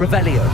Revelio.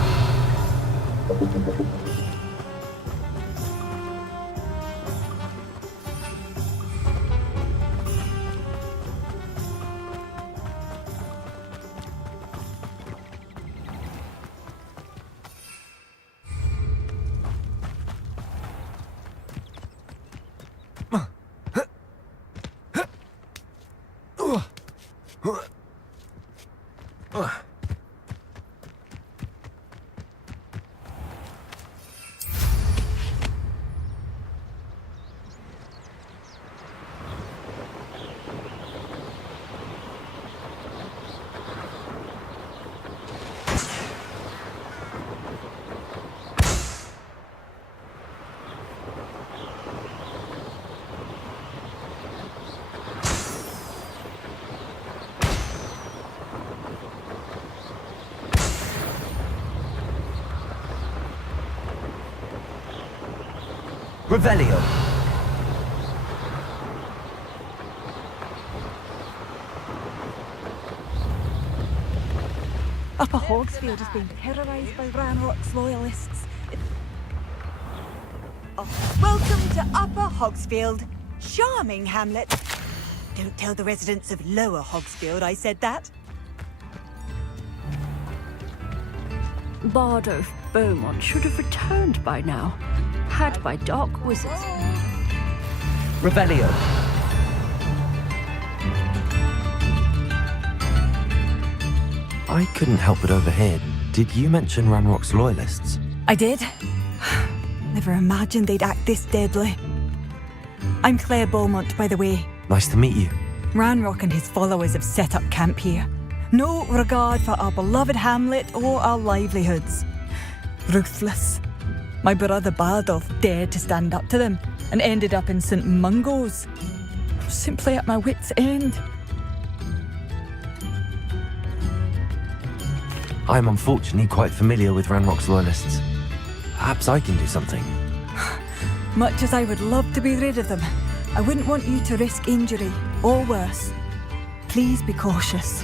Revelio. Upper Hogsfield has been terrorised by Ranrock's loyalists. Welcome to Upper Hogsfield. Charming hamlet. Don't tell the residents of Lower Hogsfield I said that. Bard of Beaumont should have returned by now, had by dark wizards. Revelio. I couldn't help but overhear. Did you mention Ranrock's loyalists? I did. Never imagined they'd act this deadly. I'm Claire Beaumont, by the way. Nice to meet you. Ranrock and his followers have set up camp here. No regard for our beloved hamlet or our livelihoods. Ruthless. My brother Bardolph dared to stand up to them and ended up in St. Mungo's. I'm simply at my wit's end. I'm unfortunately quite familiar with Ranrock's loyalists. Perhaps I can do something. Much as I would love to be rid of them, I wouldn't want you to risk injury or worse. Please be cautious.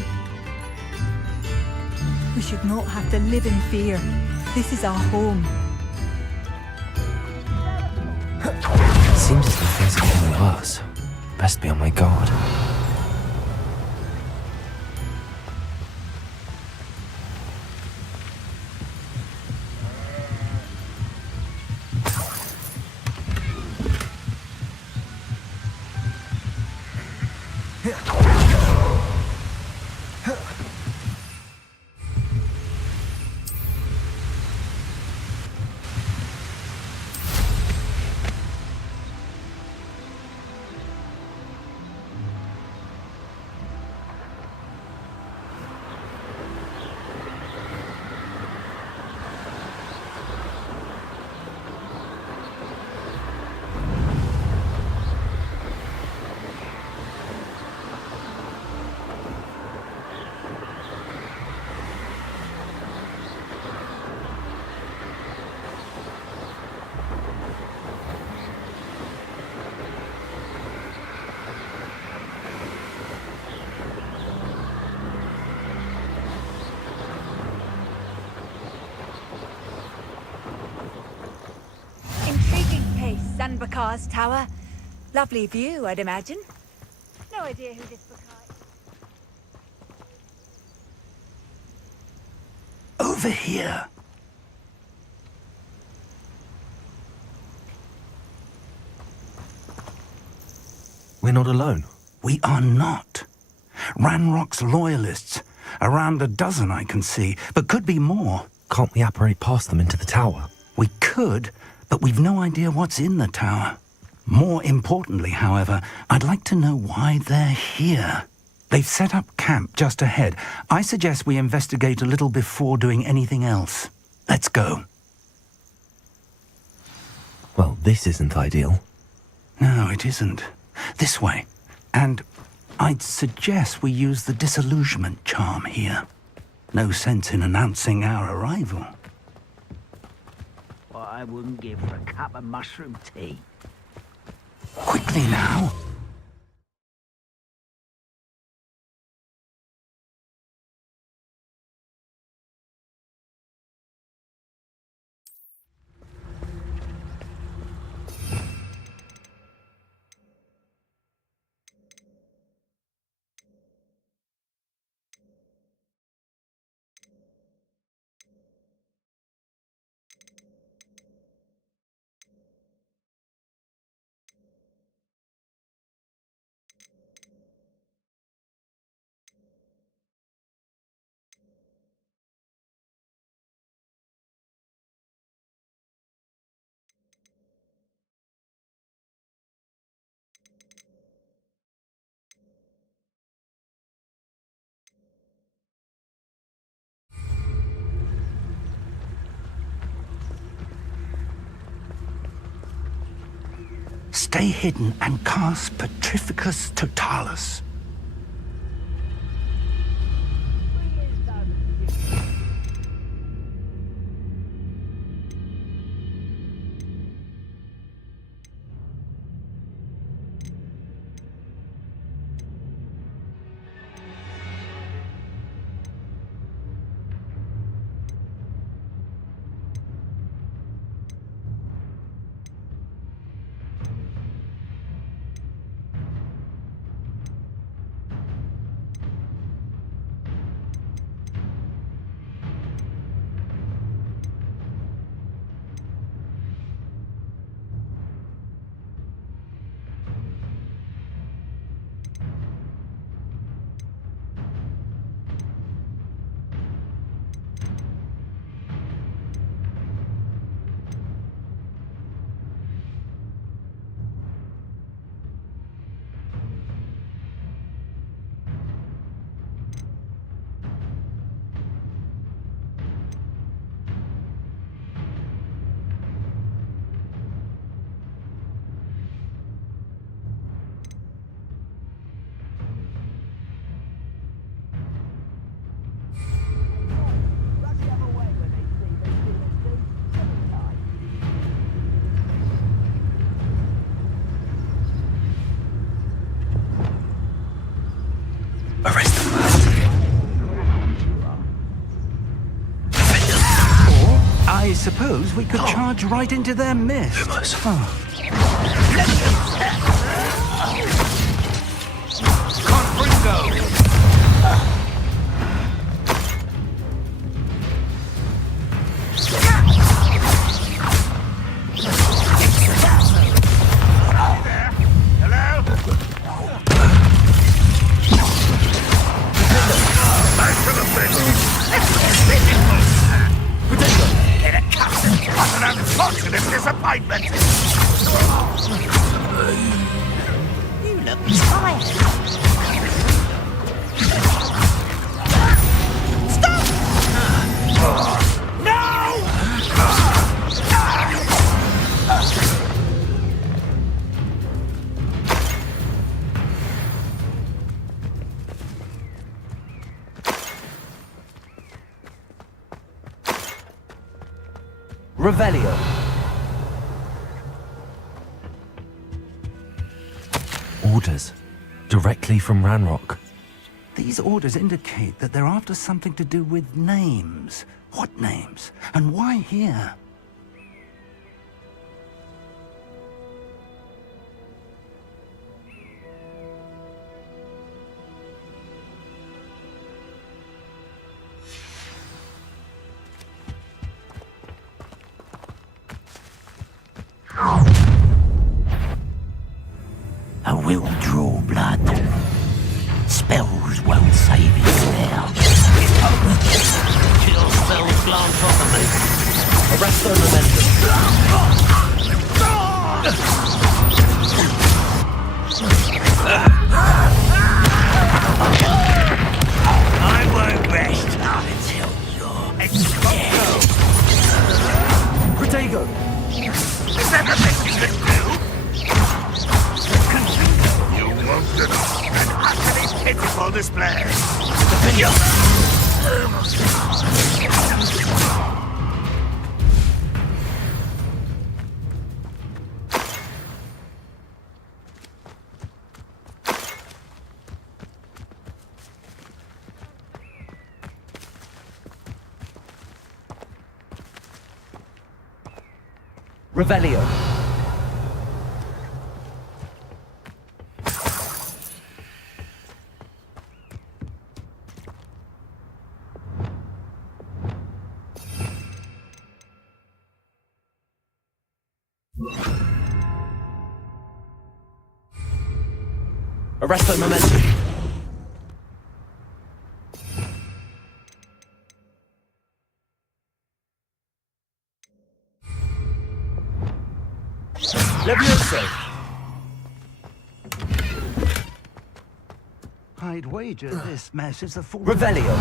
We should not have to live in fear. This is our home. Seems as though things are getting worse. Best be on my guard. Intriguing place, Sanbakar's tower. Lovely view, I'd imagine. No idea who this Bakar is. Over here. We're not alone. We are not. Ranrock's loyalists. Around a dozen I can see, but could be more. Can't we apparate past them into the tower? We could, but we've no idea what's in the tower. More importantly, however, I'd like to know why they're here. They've set up camp just ahead. I suggest we investigate a little before doing anything else. Let's go. Well, this isn't ideal. No, it isn't. This way. And I'd suggest we use the disillusionment charm here. No sense in announcing our arrival. What I wouldn't give for a cup of mushroom tea. Quickly now. Stay hidden and cast Petrificus Totalis. Arrest them. I suppose we could charge right into their midst. Disappointment! You look tired. Revelio. Orders. Directly from Ranrock. These orders indicate that they're after something to do with names. What names? And why here? I will draw blood. Spells won't save it now. Kill spells glance properly. Arrest their momentum. I won't rest until you're exposed. Protego. Is everything you can do? You won't deny an utterly pitiful display. Revelio. Arrest their momentum. Levioso. I'd wager this mess is the fall. Revelio.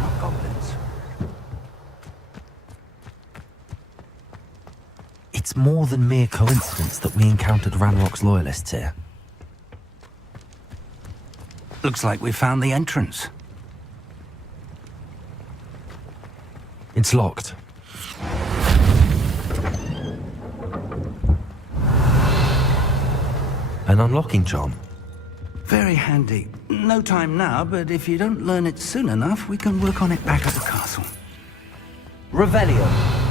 Not goblins. It's more than mere coincidence that we encountered Ranrock's loyalists here. Looks like we found the entrance. It's locked. An unlocking charm. Very handy. No time now, but if you don't learn it soon enough, we can work on it back at the castle. Revelio.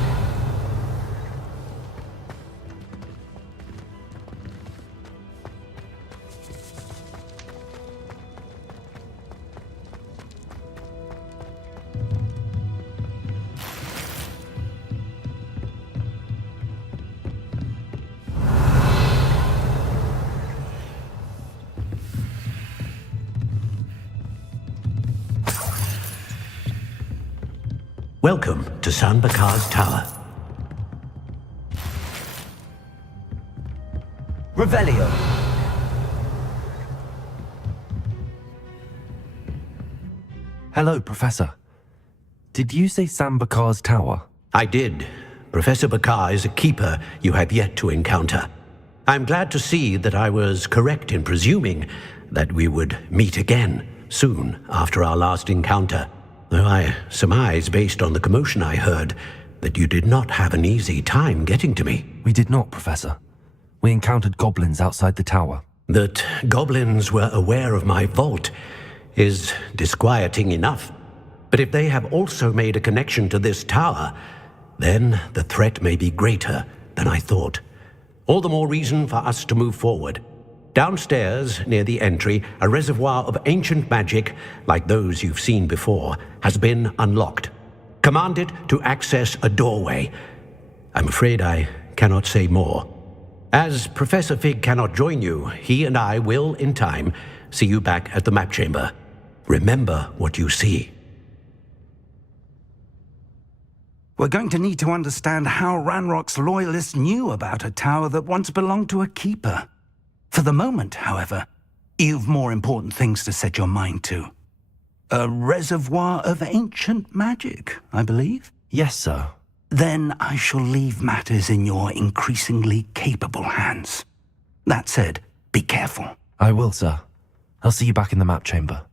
Welcome to San Bakar's Tower. Revelio. Hello, Professor. Did you say Sam Bakar's tower? I did. Professor Bakar is a keeper you have yet to encounter. I'm glad to see that I was correct in presuming that we would meet again soon after our last encounter. Though I surmise, based on the commotion I heard, that you did not have an easy time getting to me. We did not, Professor. We encountered goblins outside the tower. That goblins were aware of my vault is disquieting enough. But if they have also made a connection to this tower, then the threat may be greater than I thought. All the more reason for us to move forward. Downstairs, near the entry, a reservoir of ancient magic, like those you've seen before, has been unlocked. Commanded to access a doorway. I'm afraid I cannot say more. As Professor Fig cannot join you, he and I will, in time, see you back at the map chamber. Remember what you see. We're going to need to understand how Ranrock's loyalists knew about a tower that once belonged to a keeper. For the moment, however, you've more important things to set your mind to. A reservoir of ancient magic, I believe? Yes, sir. Then I shall leave matters in your increasingly capable hands. That said, be careful. I will, sir. I'll see you back in the map chamber.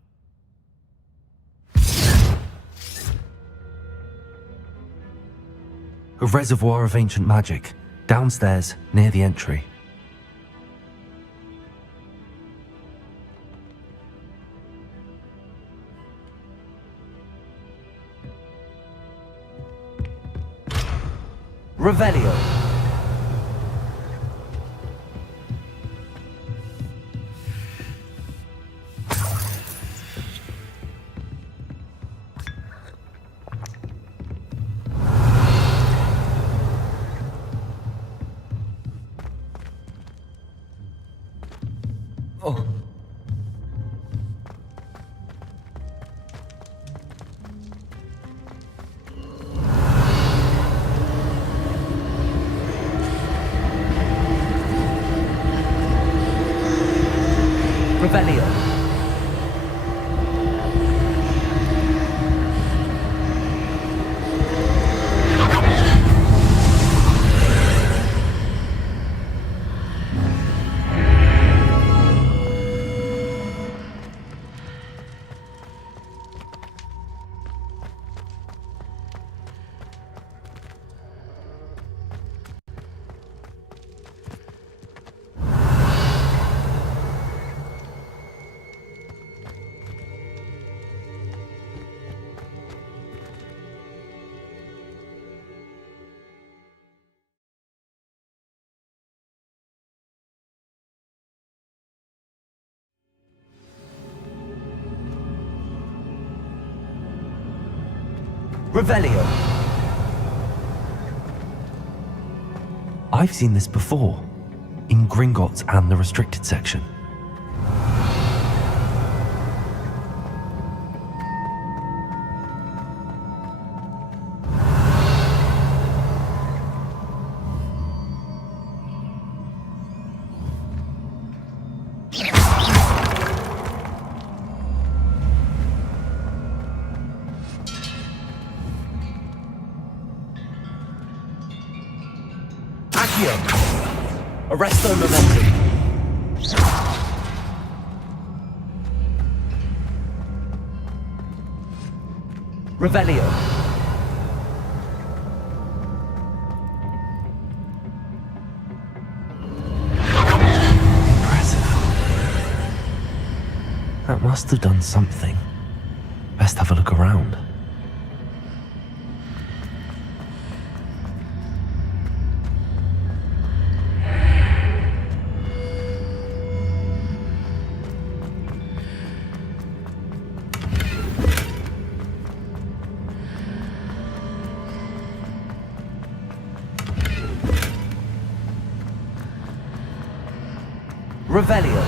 A reservoir of ancient magic, downstairs, near the entry. Revelio. Oh. Revelio. Revelio. I've seen this before, in Gringotts and the restricted section. Accio. Arresto momentum. Revelio. Impressive. That must have done something. Best have a look around. Revelio.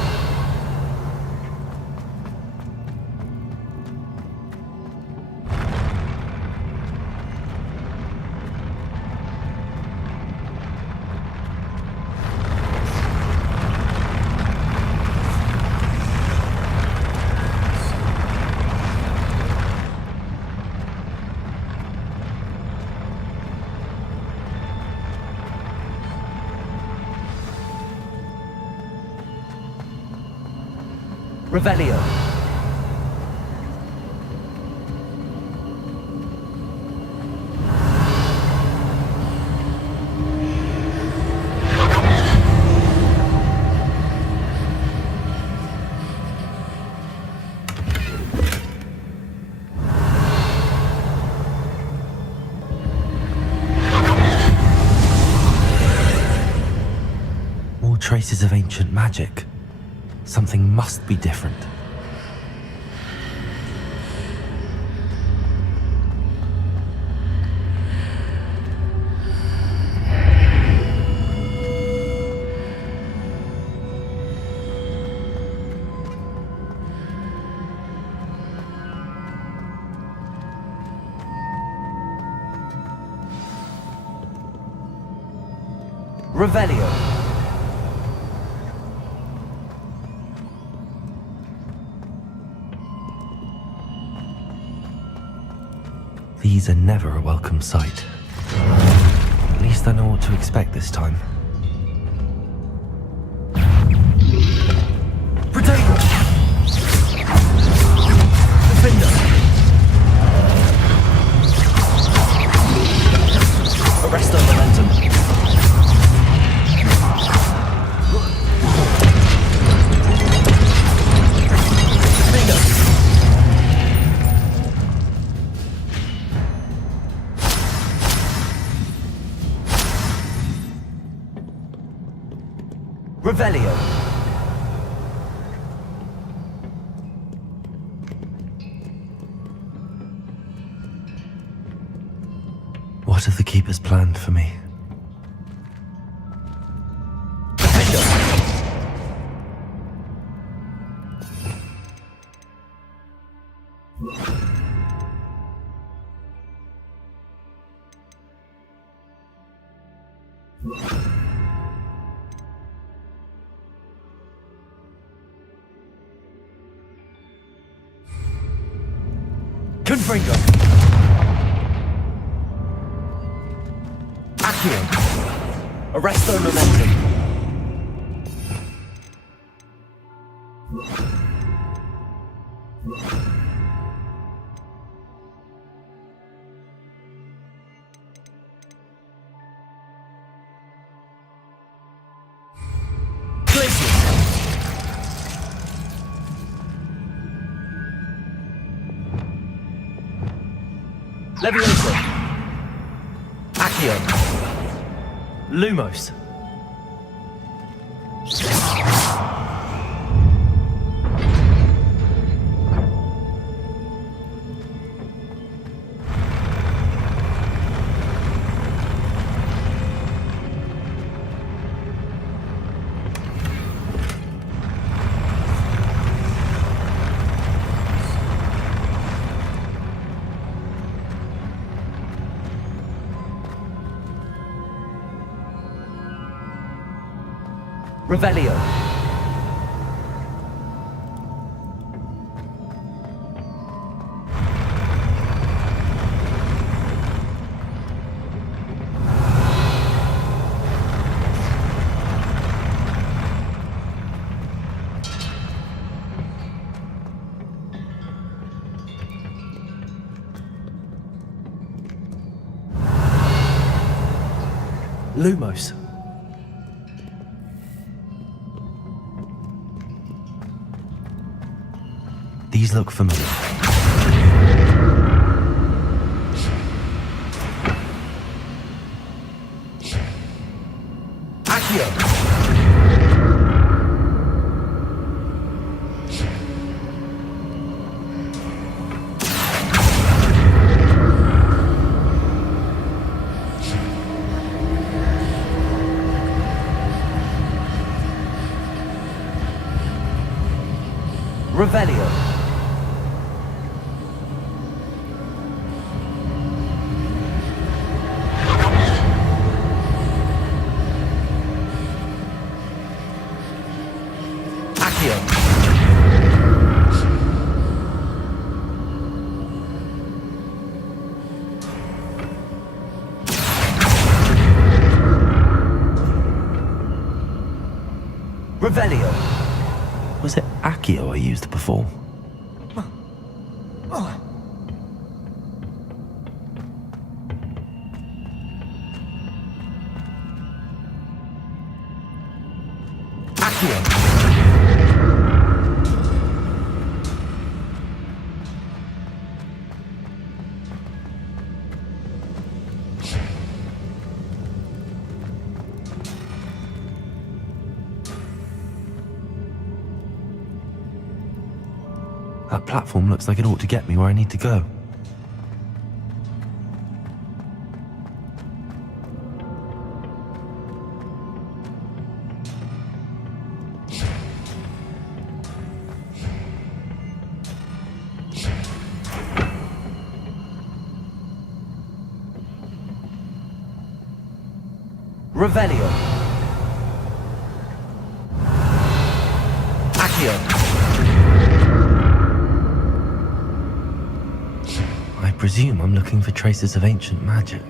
Revelio. More traces of ancient magic. Something must be different. Revelio. These are never a welcome sight. At least I know what to expect this time. Potato. Defender. Arresto momentum. Defender. Revelio. What have the keepers planned for me? Defender. Confringo. Accio. Arresto momentum. Glacius. Levioso. Accio. Lumos. Revelio. Lumos. These look familiar. Accio. Revelio. Accio. Revelio. Was it Accio I used before? Accio. That platform looks like it ought to get me where I need to go. Revelio. Accio. I presume I'm looking for traces of ancient magic.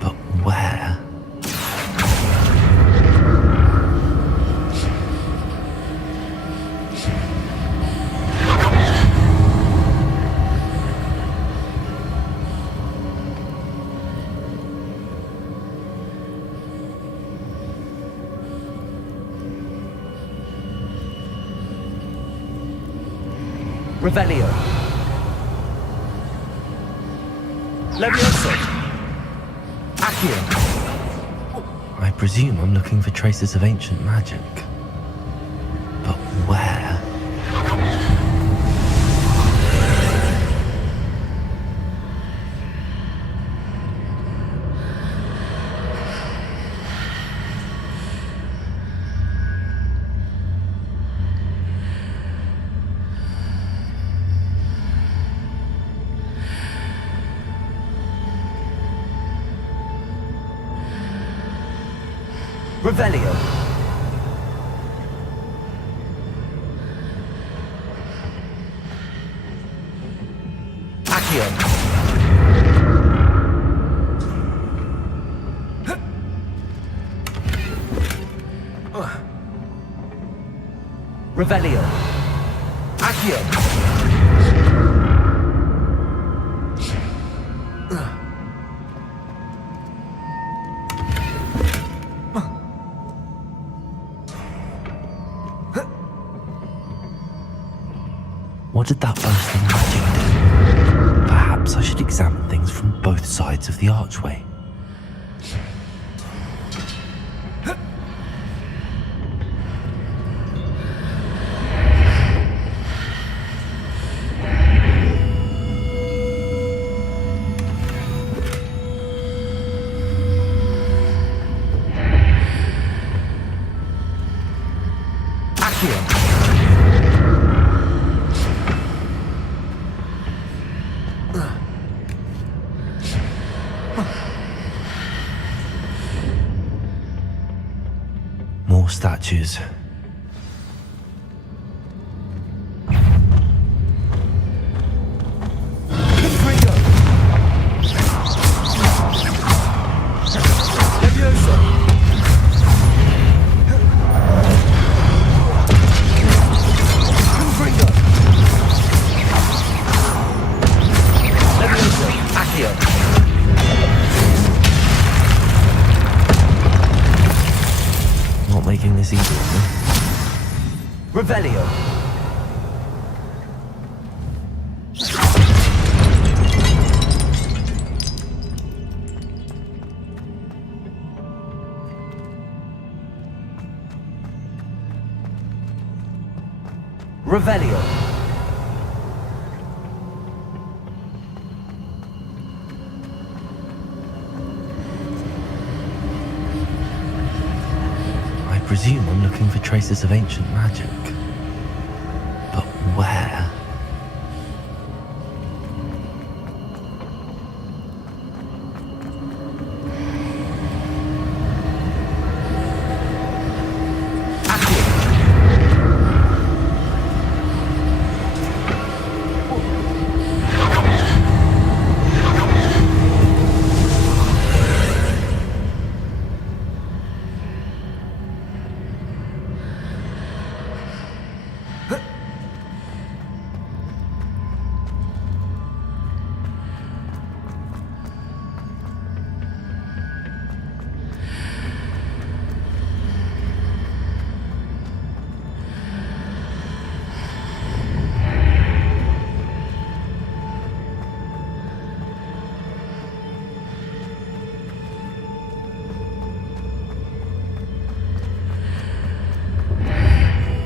But where? Revelio. Levioso. Accio. I presume I'm looking for traces of ancient magic. But where? Revelio. Accio. Revelio. Accio. What did that burst of magic do? Perhaps I should examine things from both sides of the archway. Accio. More statues. Confringo. Levioso. Confringo. Levioso. Accio. Revelio. Revelio. I presume I'm looking for traces of ancient magic. But where?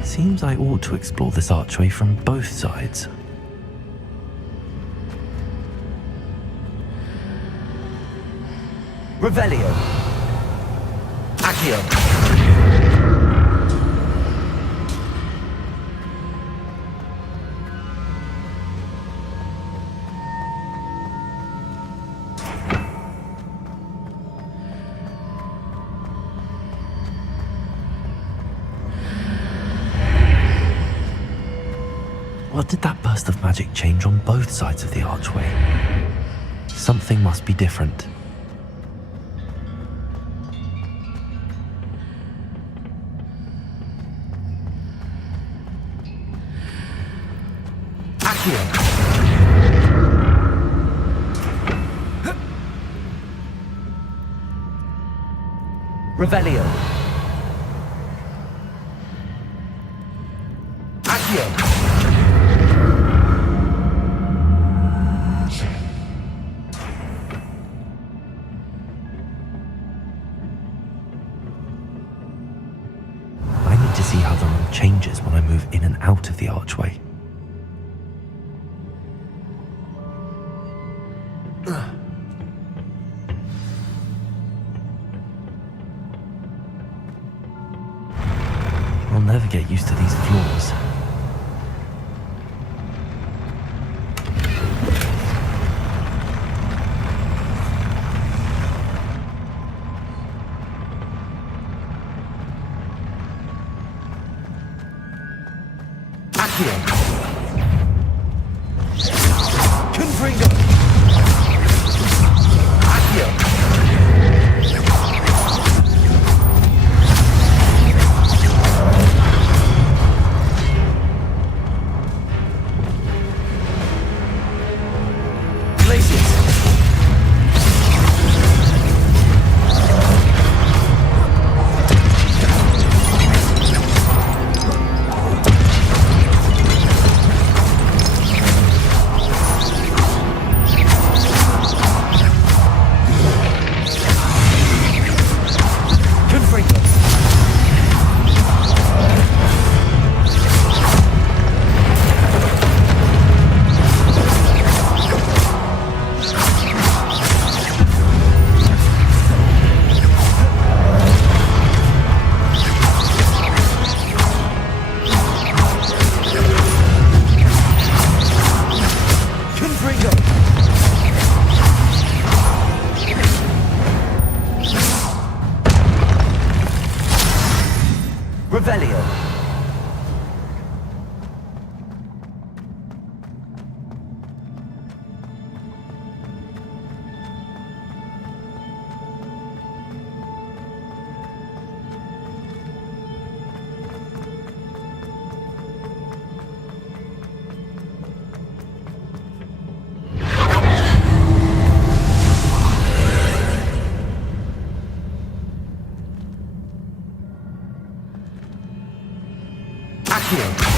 Seems I ought to explore this archway from both sides. Revelio. Accio. What did that burst of magic change on both sides of the archway? Something must be different. Accio. Revelio. Accio. I need to see how the room changes when I move in and out of the archway. I'll never get used to these floors. Accio. Confringo. Accio. Revelio. Accio.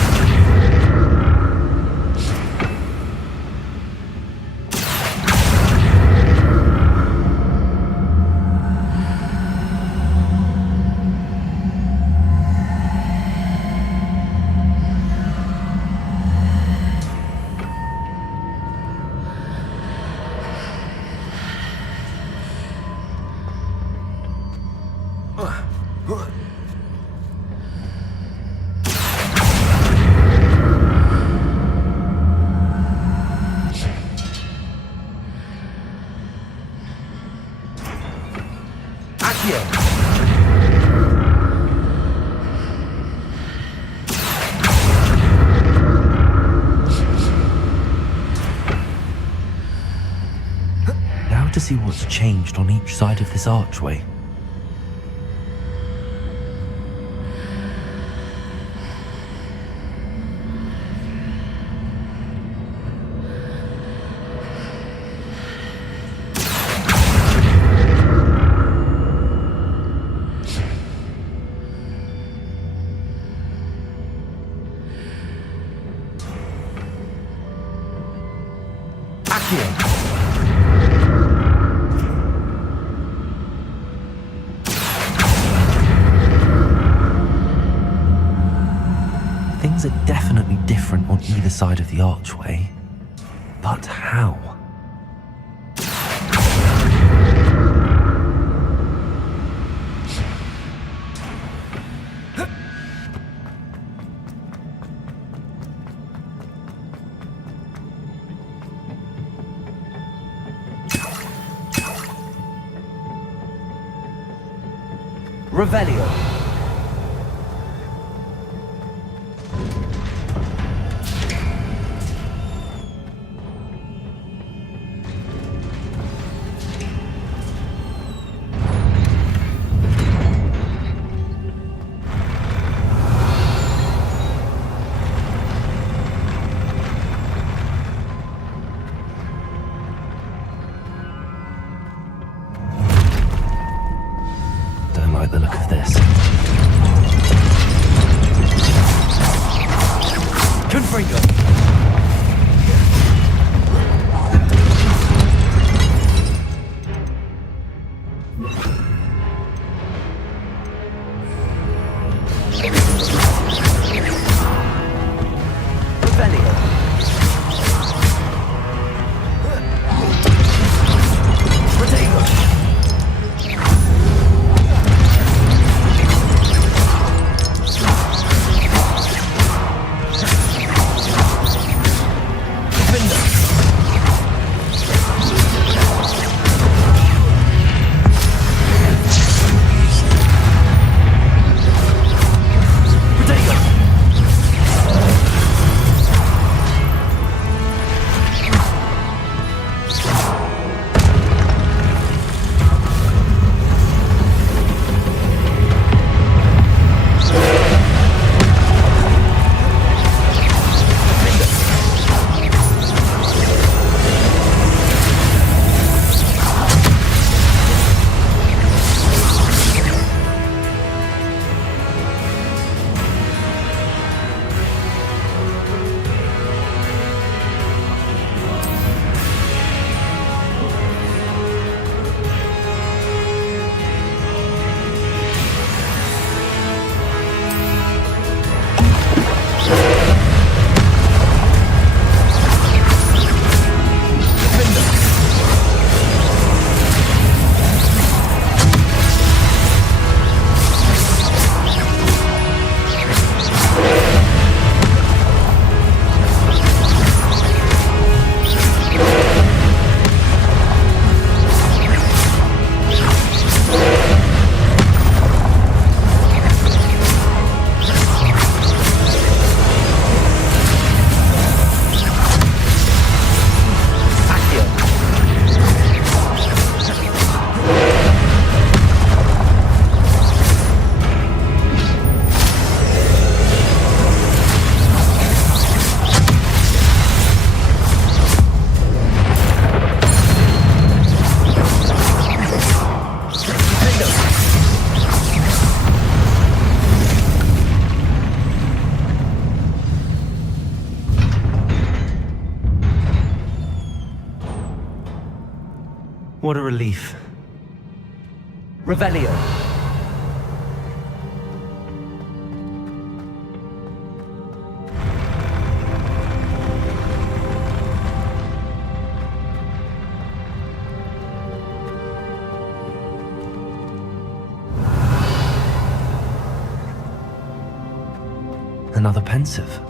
Accio. Now to see what's changed on each side of this archway. Accio. Things are definitely different on either side of the archway. But how? Revelio. Don't like the look of this. Confringo. Revelio. Protego. What a relief. Revelio. Another pensive.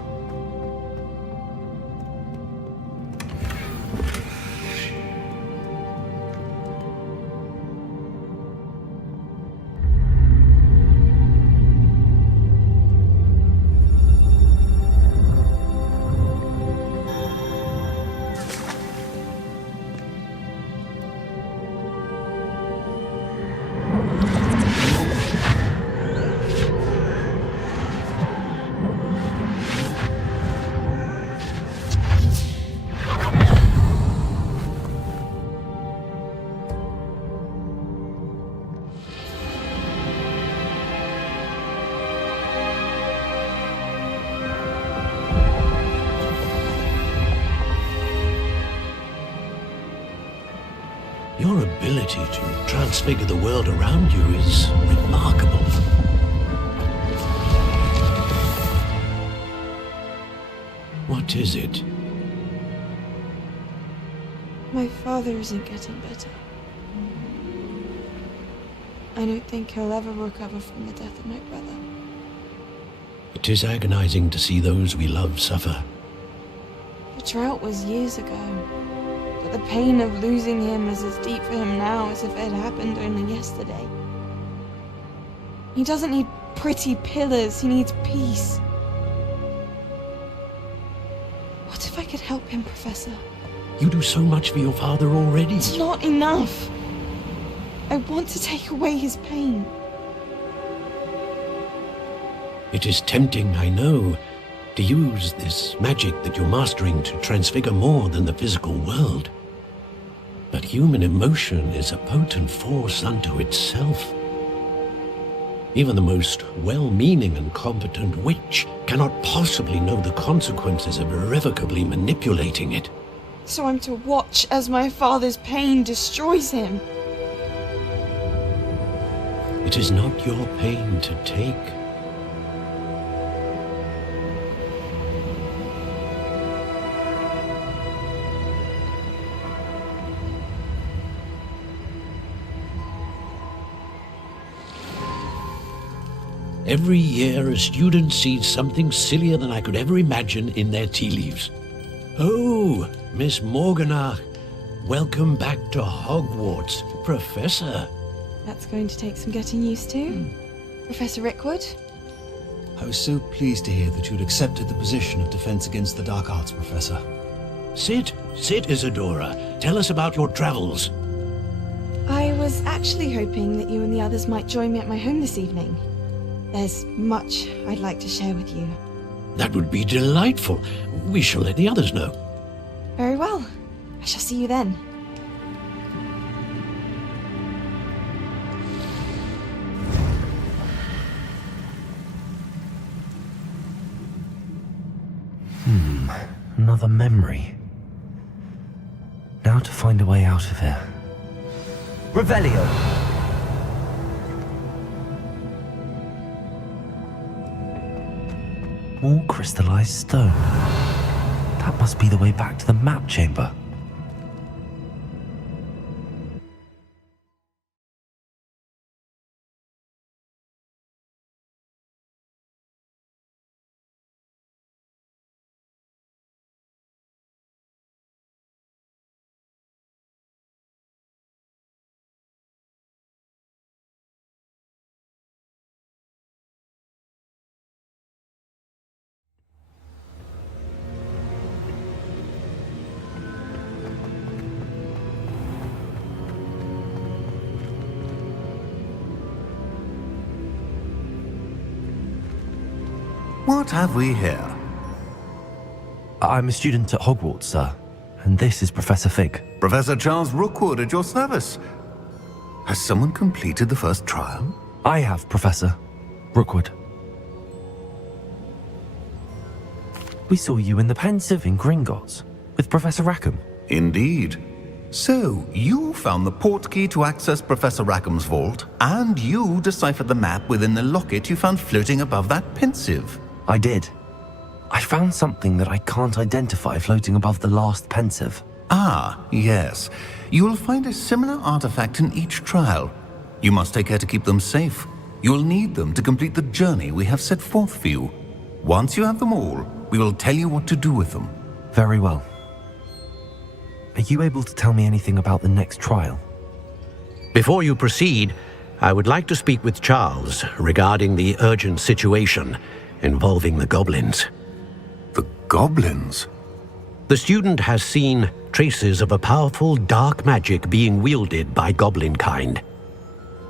Your ability to transfigure the world around you is remarkable. What is it? My father isn't getting better. I don't think he'll ever recover from the death of my brother. It is agonizing to see those we love suffer. The drought was years ago, but the pain of losing him is as deep for him now as if it had happened only yesterday. He doesn't need pretty pillars, he needs peace. What if I could help him, Professor? You do so much for your father already. It's not enough. I want to take away his pain. It is tempting, I know, to use this magic that you're mastering to transfigure more than the physical world. But human emotion is a potent force unto itself. Even the most well-meaning and competent witch cannot possibly know the consequences of irrevocably manipulating it. So I'm to watch as my father's pain destroys him. It is not your pain to take. Every year, a student sees something sillier than I could ever imagine in their tea leaves. Oh, Miss Morganach, welcome back to Hogwarts, Professor. That's going to take some getting used to. Professor Rickwood? I was so pleased to hear that you'd accepted the position of Defense Against the Dark Arts, Professor. Sit, Isadora. Tell us about your travels. I was actually hoping that you and the others might join me at my home this evening. There's much I'd like to share with you. That would be delightful. We shall let the others know. Very well. I shall see you then. Another memory. Now to find a way out of here. Revelio. More crystallized stone. That must be the way back to the map chamber. What have we here? I'm a student at Hogwarts, sir. And this is Professor Fig. Professor Charles Rookwood at your service. Has someone completed the first trial? I have, Professor Rookwood. We saw you in the Pensive in Gringotts with Professor Rackham. Indeed. So, you found the port key to access Professor Rackham's vault, and you deciphered the map within the locket you found floating above that pensive. I did. I found something that I can't identify floating above the last pensive. Ah, yes. You will find a similar artifact in each trial. You must take care to keep them safe. You will need them to complete the journey we have set forth for you. Once you have them all, we will tell you what to do with them. Very well. Are you able to tell me anything about the next trial? Before you proceed, I would like to speak with Charles regarding the urgent situation involving the goblins. The goblins? The student has seen traces of a powerful dark magic being wielded by goblin kind.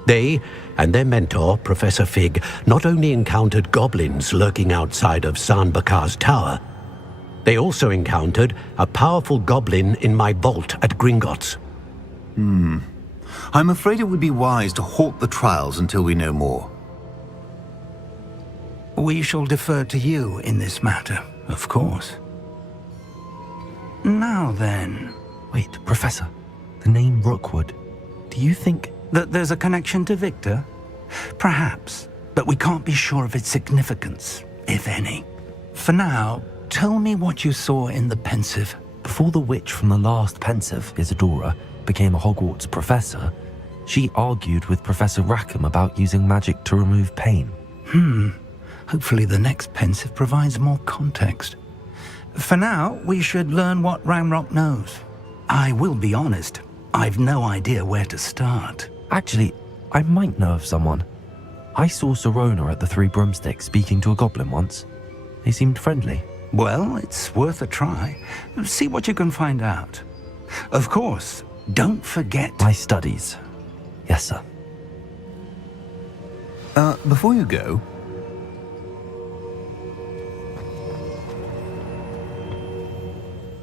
They and their mentor, Professor Fig, not only encountered goblins lurking outside of San Bakar's tower, they also encountered a powerful goblin in my vault at Gringotts. I'm afraid it would be wise to halt the trials until we know more. We shall defer to you in this matter, of course. Now then... Wait, Professor. The name Rookwood. Do you think... that there's a connection to Victor? Perhaps, but we can't be sure of its significance, if any. For now, tell me what you saw in the pensive. Before the witch from the last pensive, Isadora, became a Hogwarts professor, she argued with Professor Rackham about using magic to remove pain. Hopefully the next pensive provides more context. For now, we should learn what Ranrock knows. I will be honest, I've no idea where to start. Actually, I might know of someone. I saw Sirona at the Three Broomsticks speaking to a goblin once. They seemed friendly. Well, it's worth a try. See what you can find out. Of course, don't forget... My studies. Yes, sir. Before you go...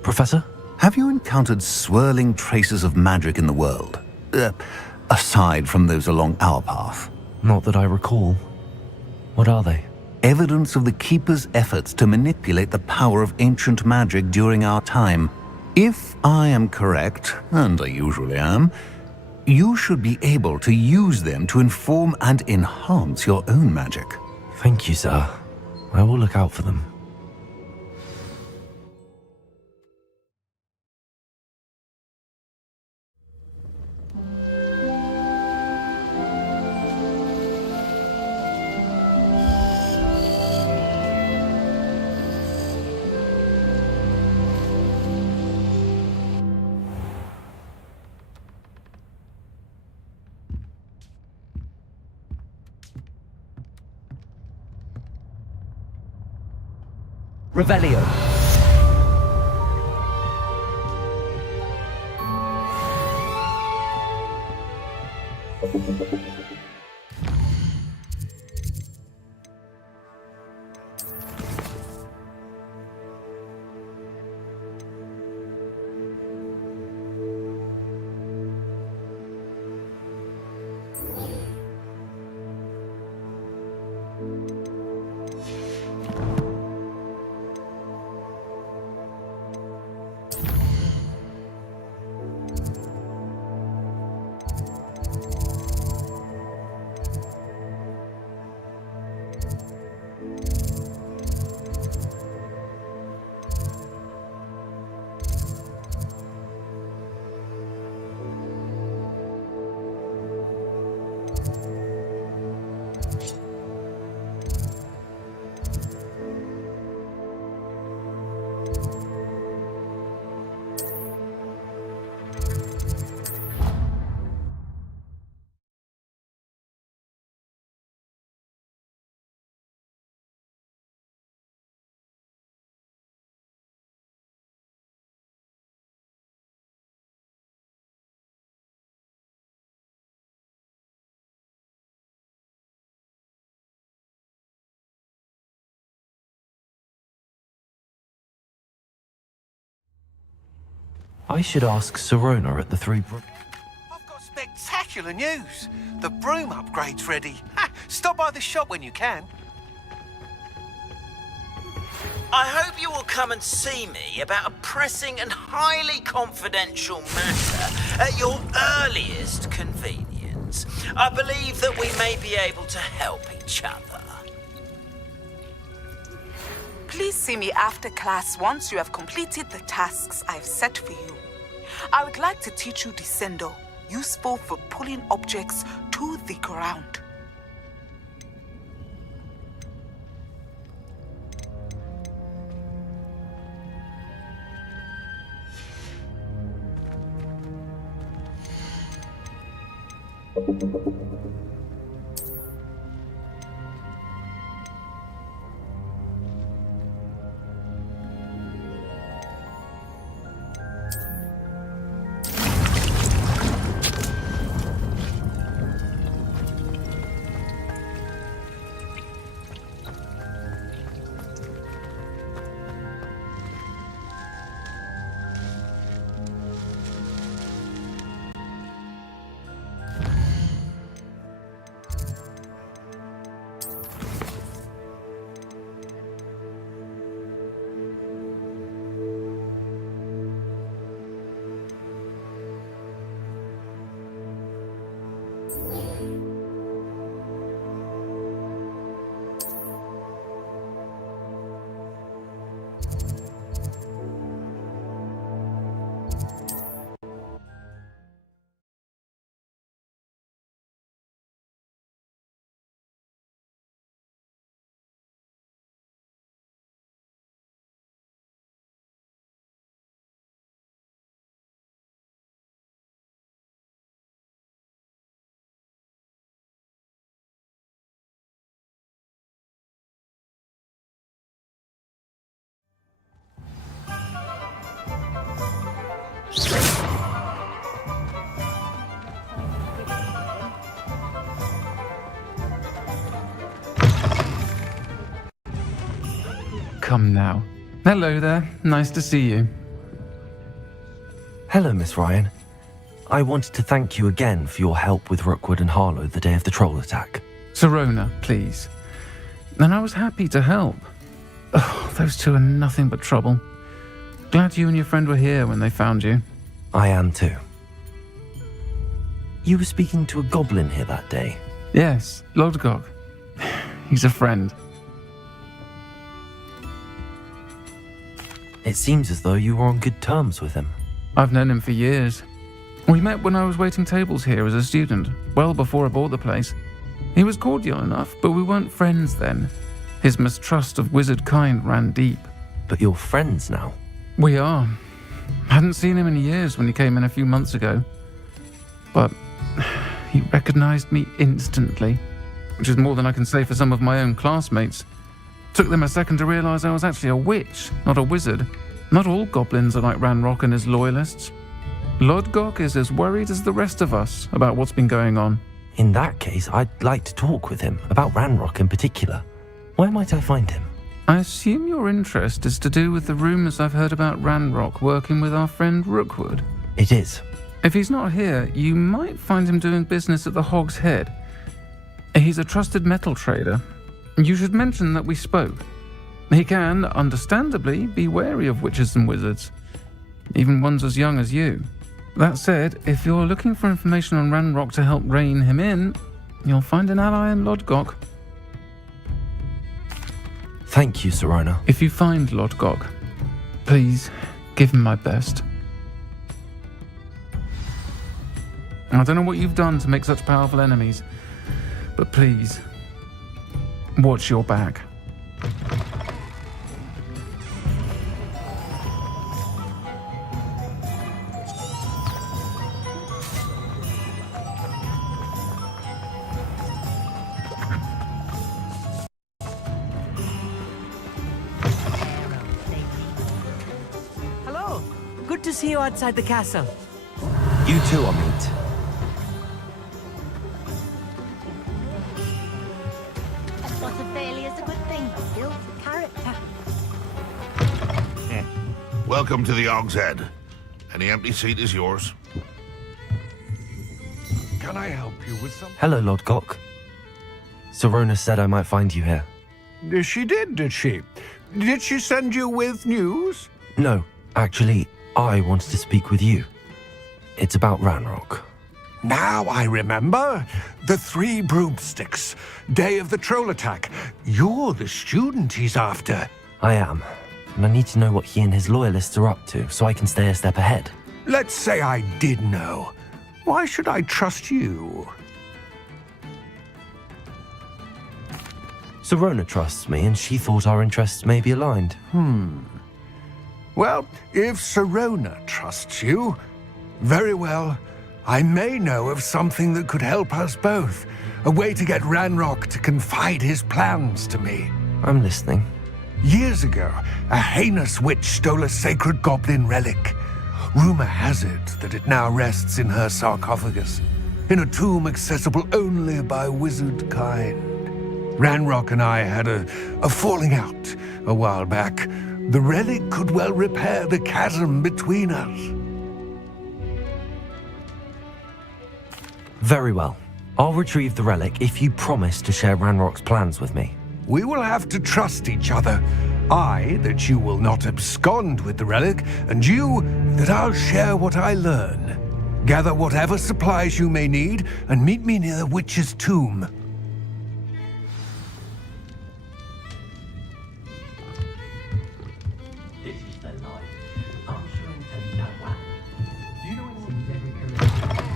Professor? Have you encountered swirling traces of magic in the world? Aside from those along our path? Not that I recall. What are they? Evidence of the Keeper's efforts to manipulate the power of ancient magic during our time. If I am correct, and I usually am, you should be able to use them to inform and enhance your own magic. Thank you, sir. I will look out for them. Revelio. I should ask Sirona at the Three I've got spectacular news. The broom upgrade's ready. Ha! Stop by the shop when you can. I hope you will come and see me about a pressing and highly confidential matter at your earliest convenience. I believe that we may be able to help each other. Please see me after class once you have completed the tasks I've set for you. I would like to teach you Descendo, useful for pulling objects to the ground. Come now. Hello there. Nice to see you. Hello, Miss Ryan. I wanted to thank you again for your help with Rookwood and Harlow the day of the troll attack. Sirona, please. And I was happy to help. Oh, those two are nothing but trouble. Glad you and your friend were here when they found you. I am too. You were speaking to a goblin here that day? Yes, Lodgok. He's a friend. It seems as though you were on good terms with him. I've known him for years. We met when I was waiting tables here as a student, well before I bought the place. He was cordial enough, but we weren't friends then. His mistrust of wizard kind ran deep. But you're friends now? We are. Hadn't seen him in years when he came in a few months ago. But he recognized me instantly, which is more than I can say for some of my own classmates. Took them a second to realize I was actually a witch, not a wizard. Not all goblins are like Ranrock and his loyalists. Lodgok is as worried as the rest of us about what's been going on. In that case, I'd like to talk with him, about Ranrock in particular. Where might I find him? I assume your interest is to do with the rumors I've heard about Ranrock working with our friend Rookwood. It is. If he's not here, you might find him doing business at the Hog's Head. He's a trusted metal trader. You should mention that we spoke. He can, understandably, be wary of witches and wizards, even ones as young as you. That said, if you're looking for information on Ranrock to help rein him in, you'll find an ally in Lodgok. Thank you, Sirona. If you find Lodgok, please give him my best. I don't know what you've done to make such powerful enemies, but please, watch your back. Hello. Good to see you outside the castle. You too, Amit. Is a good thing. Builds character. Welcome to the Hog's Head. Any empty seat is yours. Can I help you with something? Hello, Lodgok. Sirona said I might find you here. She did she? Did she send you with news? No, actually, I wanted to speak with you. It's about Ranrock. Now I remember. The 3 broomsticks. Day of the troll attack. You're the student he's after. I am. And I need to know what he and his loyalists are up to, so I can stay a step ahead. Let's say I did know. Why should I trust you? Serona trusts me, and she thought our interests may be aligned. Well, if Serona trusts you, very well. I may know of something that could help us both. A way to get Ranrock to confide his plans to me. I'm listening. Years ago, a heinous witch stole a sacred goblin relic. Rumor has it that it now rests in her sarcophagus, in a tomb accessible only by wizard kind. Ranrock and I had a falling out a while back. The relic could well repair the chasm between us. Very well. I'll retrieve the relic if you promise to share Ranrock's plans with me. We will have to trust each other. I, that you will not abscond with the relic, and you, that I'll share what I learn. Gather whatever supplies you may need, and meet me near the witch's tomb. This is the life. I'm showing to no one. Do you know anyone?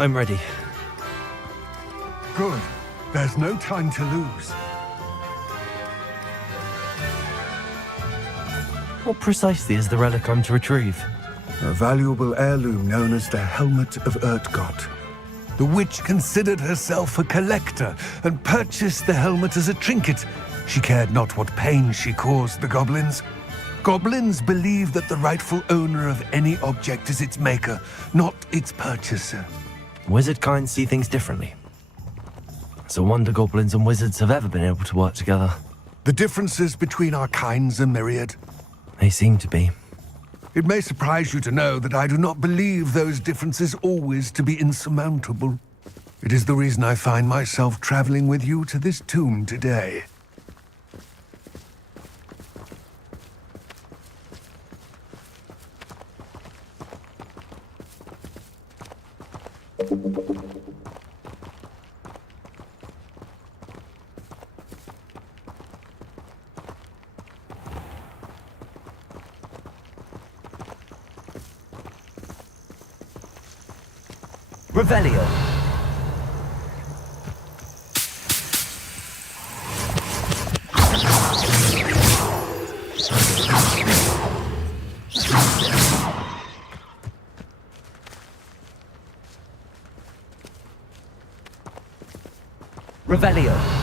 I'm ready. Good. There's no time to lose. What precisely is the relic I'm to retrieve? A valuable heirloom known as the Helmet of Urtgott. The witch considered herself a collector and purchased the helmet as a trinket. She cared not what pain she caused the goblins. Goblins believe that the rightful owner of any object is its maker, not its purchaser. Wizard kind see things differently. It's a wonder goblins and wizards have ever been able to work together. The differences between our kinds are myriad. They seem to be. It may surprise you to know that I do not believe those differences always to be insurmountable. It is the reason I find myself traveling with you to this tomb today. Revelio. Revelio.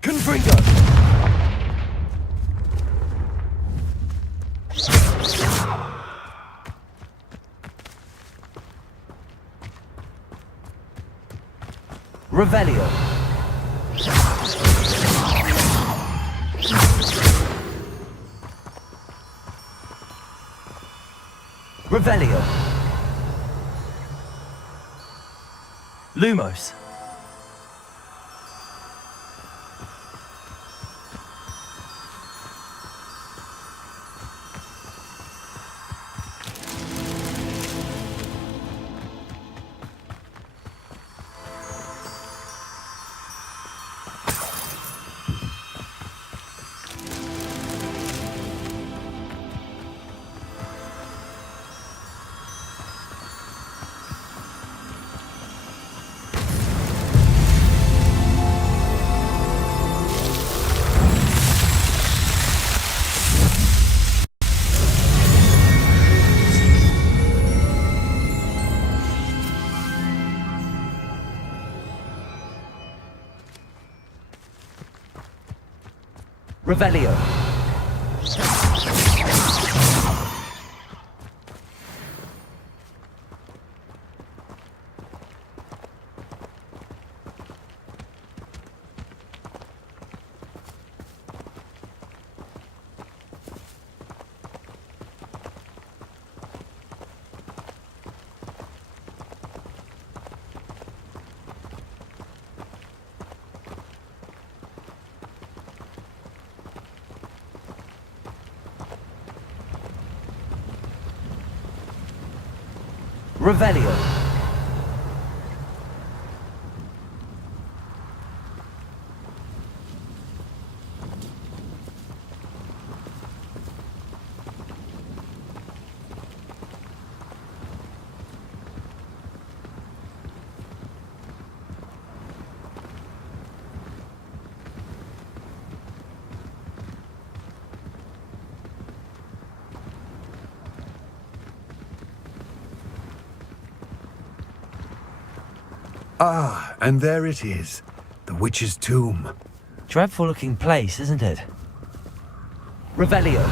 Confringo! Revelio. Revelio. Lumos. Revelio. Revelio. Ah, and there it is. The witch's tomb. Dreadful looking place, isn't it? Revelio.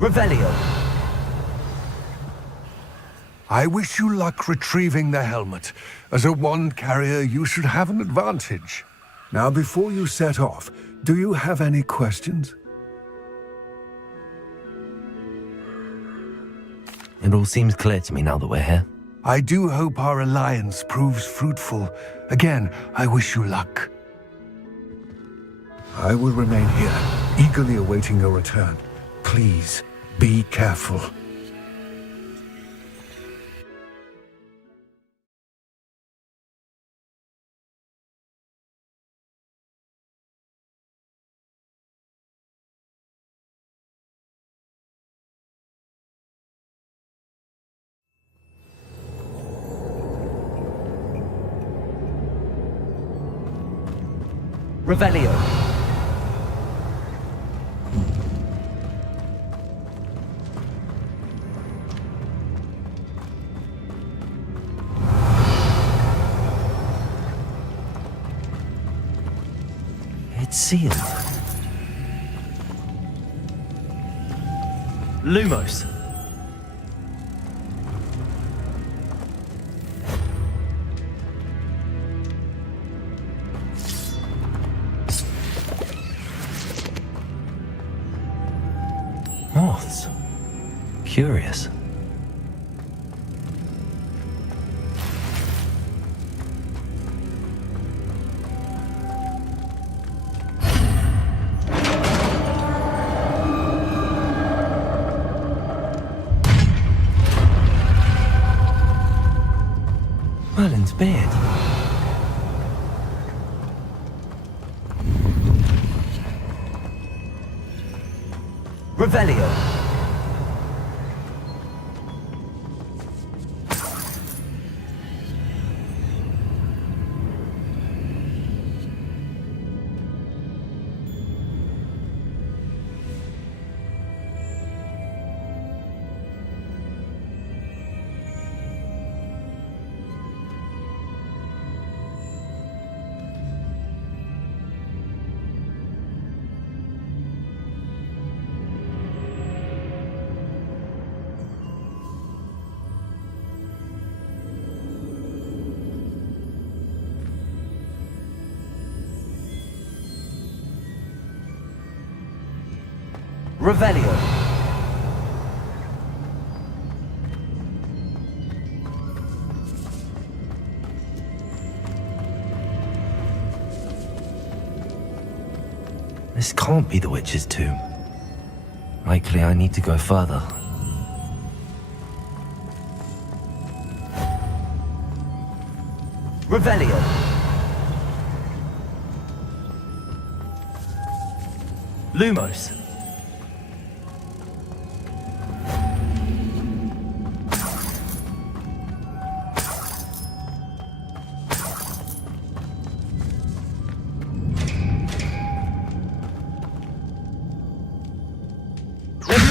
Revelio. I wish you luck retrieving the helmet. As a wand carrier, you should have an advantage. Now, before you set off, do you have any questions? It all seems clear to me now that we're here. I do hope our alliance proves fruitful. Again, I wish you luck. I will remain here, eagerly awaiting your return. Please, be careful. Revelio. It's sealed. Lumos. Moths. Curious. Merlin's beard. Revelio. Revelio. This can't be the witch's tomb. Likely I need to go further. Revelio. Lumos.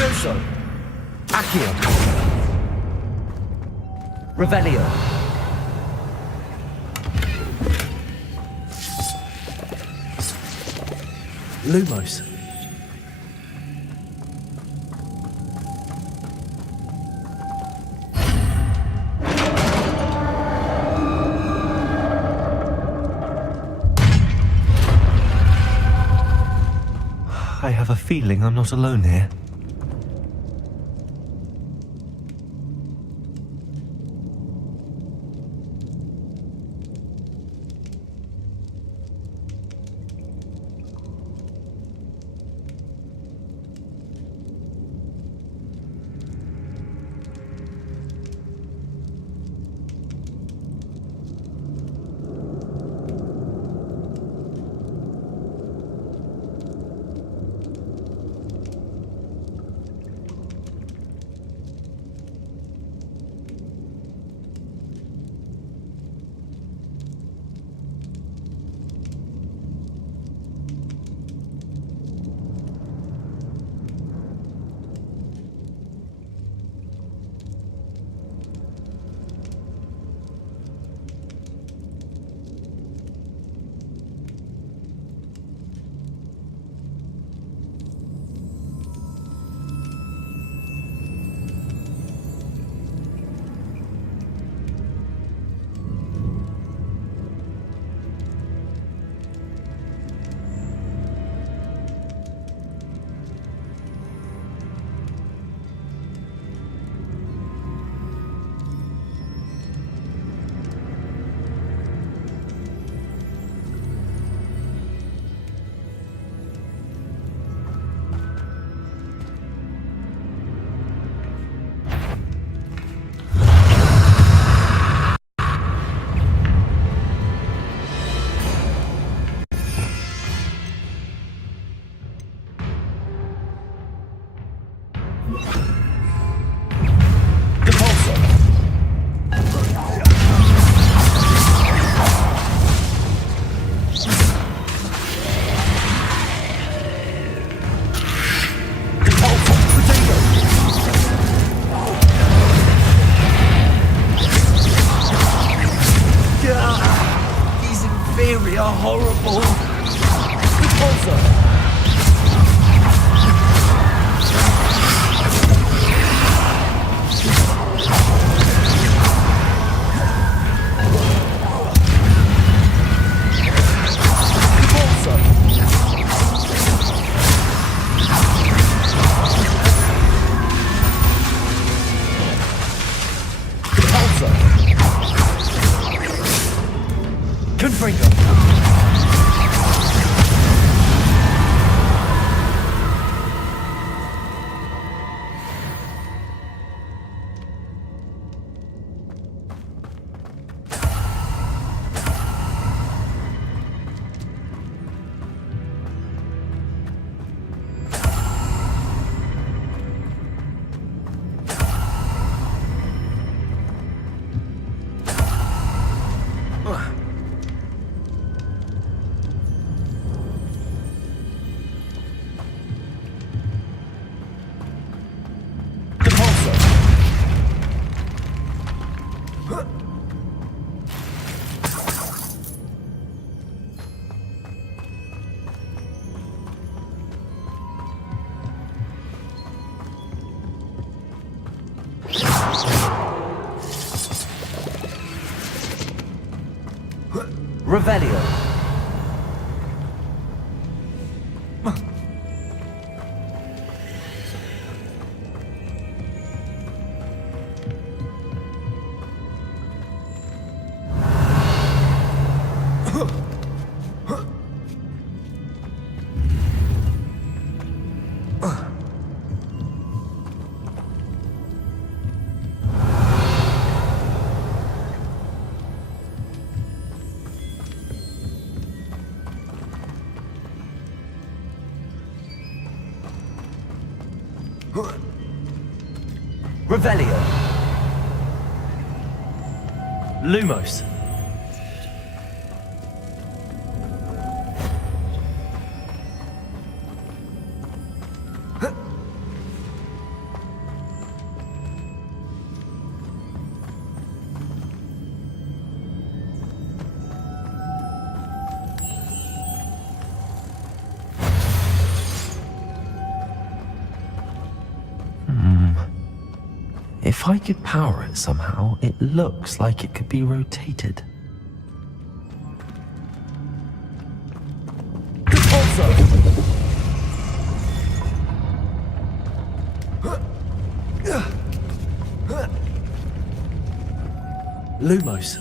Caduso. Accio. Revelio. Lumos. I have a feeling I'm not alone here. horrible. Repulsor. Revelio. Revelio. Lumos. If I could power it somehow, it looks like it could be rotated. Lumos.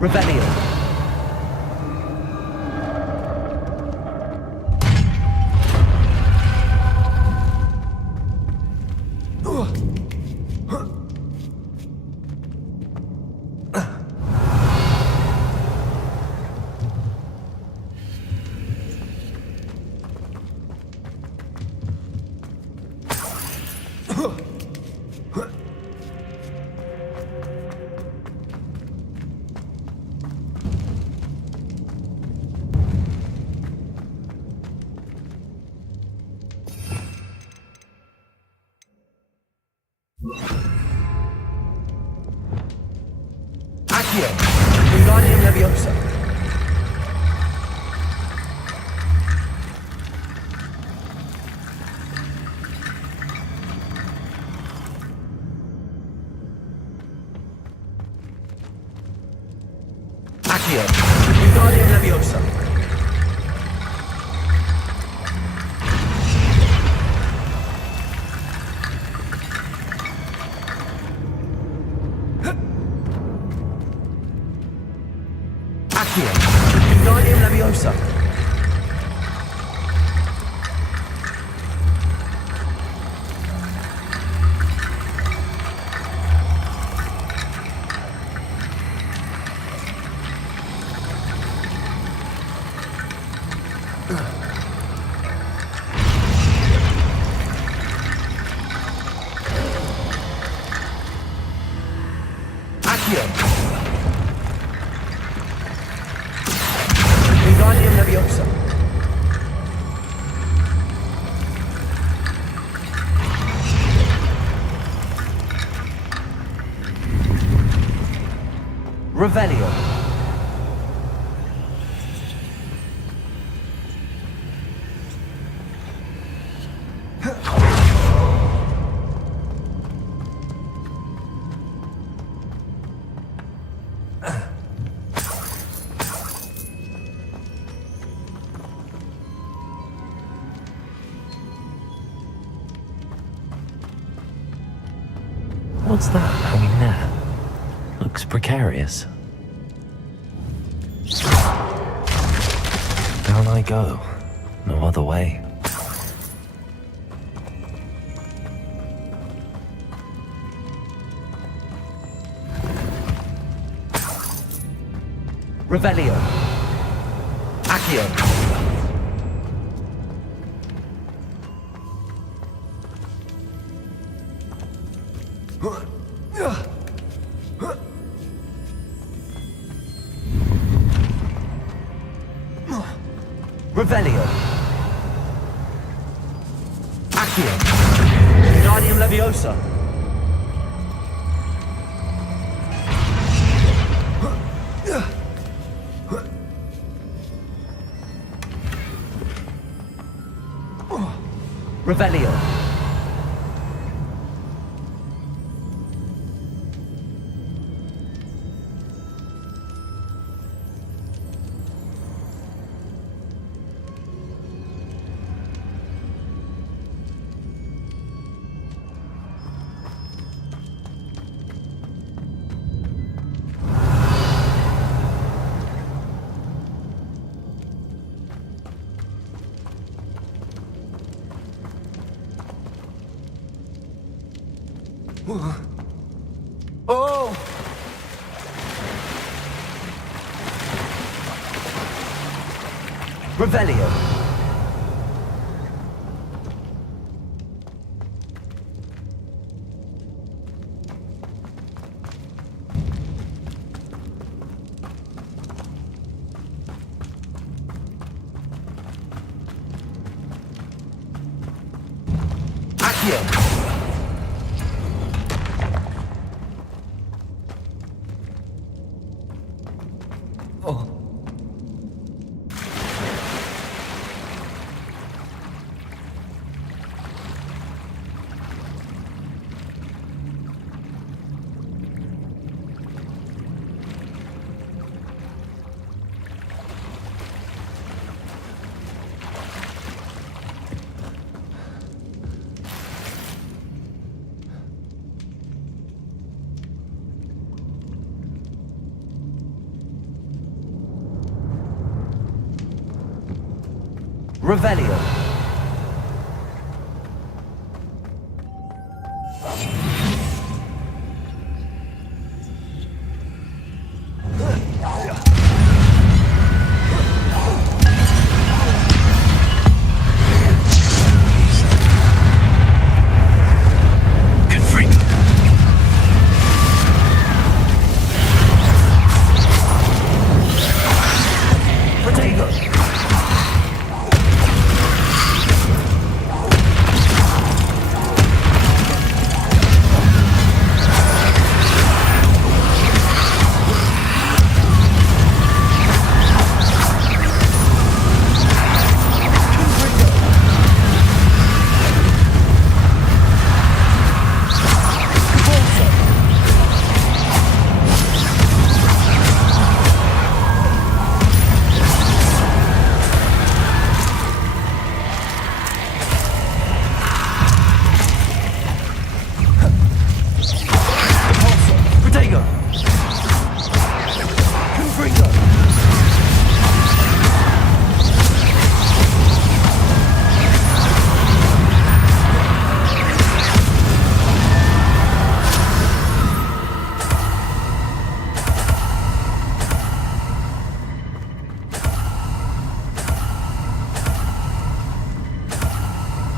Revelio. Accio. Wingardium Leviosa. Accio. Wingardium Leviosa. Accio. Wingardium Leviosa. Accio. Wingardium Leviosa. Revelio. What's that hanging there? Looks precarious. Down I go. No other way. Revelio. Accio. Revelio. Accio. Wingardium Leviosa. Revelio. Oh! Revelio. Accio. Revelio.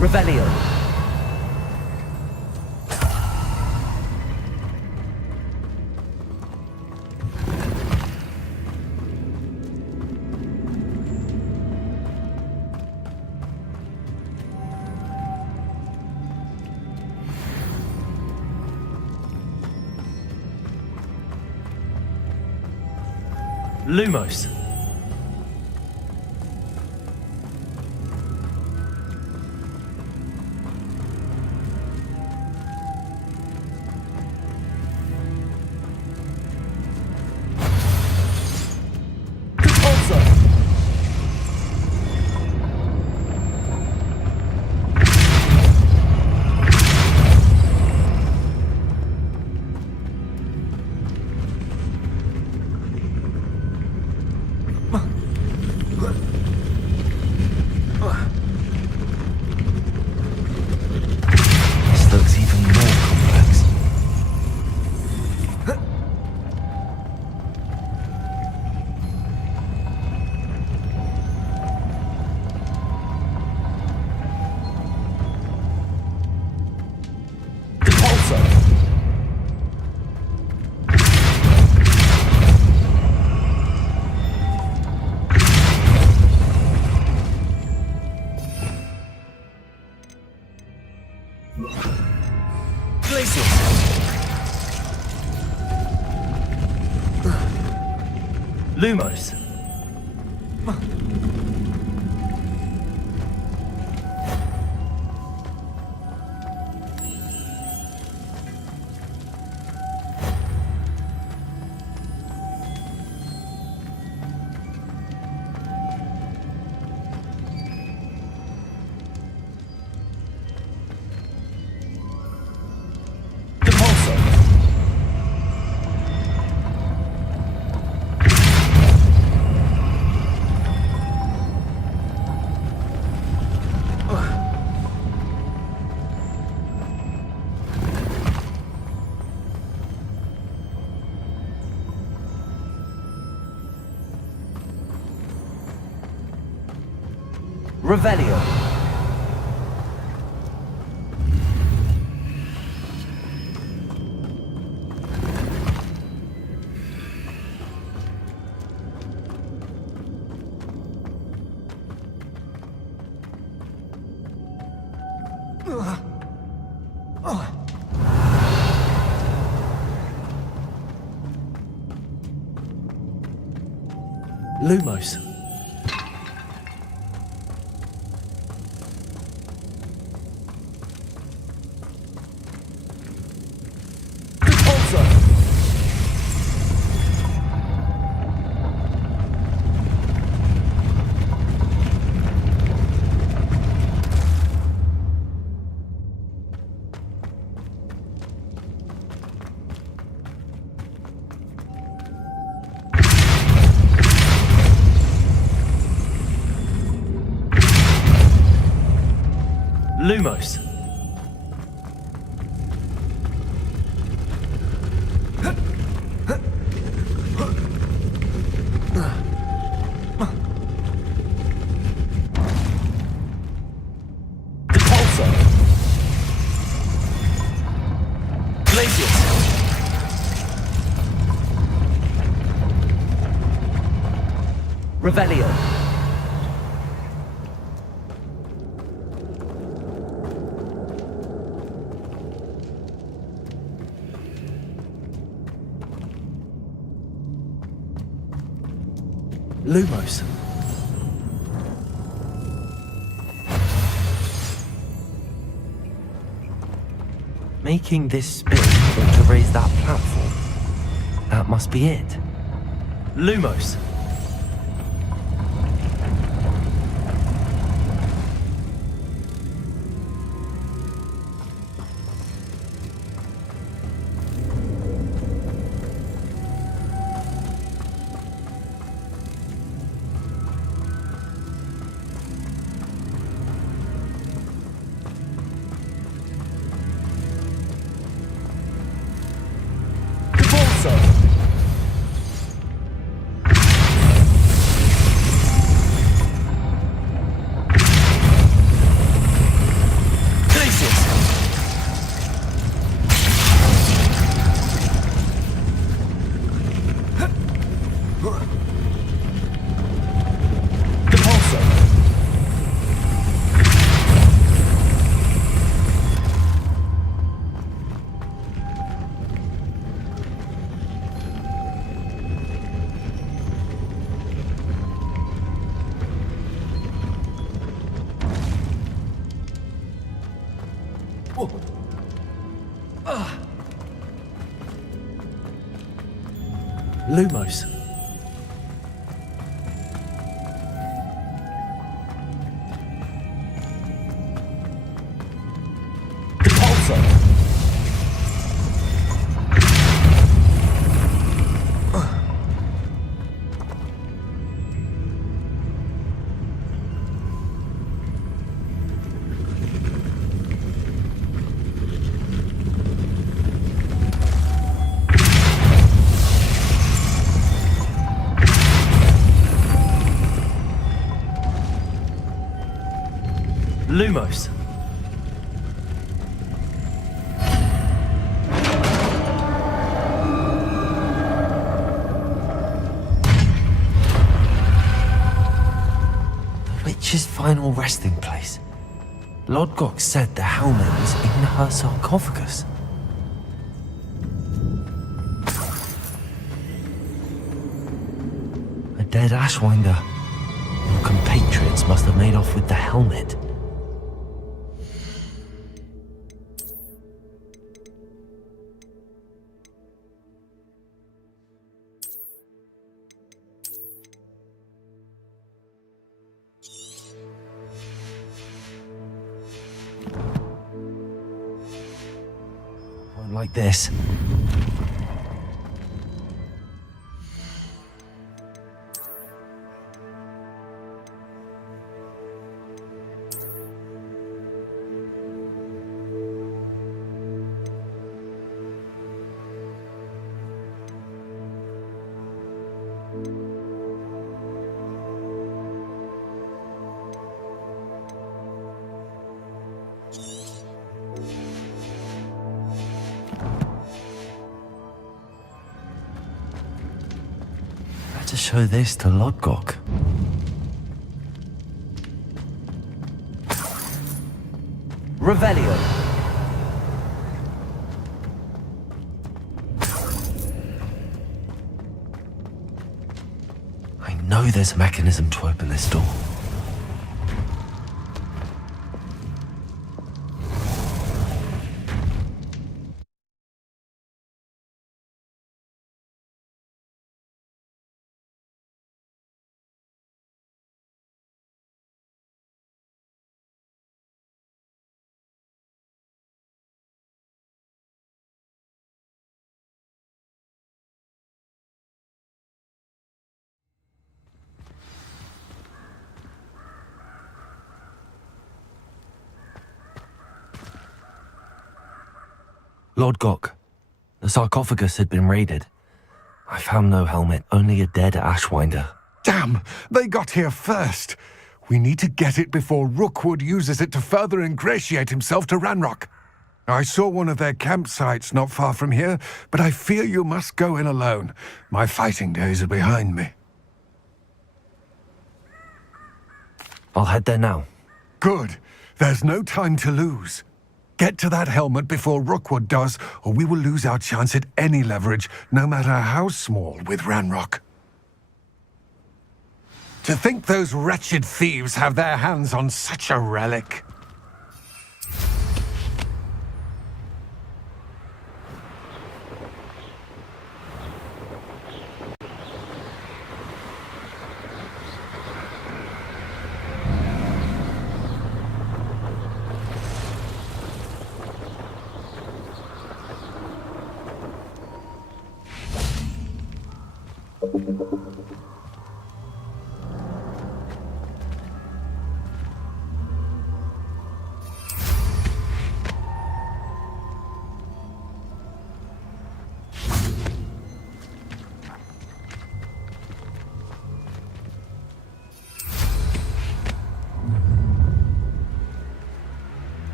Revelio. Lumos. This looks even more complex. Lumos. Revelio. Lumos. Lumos. Depulso. Glacius. Revelio. Lumos. Making this spin ought to raise that platform. That must be it. Lumos. Lumos. Depulso. Lumos. The witch's final resting place. Lodgok said the helmet was in her sarcophagus. A dead Ashwinder. Your compatriots must have made off with the helmet. Like this. To show this to Lodgok. Revelio. I know there's a mechanism to open this door. Lord Gok, the sarcophagus had been raided. I found no helmet, only a dead Ashwinder. Damn! They got here first. We need to get it before Rookwood uses it to further ingratiate himself to Ranrock. I saw one of their campsites not far from here, but I fear you must go in alone. My fighting days are behind me. I'll head there now. Good. There's no time to lose. Get to that helmet before Rookwood does, or we will lose our chance at any leverage, no matter how small, with Ranrock. To think those wretched thieves have their hands on such a relic.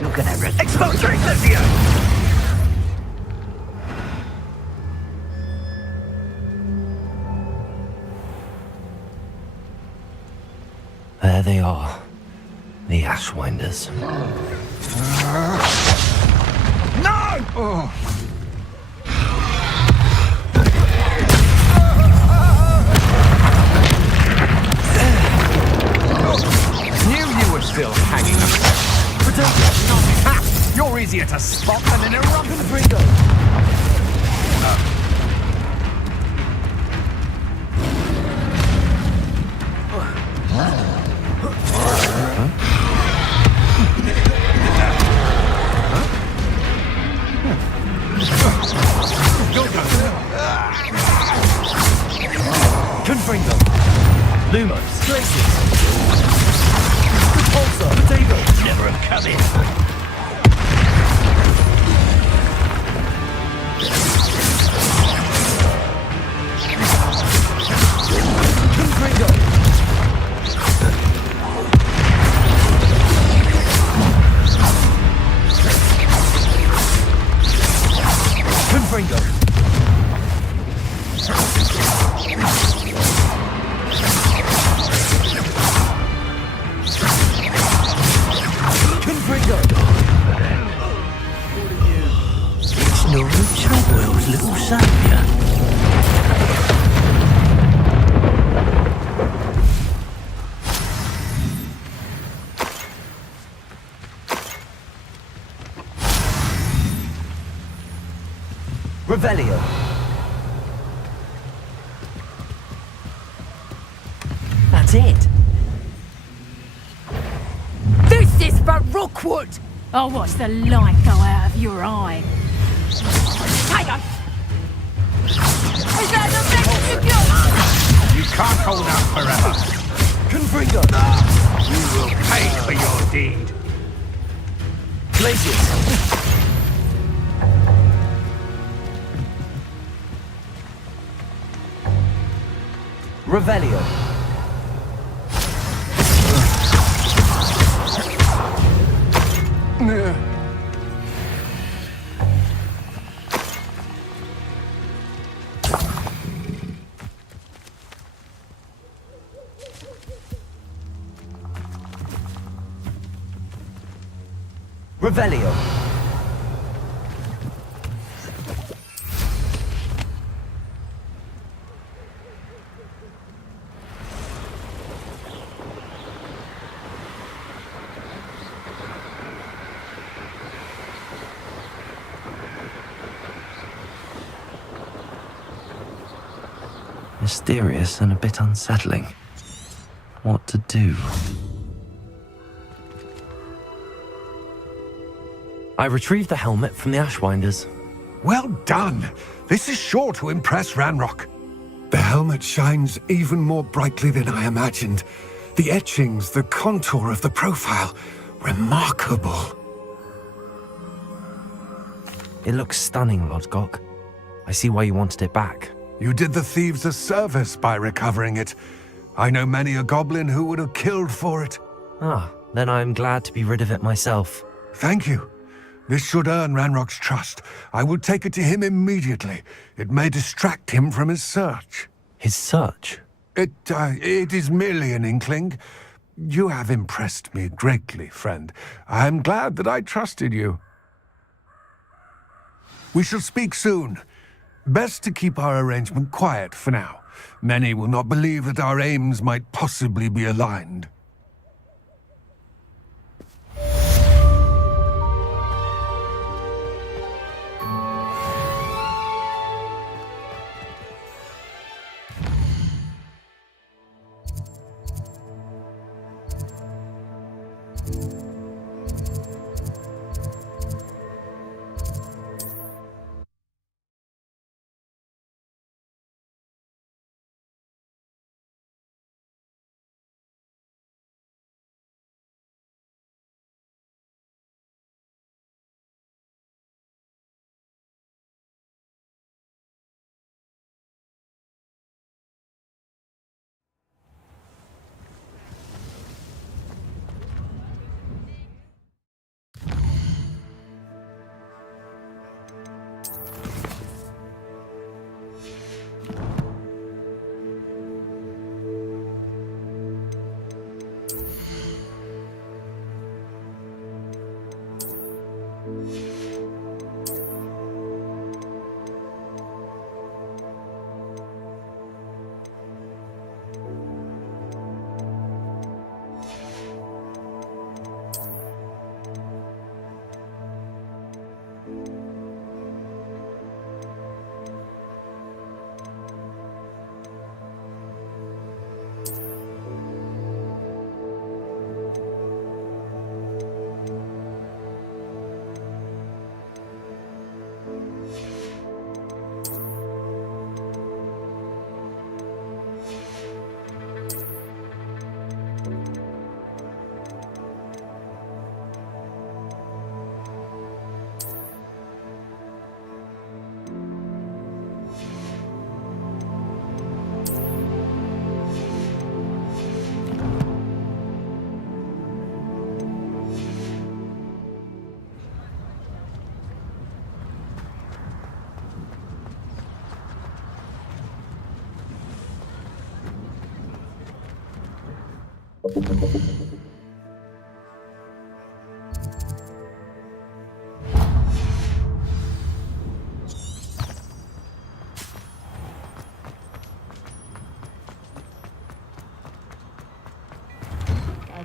You're gonna expose Lydia! There they are. The Ashwinders. No! Oh. Knew you were still hanging up. Ha! You're easier to spot than an eruption Bringo. Confringo. Lumos. Glaciers. Repulsor. Potato. Never have come in. Revelio. That's it. This is for Rookwood! I'll watch the light go out of your eye. Hang on! Is that the best you got? You can't hold out forever. Confringo. You will pay for your deed. Glaciers. Revelio. Revelio. Mysterious and a bit unsettling. What to do? I retrieved the helmet from the Ashwinders. Well done! This is sure to impress Ranrock. The helmet shines even more brightly than I imagined. The etchings, the contour of the profile, remarkable. It looks stunning, Lodgok. I see why you wanted it back. You did the thieves a service by recovering it. I know many a goblin who would have killed for it. Ah, then I am glad to be rid of it myself. Thank you. This should earn Ranrock's trust. I will take it to him immediately. It may distract him from his search. His search? It is merely an inkling. You have impressed me greatly, friend. I am glad that I trusted you. We shall speak soon. Best to keep our arrangement quiet for now. Many will not believe that our aims might possibly be aligned.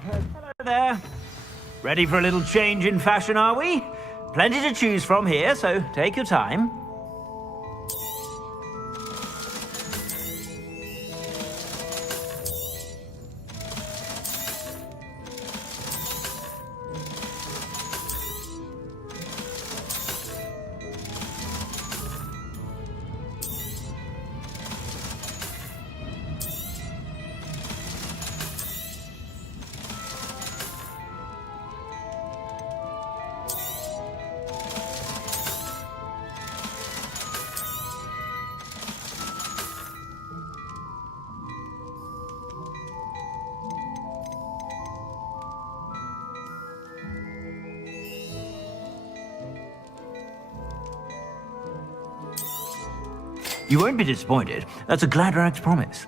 Hello there. Ready for a little change in fashion, are we? Plenty to choose from here, so take your time. You won't be disappointed. That's a Gladrag's promise.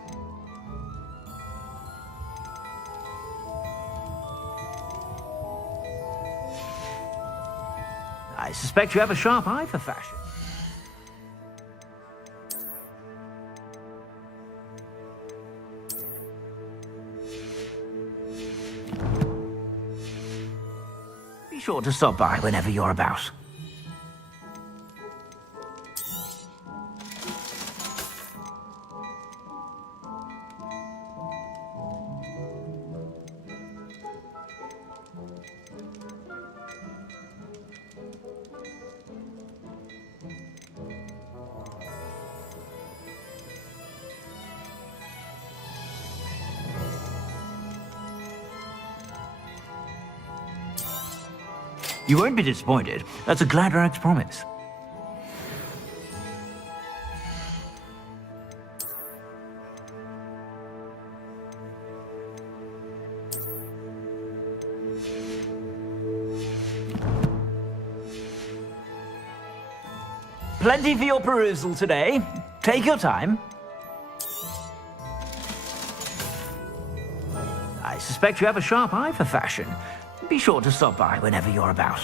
I suspect you have a sharp eye for fashion. Be sure to stop by whenever you're about. You won't be disappointed. That's a Gladrag's promise. Plenty for your perusal today. Take your time. I suspect you have a sharp eye for fashion. Be sure to stop by whenever you're about.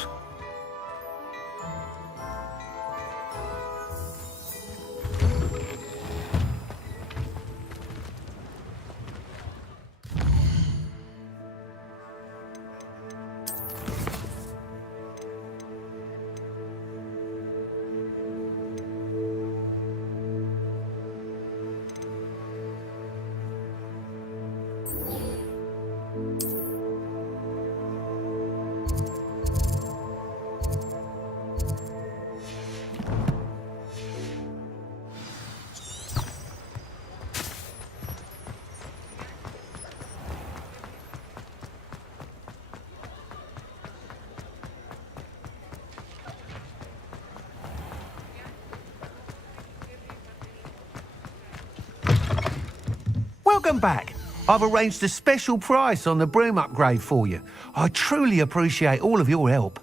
Welcome back. I've arranged a special price on the broom upgrade for you. I truly appreciate all of your help.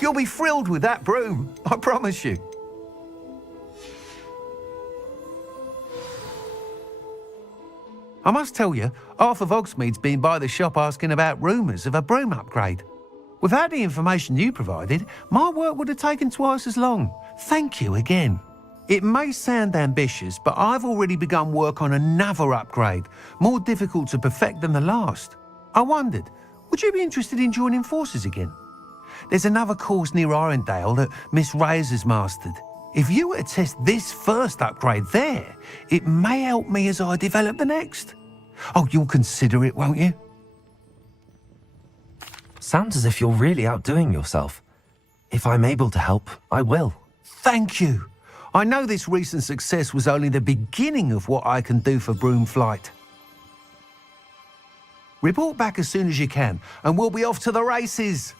You'll be thrilled with that broom, I promise you. I must tell you, half of Hogsmeade's been by the shop asking about rumours of a broom upgrade. Without the information you provided, my work would have taken twice as long. Thank you again. It may sound ambitious, but I've already begun work on another upgrade, more difficult to perfect than the last. I wondered, would you be interested in joining forces again? There's another course near Arendale that Miss Reyes has mastered. If you were to test this first upgrade there, it may help me as I develop the next. Oh, you'll consider it, won't you? Sounds as if you're really outdoing yourself. If I'm able to help, I will. Thank you. I know this recent success was only the beginning of what I can do for broom flight. Report back as soon as you can, and we'll be off to the races.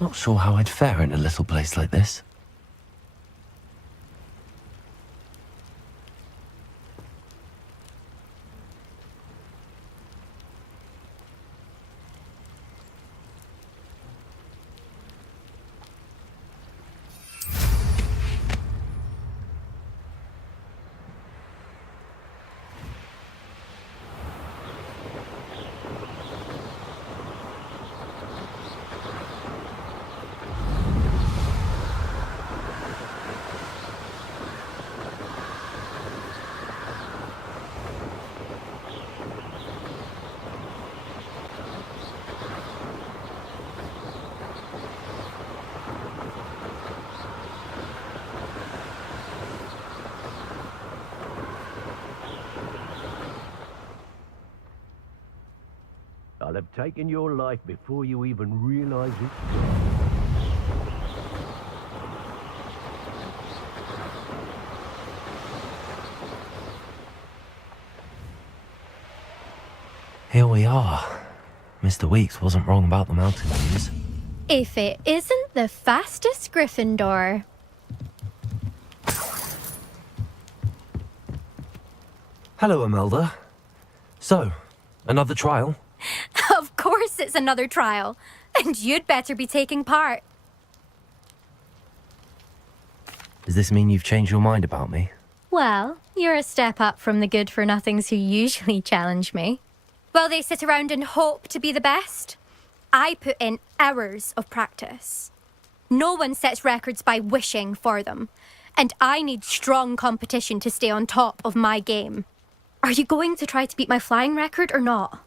Not sure how I'd fare in a little place like this. I'll have taken your life before you even realize it. Here we are. Mr. Weeks wasn't wrong about the mountain views. If it isn't the fastest Gryffindor. Hello, Imelda. So, another trial? Of course it's another trial. And you'd better be taking part. Does this mean you've changed your mind about me? Well, you're a step up from the good-for-nothings who usually challenge me. While they sit around and hope to be the best, I put in hours of practice. No one sets records by wishing for them, and I need strong competition to stay on top of my game. Are you going to try to beat my flying record or not?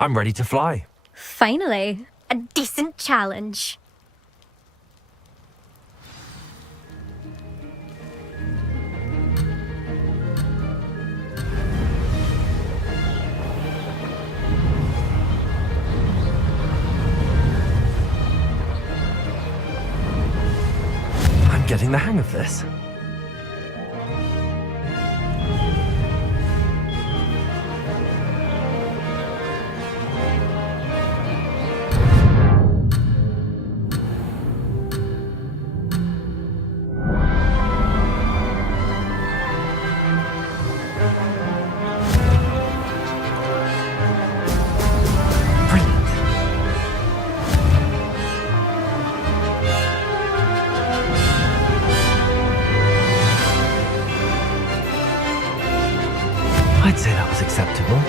I'm ready to fly. Finally, a decent challenge. I'm getting the hang of this. I'd say that was acceptable.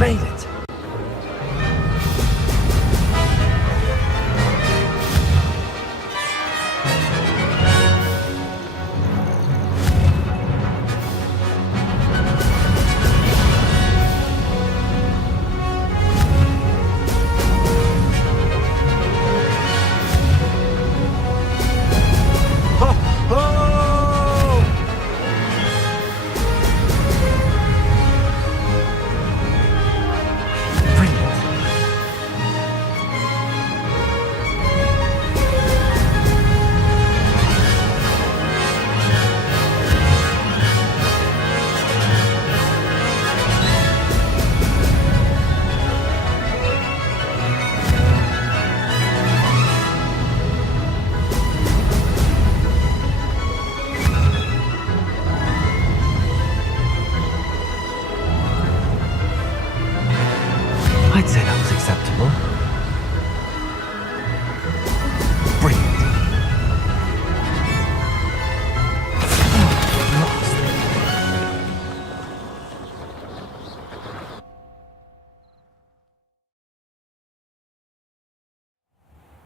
Made it. I'd say that was acceptable. Brilliant.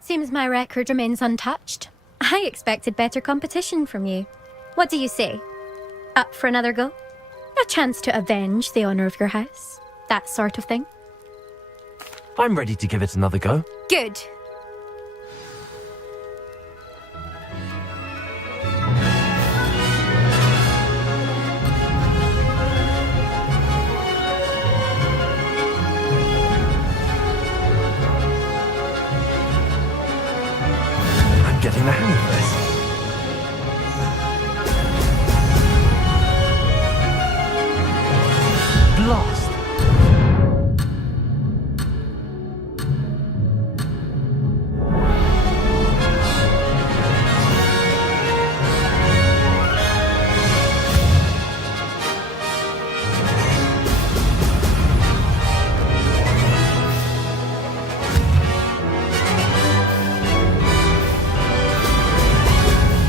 Seems my record remains untouched. I expected better competition from you. What do you say? Up for another go? A chance to avenge the honour of your house? That sort of thing? I'm ready to give it another go. Good. I'm getting the hang of this. Blast.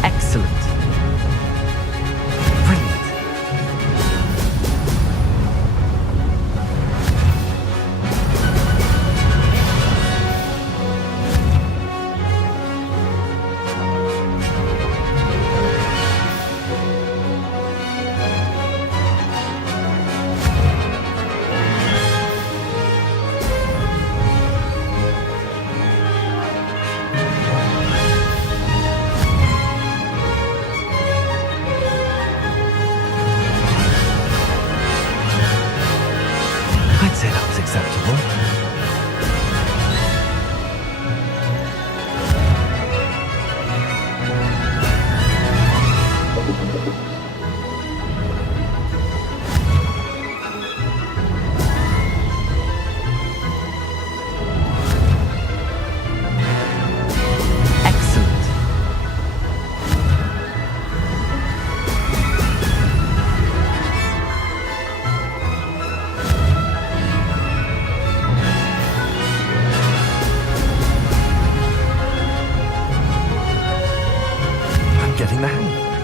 Excellent. Brilliant. I'm getting the hang of it.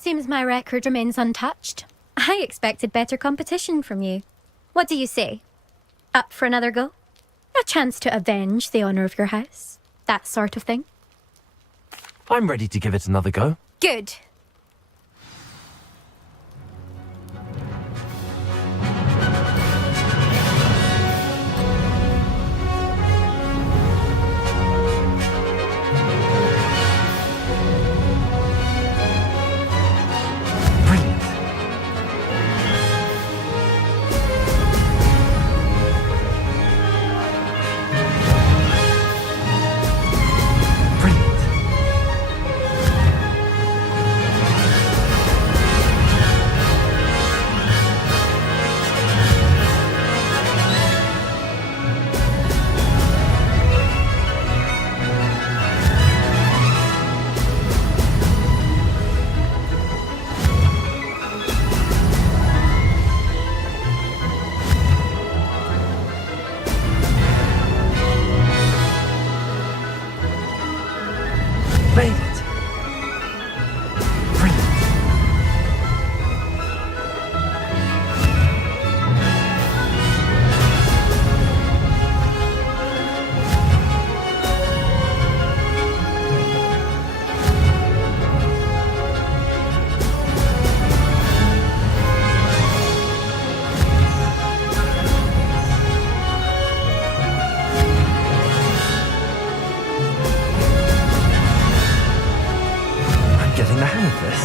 Seems my record remains untouched. I expected better competition from you. What do you say? Up for another go? A chance to avenge the honour of your house? That sort of thing? I'm ready to give it another go. Good. Made it. Brilliant. Getting the hang of this.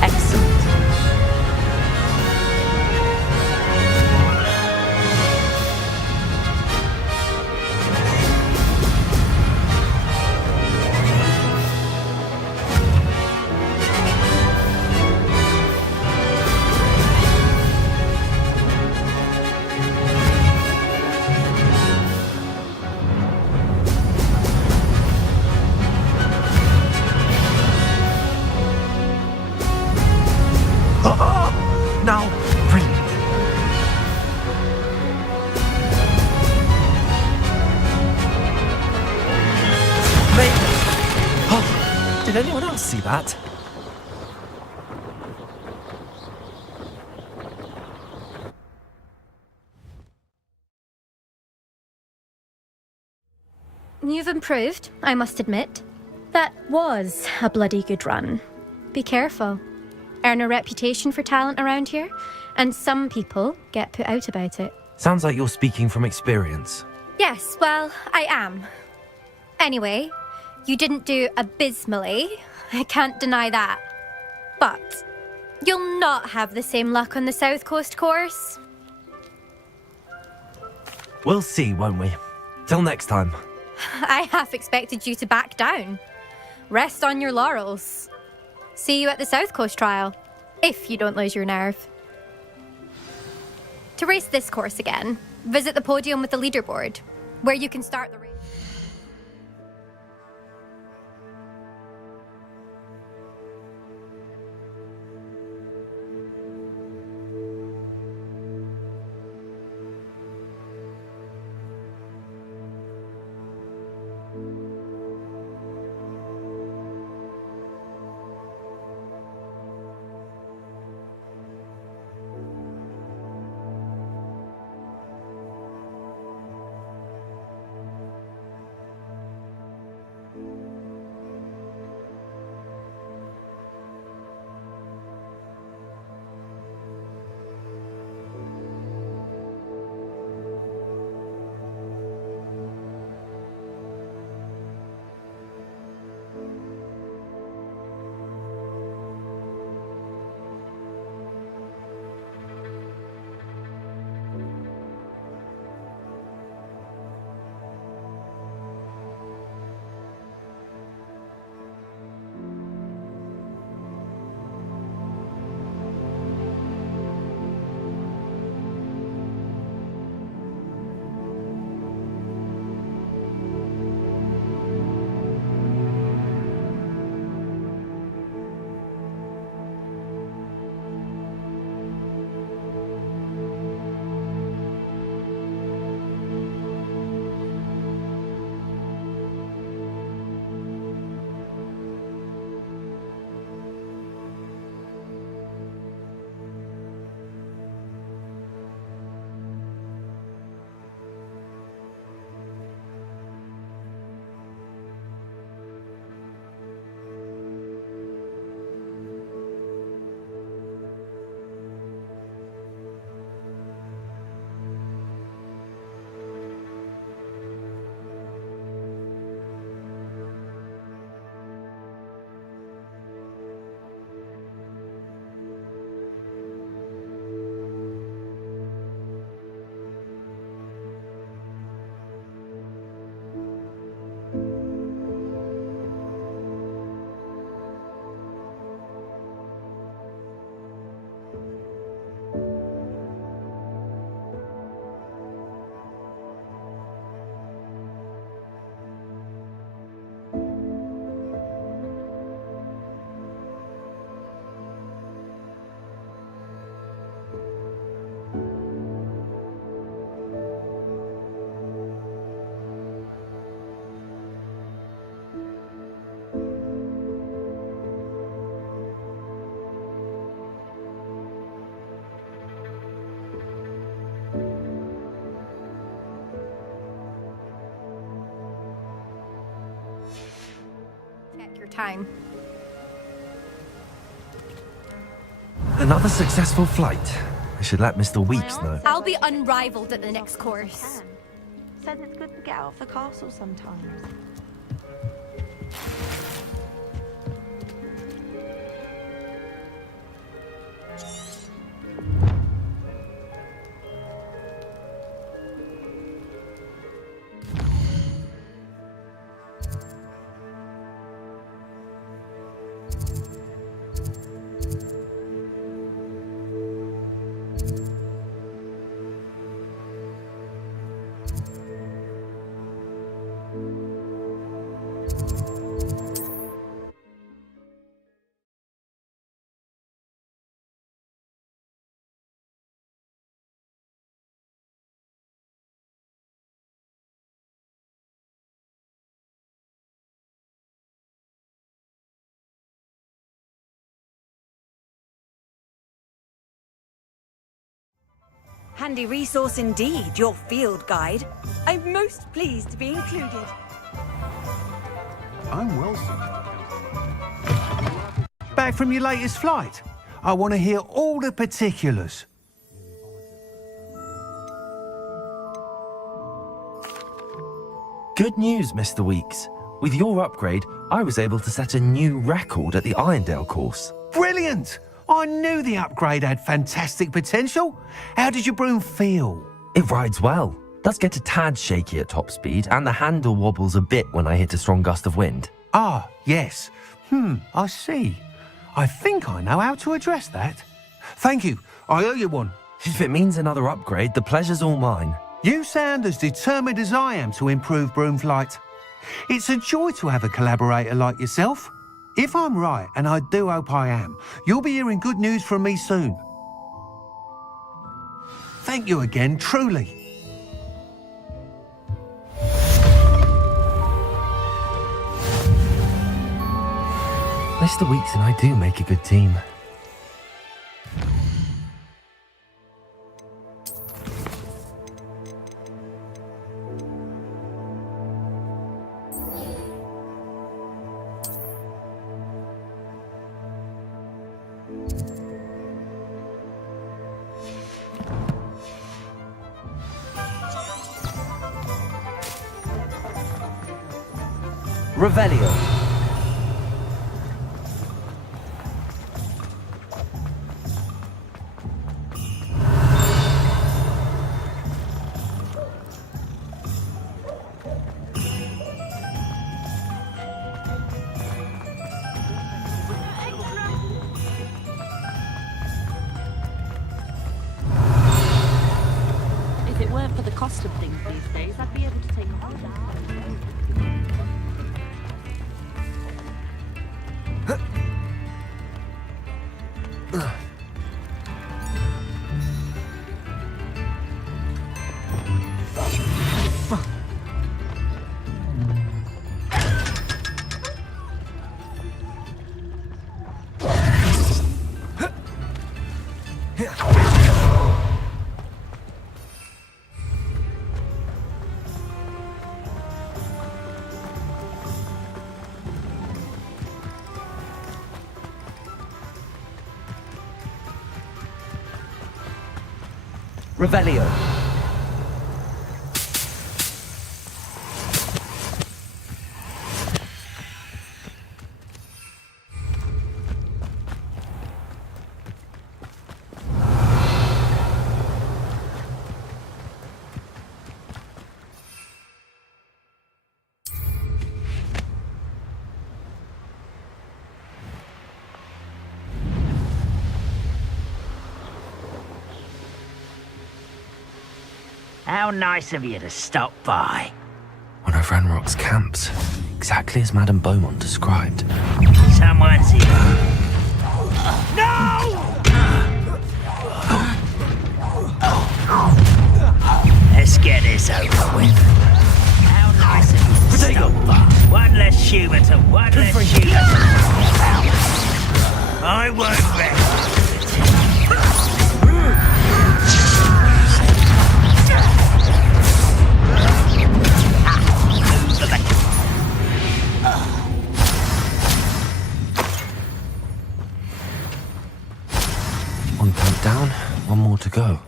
Excellent. Now, brilliant. Mate! Oh, did anyone else see that? You've improved, I must admit. That was a bloody good run. Be careful. Earn a reputation for talent around here, and some people get put out about it. Sounds like you're speaking from experience. Yes, well, I am. Anyway, you didn't do abysmally. I can't deny that. But you'll not have the same luck on the South Coast course. We'll see, won't we? Till next time. I half expected you to back down. Rest on your laurels. See you at the South Coast trial, if you don't lose your nerve. To race this course again, visit the podium with the leaderboard, where you can start the race. your time. Another successful flight. I should let Mr. Weeks know. I'll be unrivaled at the next course. Says it's good to get out of the castle sometimes. Handy resource indeed, your field guide. I'm most pleased to be included. I'm well suited. Back from your latest flight. I want to hear all the particulars. Good news, Mr. Weeks. With your upgrade, I was able to set a new record at the Irondale course. Brilliant! I knew the upgrade had fantastic potential. How did your broom feel? It rides well. Does get a tad shaky at top speed, and the handle wobbles a bit when I hit a strong gust of wind. Ah, yes. I see. I think I know how to address that. Thank you. I owe you one. If it means another upgrade, the pleasure's all mine. You sound as determined as I am to improve broom flight. It's a joy to have a collaborator like yourself. If I'm right, and I do hope I am, you'll be hearing good news from me soon. Thank you again, truly. Mr. Weeks and I do make a good team. Revelio. If it weren't for the cost of things these days, I'd be able to take a holiday. Revelio. How nice of you to stop by. One of Renrock's camps, exactly as Madame Beaumont described. Someone's here. No! Let's get this over with. How nice of you to stop by. One less Schubert and one less Schubert. I won't rest. go.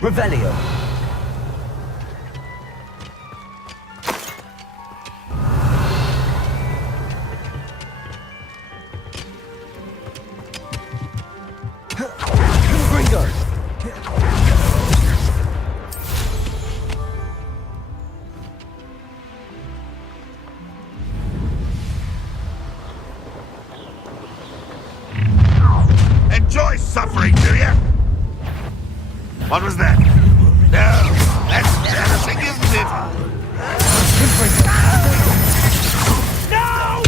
Revelio. Enjoy suffering, do you? What was that? No, that's dancing, isn't it? No!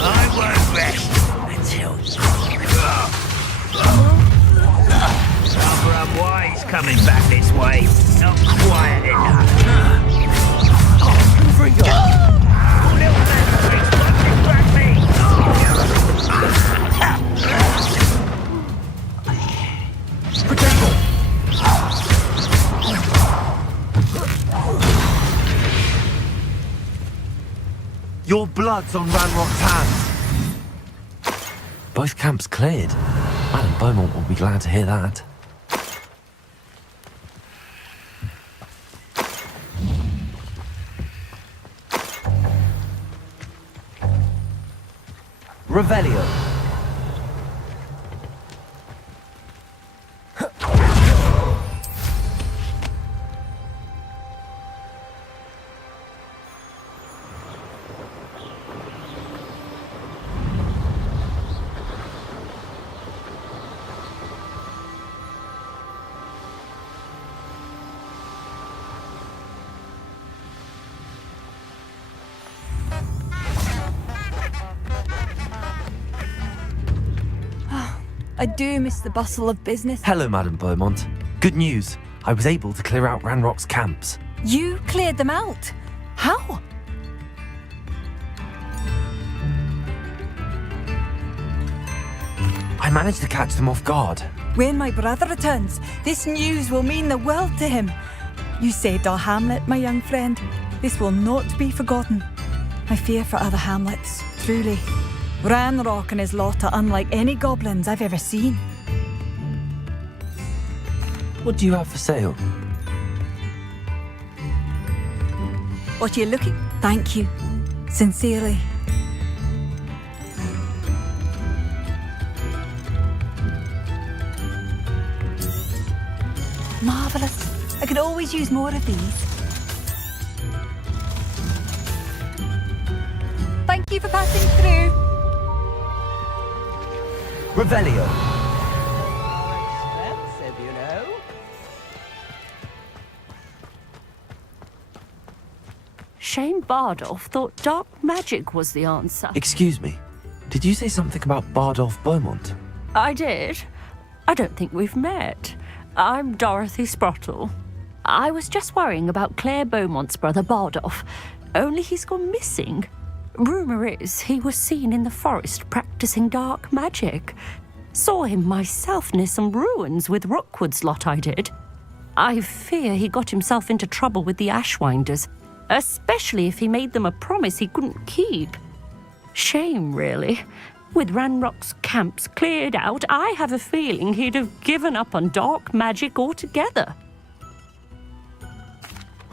I won't rest until Barbara Boy's coming back this way. Not quiet enough. Little man, watching back me. Your blood's on Ranrock's hands. Both camps cleared. Madame Beaumont will be glad to hear that. Revelio. I do miss the bustle of business. Hello, Madame Beaumont. Good news. I was able to clear out Ranrock's camps. You cleared them out? How? I managed to catch them off guard. When my brother returns, this news will mean the world to him. You saved our hamlet, my young friend. This will not be forgotten. I fear for other hamlets, truly. Ranrock and his lot are unlike any goblins I've ever seen. What do you have for sale? What are you looking? Thank you. Sincerely. Marvellous. I could always use more of these. Thank you for passing through. Revelio. Expensive, you know. Shane Bardolph thought dark magic was the answer. Excuse me. Did you say something about Bardolph Beaumont? I did. I don't think we've met. I'm Dorothy Sprottle. I was just worrying about Claire Beaumont's brother Bardolph, only he's gone missing. Rumour is he was seen in the forest practicing dark magic. Saw him myself near some ruins with Rookwood's lot I did. I fear he got himself into trouble with the Ashwinders, especially if he made them a promise he couldn't keep. Shame, really. With Ranrock's camps cleared out, I have a feeling he'd have given up on dark magic altogether.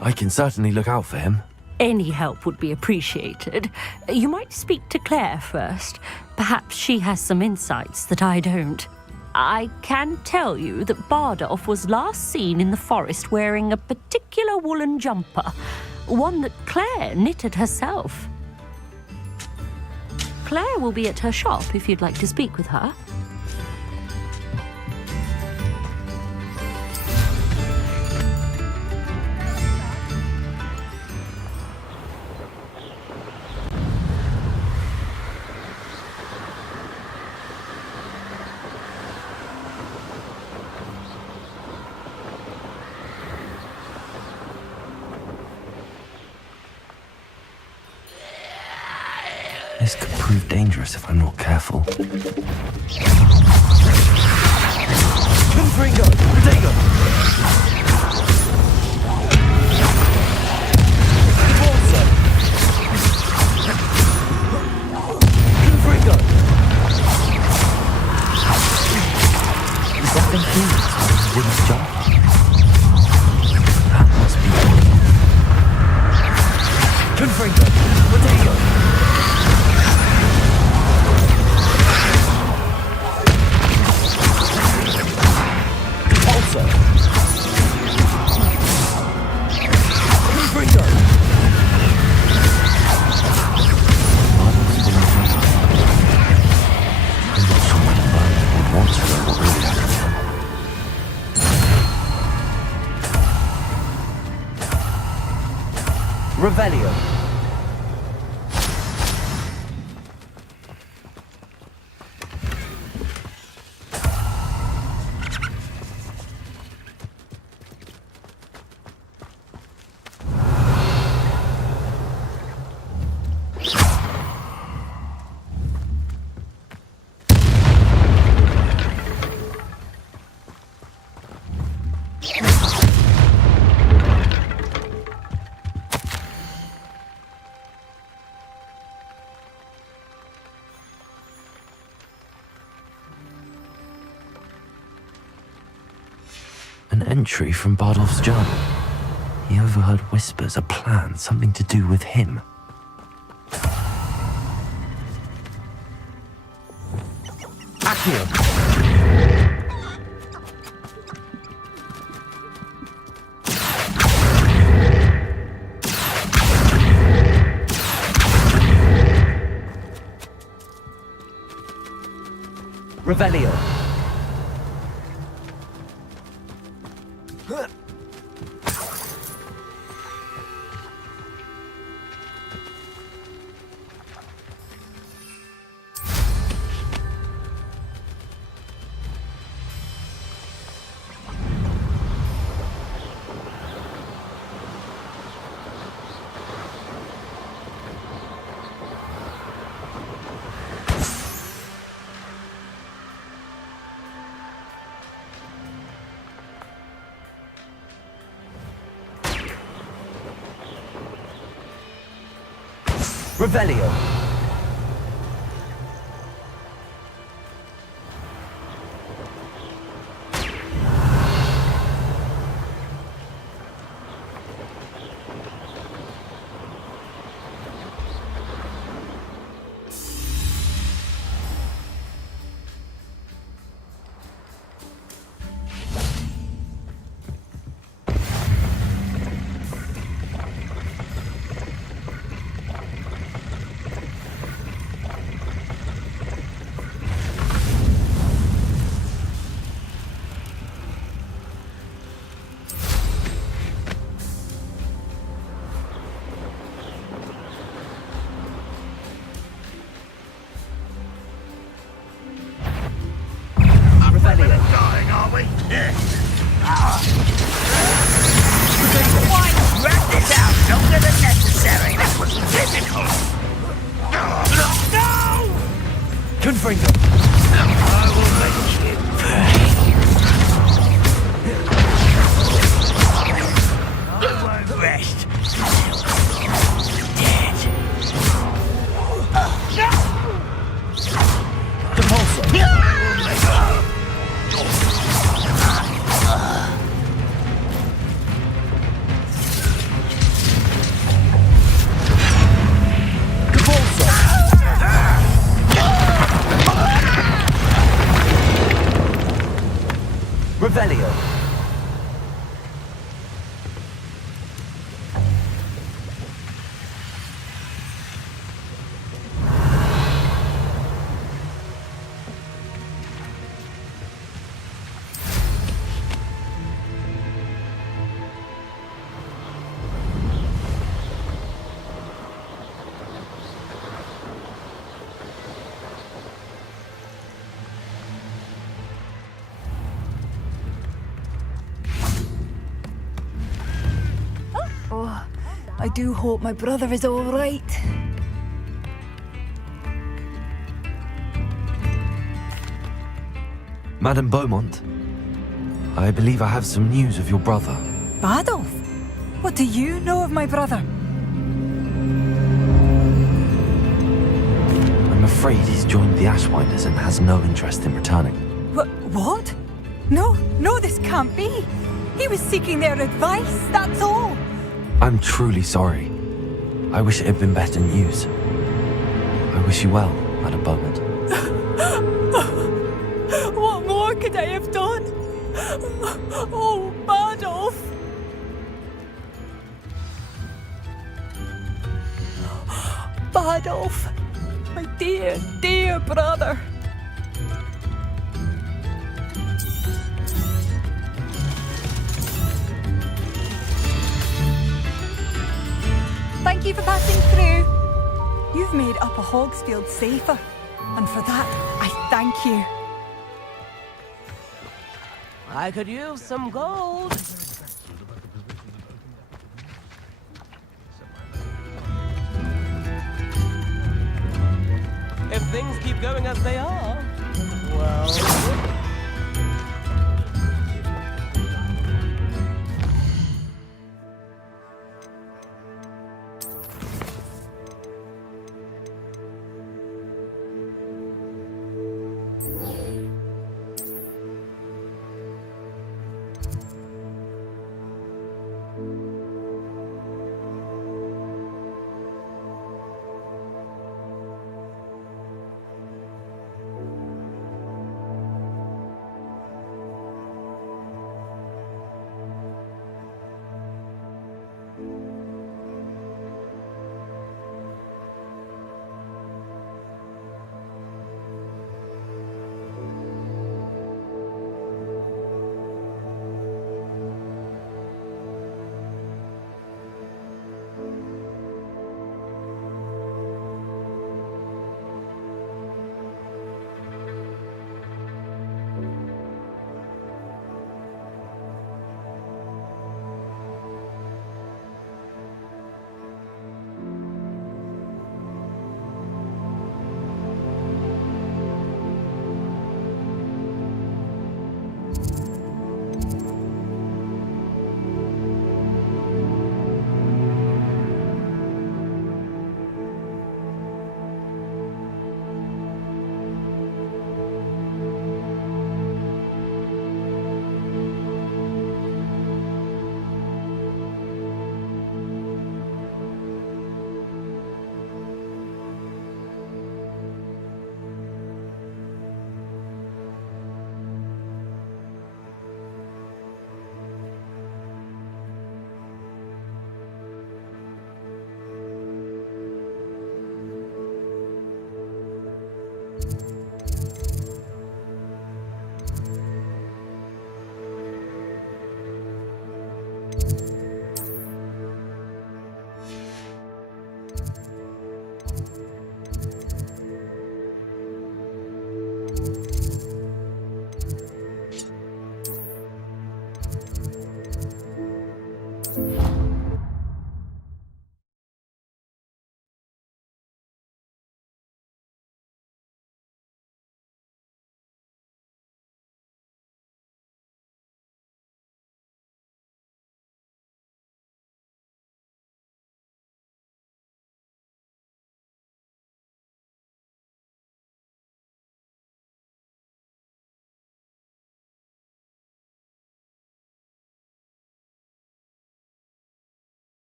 I can certainly look out for him. Any help would be appreciated. You might speak to Claire first. Perhaps she has some insights that I don't. I can tell you that Bardolph was last seen in the forest wearing a particular woolen jumper, one that Claire knitted herself. Claire will be at her shop if you'd like to speak with her. This could prove dangerous if I'm not careful. Confringo! Protego! Confringo. Potato. Pulsar. Confringo. Revelio. An entry from Bardolph's journal. He overheard whispers, a plan, something to do with him. Accio. Revelio. Revelio. Dying, are we? Why drag this out longer than necessary? This was difficult. No! Confringo. I will make you pay. I won't rest dead. Depulso. Revelio. Oh, I do hope my brother is all right. Madame Beaumont, I believe I have some news of your brother. Bardolph? What do you know of my brother? I'm afraid he's joined the Ashwinders and has no interest in returning. What? No, this can't be. He was seeking their advice, that's all. I'm truly sorry. I wish it had been better news. I wish you well, Madam Beaumont. What more could I have done? Oh, Badolf! Badolf, my dear, dear brother. Thank you for passing through. You've made Upper Hogsfield safer, and for that, I thank you. I could use some gold. If things keep going as they are, well...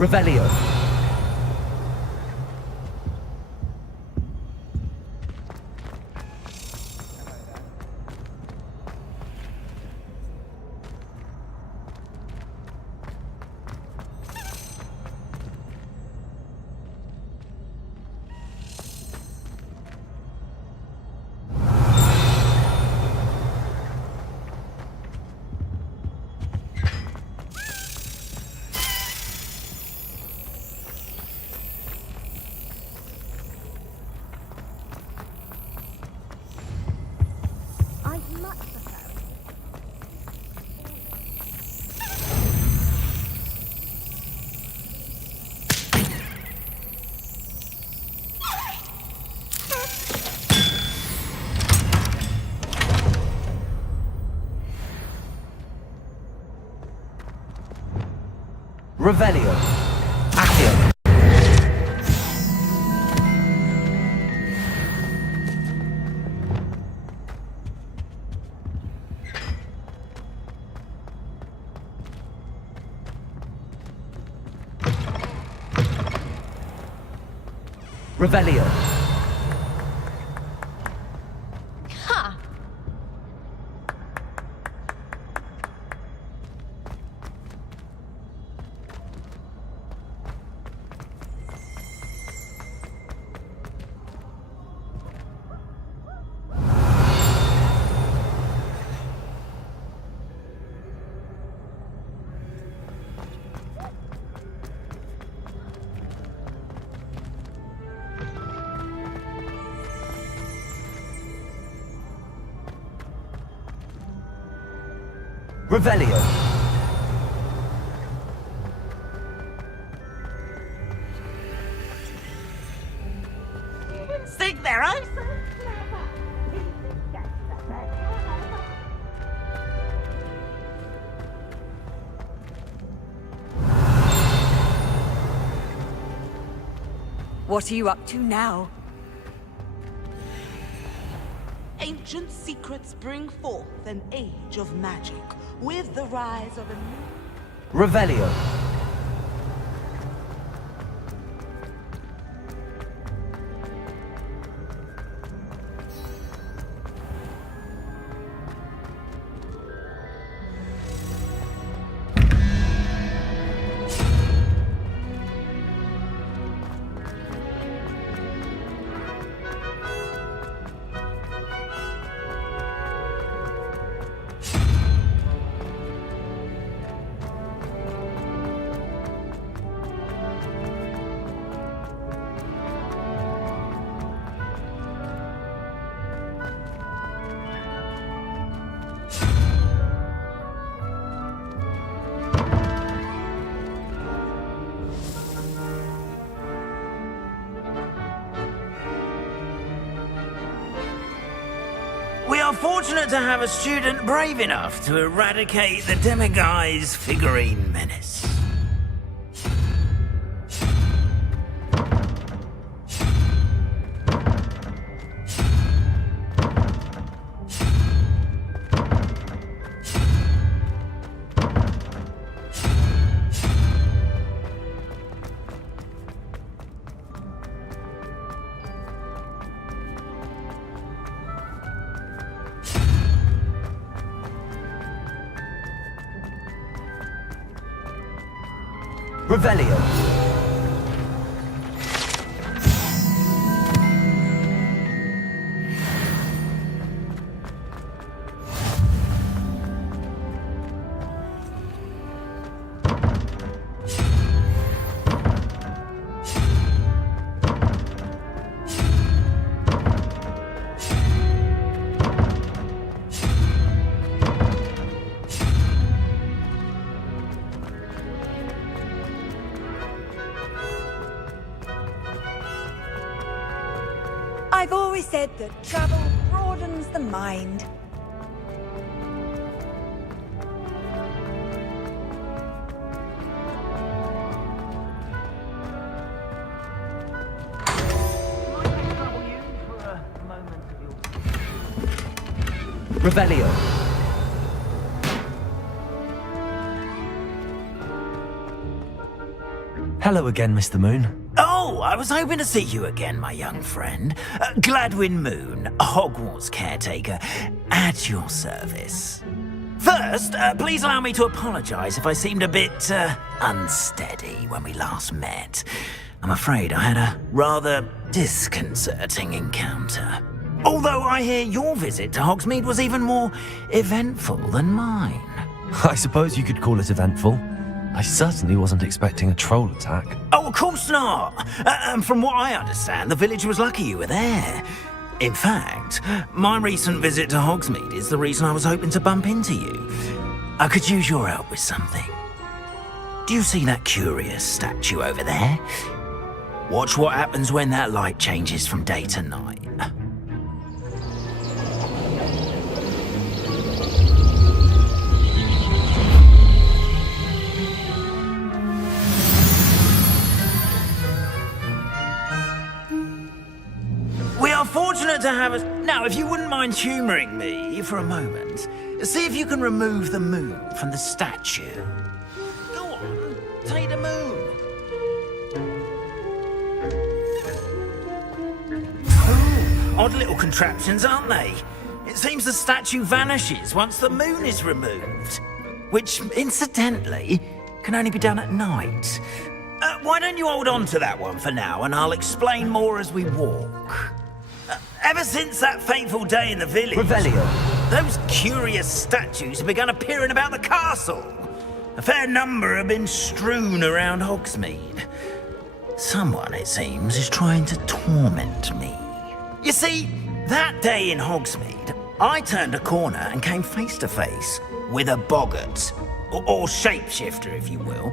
Revelio. Revelio. Accio. Revelio. Ha! Revelio. Stick their eyes. What are you up to now? Ancient secrets bring forth an age of magic with the rise of a new... Revelio. We are fortunate to have a student brave enough to eradicate the Demiguise figurine menace. Revelio. I've always said that travel broadens the mind. Revelio. Hello again, Mr. Moon. Oh, I was hoping to see you again, my young friend. Gladwin Moon, Hogwarts caretaker, at your service. First, please allow me to apologise if I seemed a bit unsteady when we last met. I'm afraid I had a rather disconcerting encounter. Although I hear your visit to Hogsmeade was even more eventful than mine. I suppose you could call it eventful. I certainly wasn't expecting a troll attack. Oh, of course not. And from what I understand, the village was lucky you were there. In fact, my recent visit to Hogsmeade is the reason I was hoping to bump into you. I could use your help with something. Do you see that curious statue over there? Watch what happens when that light changes from day to night. Now, if you wouldn't mind humouring me for a moment, see if you can remove the moon from the statue. Go on, take the moon. Ooh, odd little contraptions, aren't they? It seems the statue vanishes once the moon is removed. Which, incidentally, can only be done at night. Why don't you hold on to that one for now, and I'll explain more as we walk. Ever since that fateful day in the village, Revelio. Those curious statues have begun appearing about the castle. A fair number have been strewn around Hogsmeade. Someone, it seems, is trying to torment me. You see, that day in Hogsmeade, I turned a corner and came face to face with a boggart, or shapeshifter, if you will,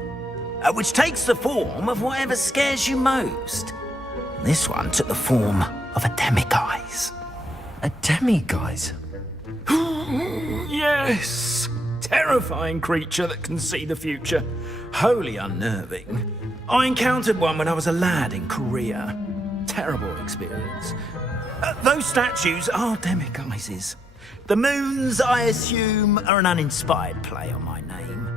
which takes the form of whatever scares you most. This one took the form of a demiguise. A demiguise? Yes! Terrifying creature that can see the future. Wholly unnerving. I encountered one when I was a lad in Korea. Terrible experience. Those statues are demiguises. The moons, I assume, are an uninspired play on my name.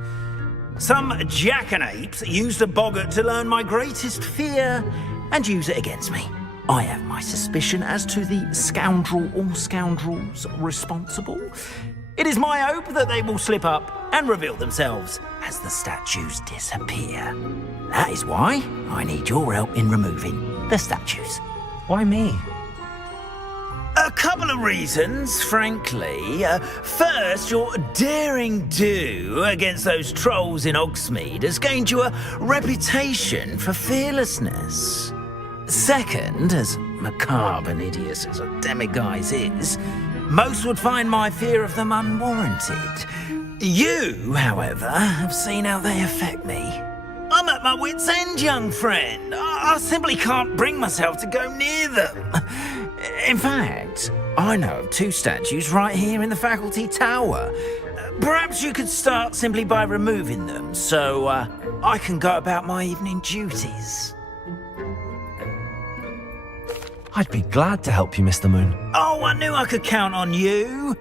Some jackanapes used a boggart to learn my greatest fear and use it against me. I have my suspicion as to the scoundrel or scoundrels responsible. It is my hope that they will slip up and reveal themselves as the statues disappear. That is why I need your help in removing the statues. Why me? A couple of reasons, frankly. First, your daring do against those trolls in Hogsmeade has gained you a reputation for fearlessness. Second, as macabre and hideous as a demiguise is, most would find my fear of them unwarranted. You, however, have seen how they affect me. I'm at my wit's end, young friend. I simply can't bring myself to go near them. In fact, I know of two statues right here in the faculty tower. Perhaps you could start simply by removing them, so I can go about my evening duties. I'd be glad to help you, Mr. Moon. Oh, I knew I could count on you.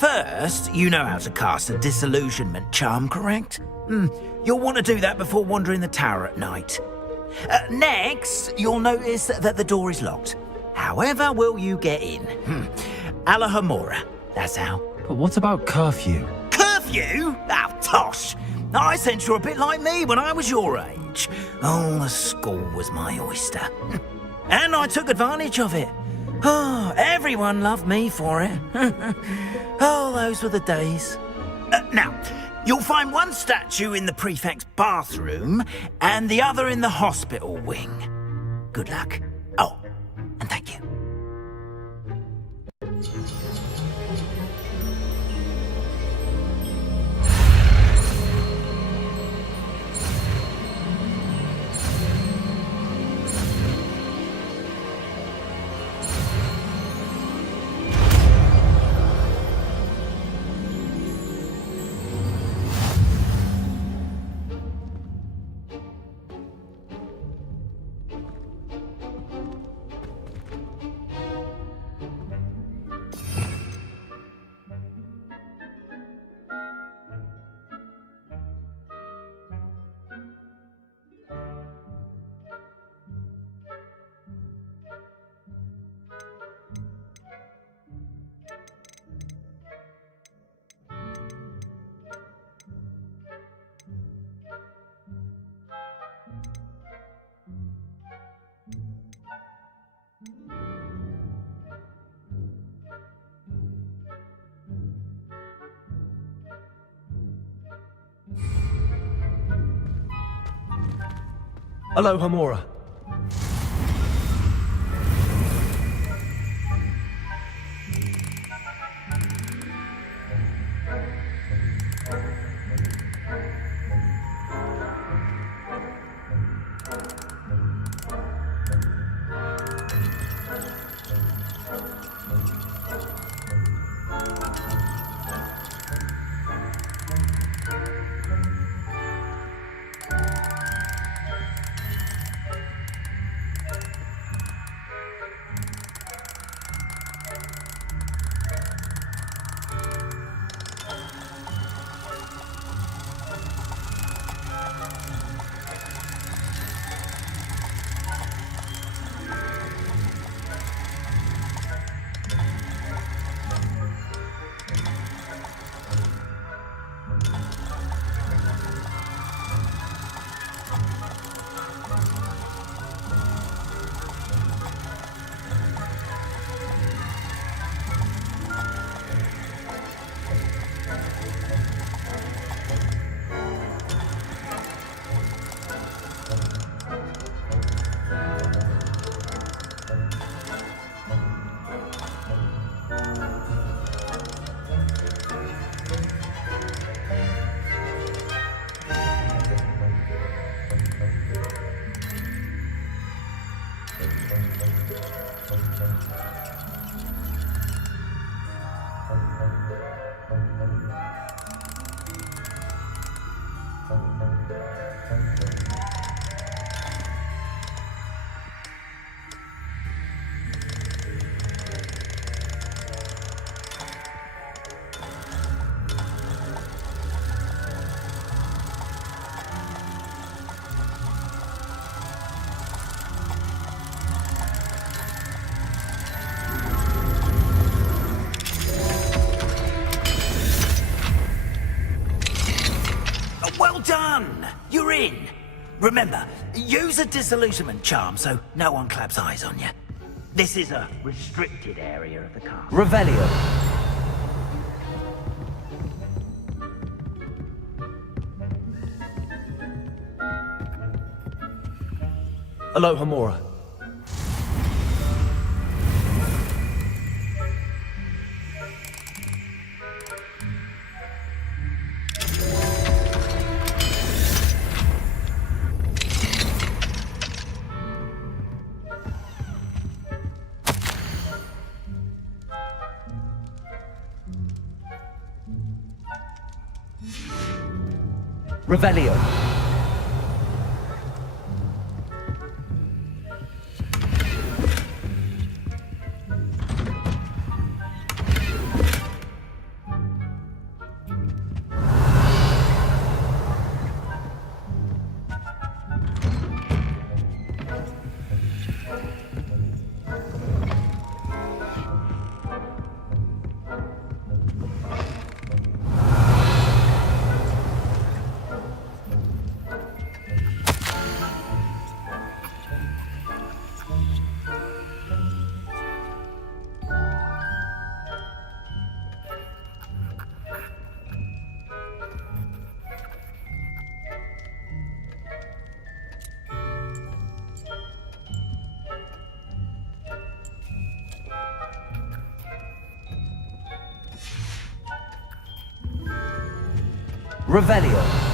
First, you know how to cast a disillusionment charm, correct? You'll want to do that before wandering the tower at night. Next, you'll notice that the door is locked. However will you get in? Alahamora, that's how. But what about curfew? Curfew? Oh, tosh. I sense you're a bit like me when I was your age. Oh, the school was my oyster. And I took advantage of it. Oh, everyone loved me for it. Oh, those were the days. Now, you'll find one statue in the prefect's bathroom and the other in the hospital wing. Good luck. Oh, and thank you. Alohomora. Well done! You're in. Remember, use a disillusionment charm so no one claps eyes on you. This is a restricted area of the castle. Revelio. Aloha Mora. Revelio. Revelio.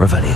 Revelio.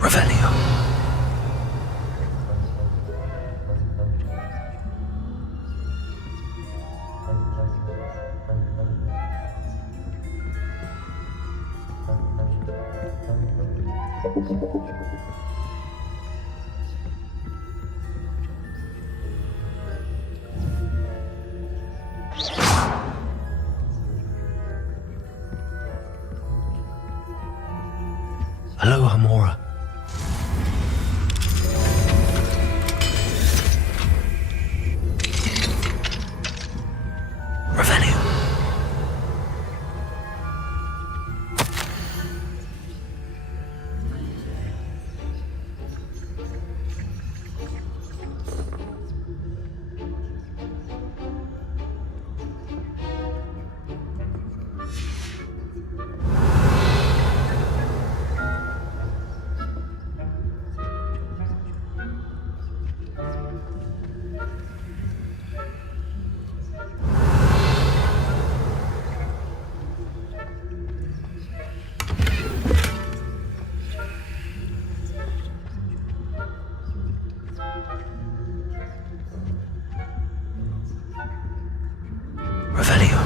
Revelio. Hello, Hamora. Revelio. Revelio.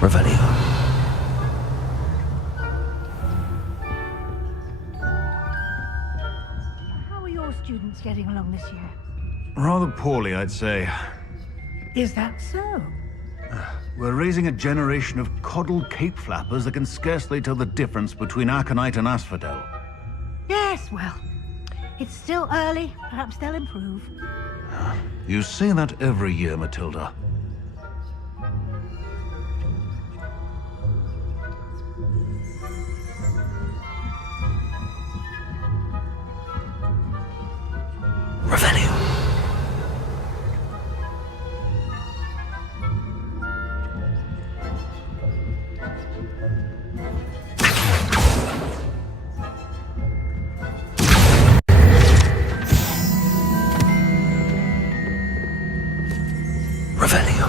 Revelio. How are your students getting along this year? Rather poorly, I'd say. Is that so? We're raising a generation of coddled cape flappers that can scarcely tell the difference between Aconite and Asphodel. Yes, well, it's still early. Perhaps they'll improve. You say that every year, Matilda. Revelio. Revelio.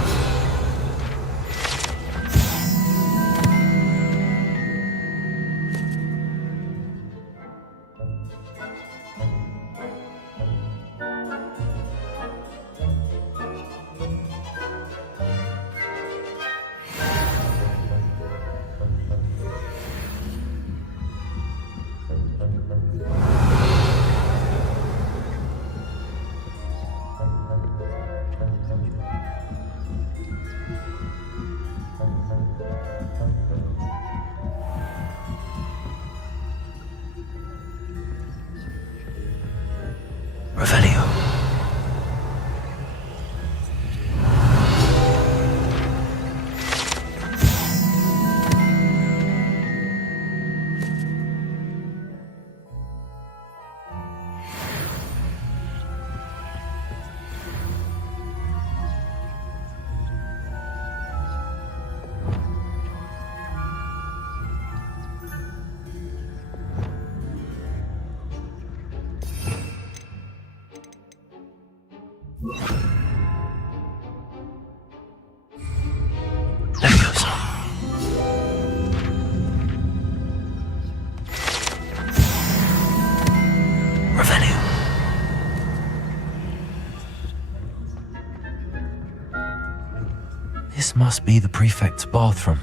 must be the prefect's bathroom.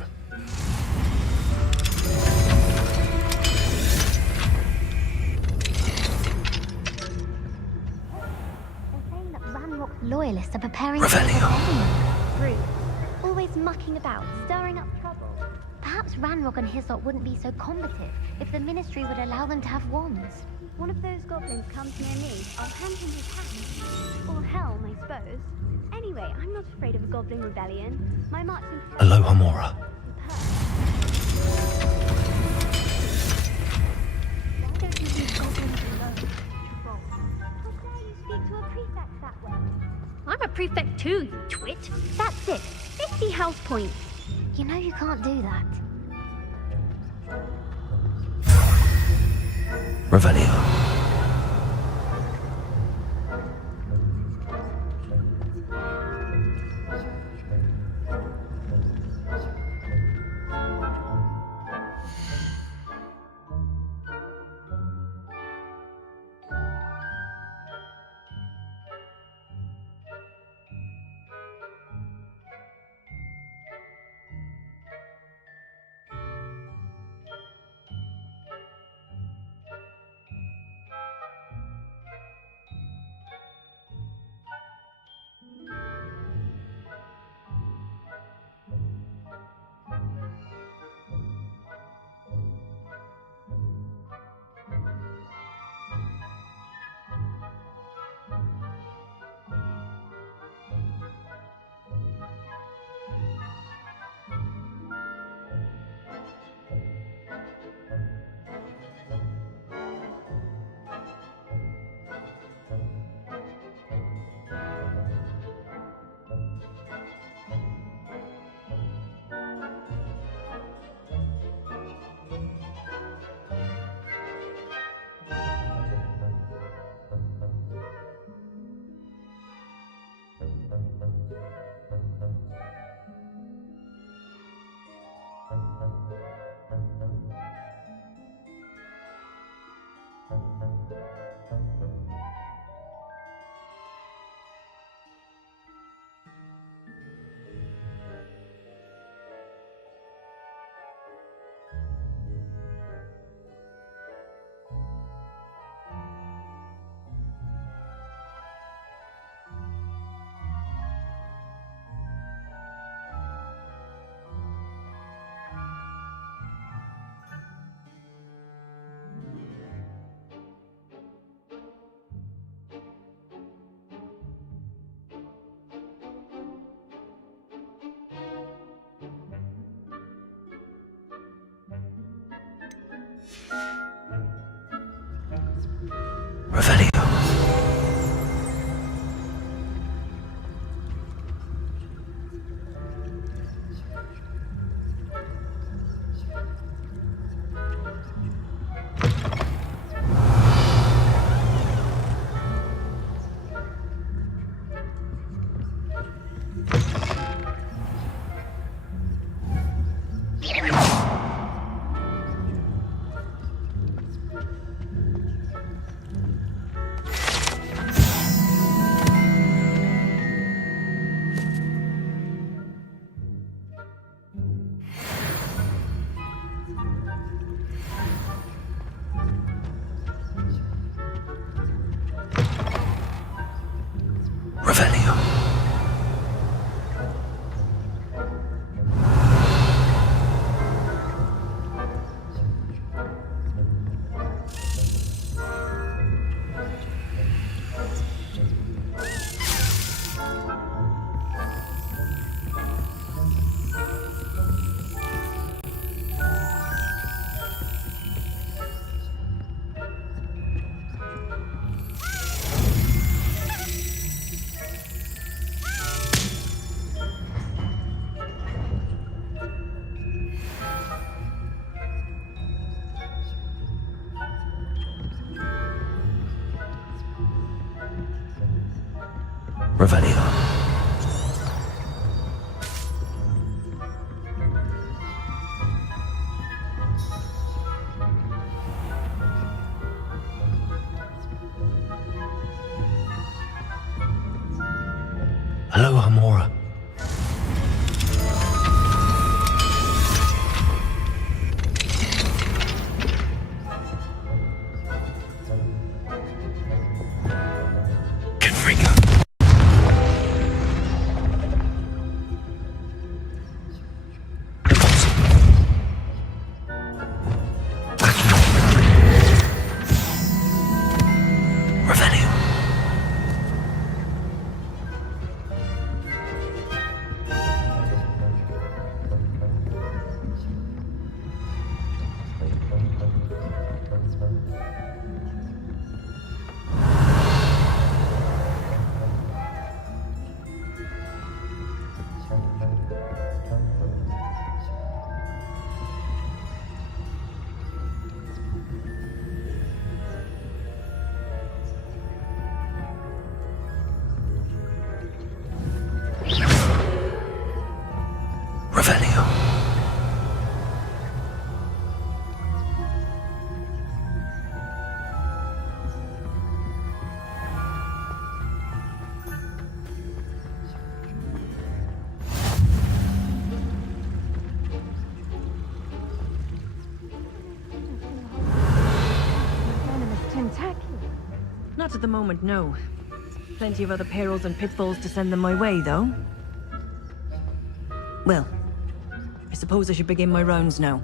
Loyalists are preparing Revelio. Always mucking about, stirring up trouble. Perhaps Ranrock and his lot wouldn't be so combative if the Ministry would allow them to have wands. One of those goblins comes near me, I'll hand him his hat. Or helm, I suppose. Anyway, I'm not afraid of a goblin rebellion. My marching... Aloha Mora. Why don't you leave goblins alone, troll? How dare you speak to a prefect that way? I'm a prefect too, you twit. That's it. 50 health points. You know you can't do that. Revelio. Revelio. Revelio. Aloha Mora. Revelio. Venomous tentacular. Not at the moment, no. Plenty of other perils and pitfalls to send them my way, though. Well, I suppose I should begin my rounds now.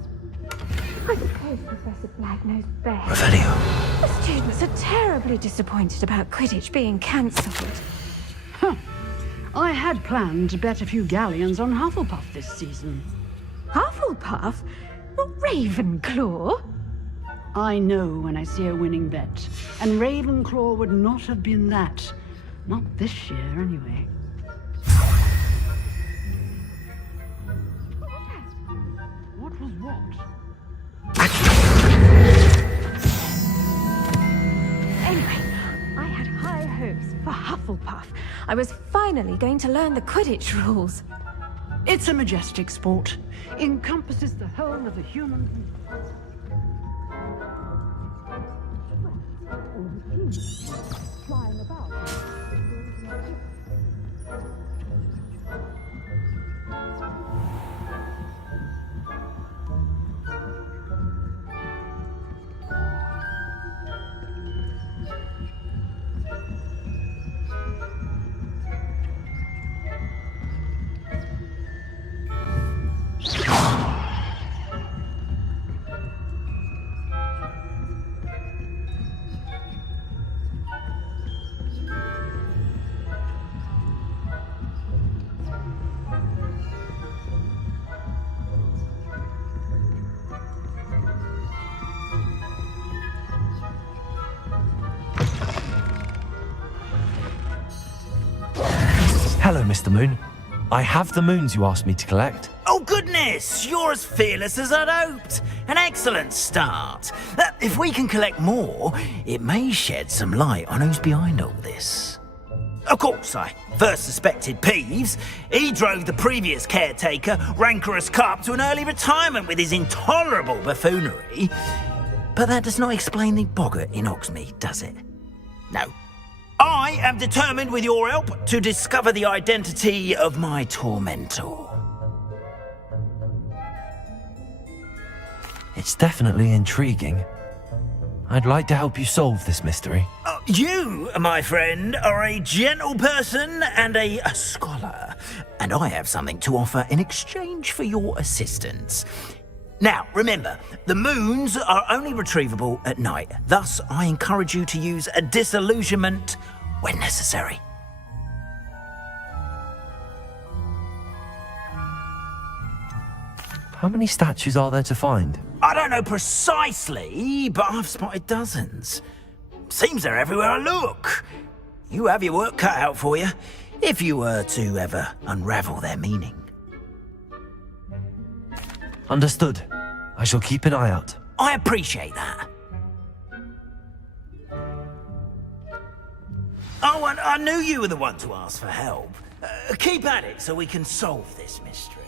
I suppose Professor Black knows best. Revelio. The students are terribly disappointed about Quidditch being cancelled. I had planned to bet a few galleons on Hufflepuff this season. Hufflepuff? Not Ravenclaw? I know when I see a winning bet, and Ravenclaw would not have been that. Not this year, anyway. What was what? Anyway, I had high hopes for Hufflepuff. I was finally going to learn the Quidditch rules. It's a majestic sport. Encompasses the whole of the human... Flying about. Hello, Mr. Moon. I have the moons you asked me to collect. Oh, goodness! You're as fearless as I'd hoped. An excellent start. If we can collect more, it may shed some light on who's behind all this. Of course, I first suspected Peeves. He drove the previous caretaker, Rancorous Carp, to an early retirement with his intolerable buffoonery. But that does not explain the boggart in Hogsmeade, does it? No. I am determined, with your help, to discover the identity of my tormentor. It's definitely intriguing. I'd like to help you solve this mystery. You, my friend, are a gentle person and a scholar, and I have something to offer in exchange for your assistance. Now, remember, the moons are only retrievable at night. Thus, I encourage you to use a disillusionment when necessary. How many statues are there to find? I don't know precisely, but I've spotted dozens. Seems they're everywhere I look. You have your work cut out for you, if you were to ever unravel their meaning. Understood. I shall keep an eye out. I appreciate that. Oh, and I knew you were the one to ask for help. Keep at it so we can solve this mystery.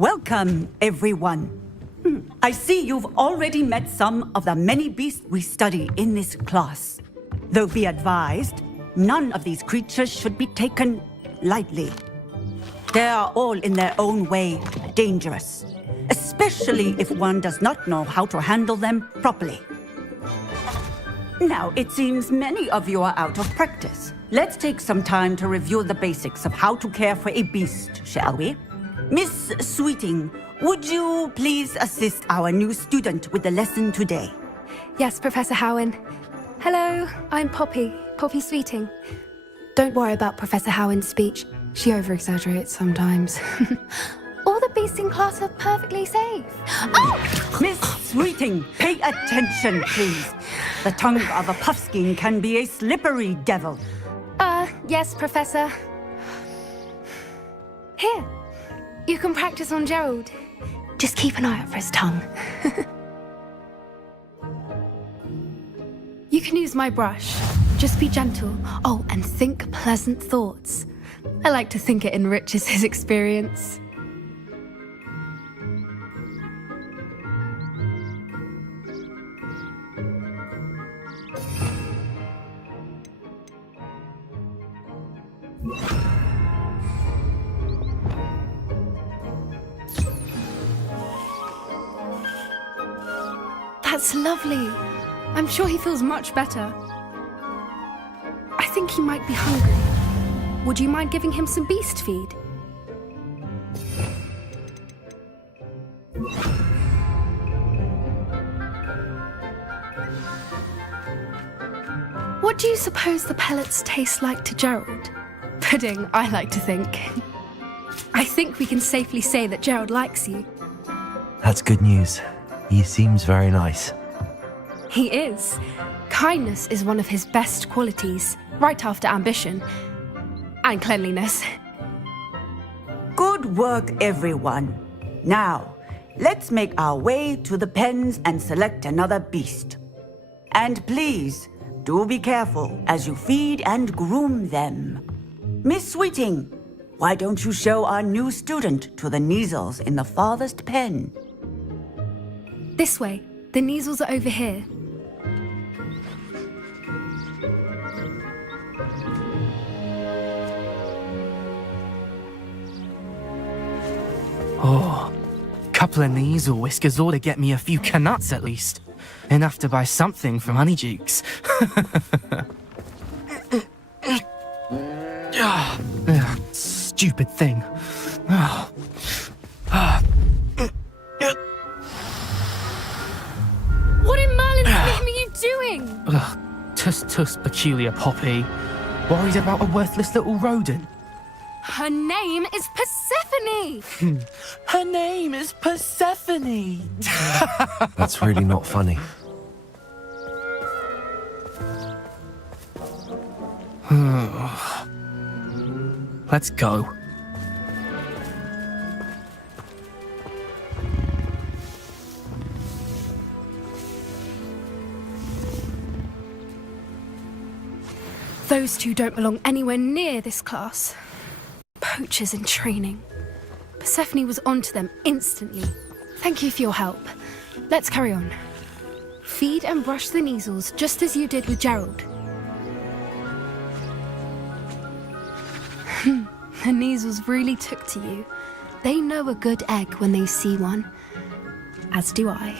Welcome, everyone. I see you've already met some of the many beasts we study in this class. Though be advised, none of these creatures should be taken lightly. They are all in their own way dangerous, especially if one does not know how to handle them properly. Now, it seems many of you are out of practice. Let's take some time to review the basics of how to care for a beast, shall we? Miss Sweeting, would you please assist our new student with the lesson today? Yes, Professor Howen. Hello, I'm Poppy Sweeting. Don't worry about Professor Howen's speech. She over-exaggerates sometimes. All the beasts in class are perfectly safe. Oh! Miss Sweeting, pay attention, please. The tongue of a puffskein can be a slippery devil. Yes, Professor. Here, you can practice on Gerald. Just keep an eye out for his tongue. You can use my brush. Just be gentle. Oh, and think pleasant thoughts. I like to think it enriches his experience. That's lovely. I'm sure he feels much better. I think he might be hungry. Would you mind giving him some beast feed? What do you suppose the pellets taste like to Gerald? Pudding, I like to think. I think we can safely say that Gerald likes you. That's good news. He seems very nice. He is. Kindness is one of his best qualities, right after ambition. And cleanliness. Good work, everyone. Now, let's make our way to the pens and select another beast. And please, do be careful as you feed and groom them. Miss Sweeting, why don't you show our new student to the Neasels in the farthest pen? This way. The Neasels are over here. Oh, couple of Neasel whiskers ought to get me a few canuts at least. Enough to buy something from Honeydukes. Stupid thing. What in Merlin's name are you doing? Tuss, peculiar Poppy. Worried about a worthless little rodent. Her name is Persephone! Her name is Persephone! That's really not funny. Let's go. Those two don't belong anywhere near this class. Poachers in training. Persephone was onto them instantly. Thank you for your help. Let's carry on. Feed and brush the Neasels just as you did with Gerald. The Neasels really took to you. They know a good egg when they see one. As do I.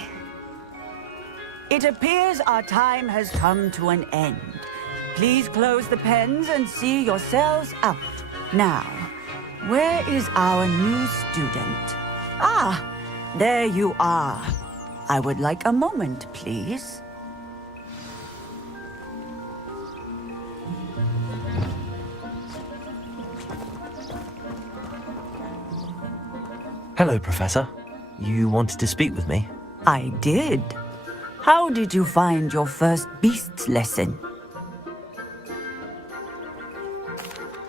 It appears our time has come to an end. Please close the pens and see yourselves out. Now, where is our new student? Ah, there you are. I would like a moment, please. Hello, Professor. You wanted to speak with me? I did. How did you find your first beasts lesson?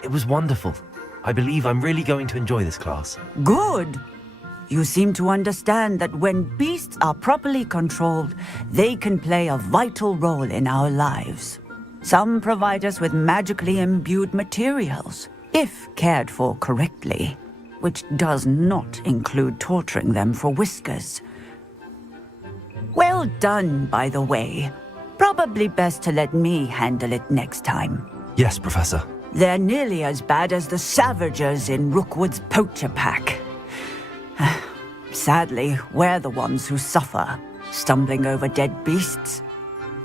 It was wonderful. I believe I'm really going to enjoy this class. Good. You seem to understand that when beasts are properly controlled, they can play a vital role in our lives. Some provide us with magically imbued materials, if cared for correctly. which does not include torturing them for whiskers. Well done, by the way. Probably best to let me handle it next time. Yes, Professor. They're nearly as bad as the Savagers in Rookwood's poacher pack. Sadly, we're the ones who suffer, stumbling over dead beasts.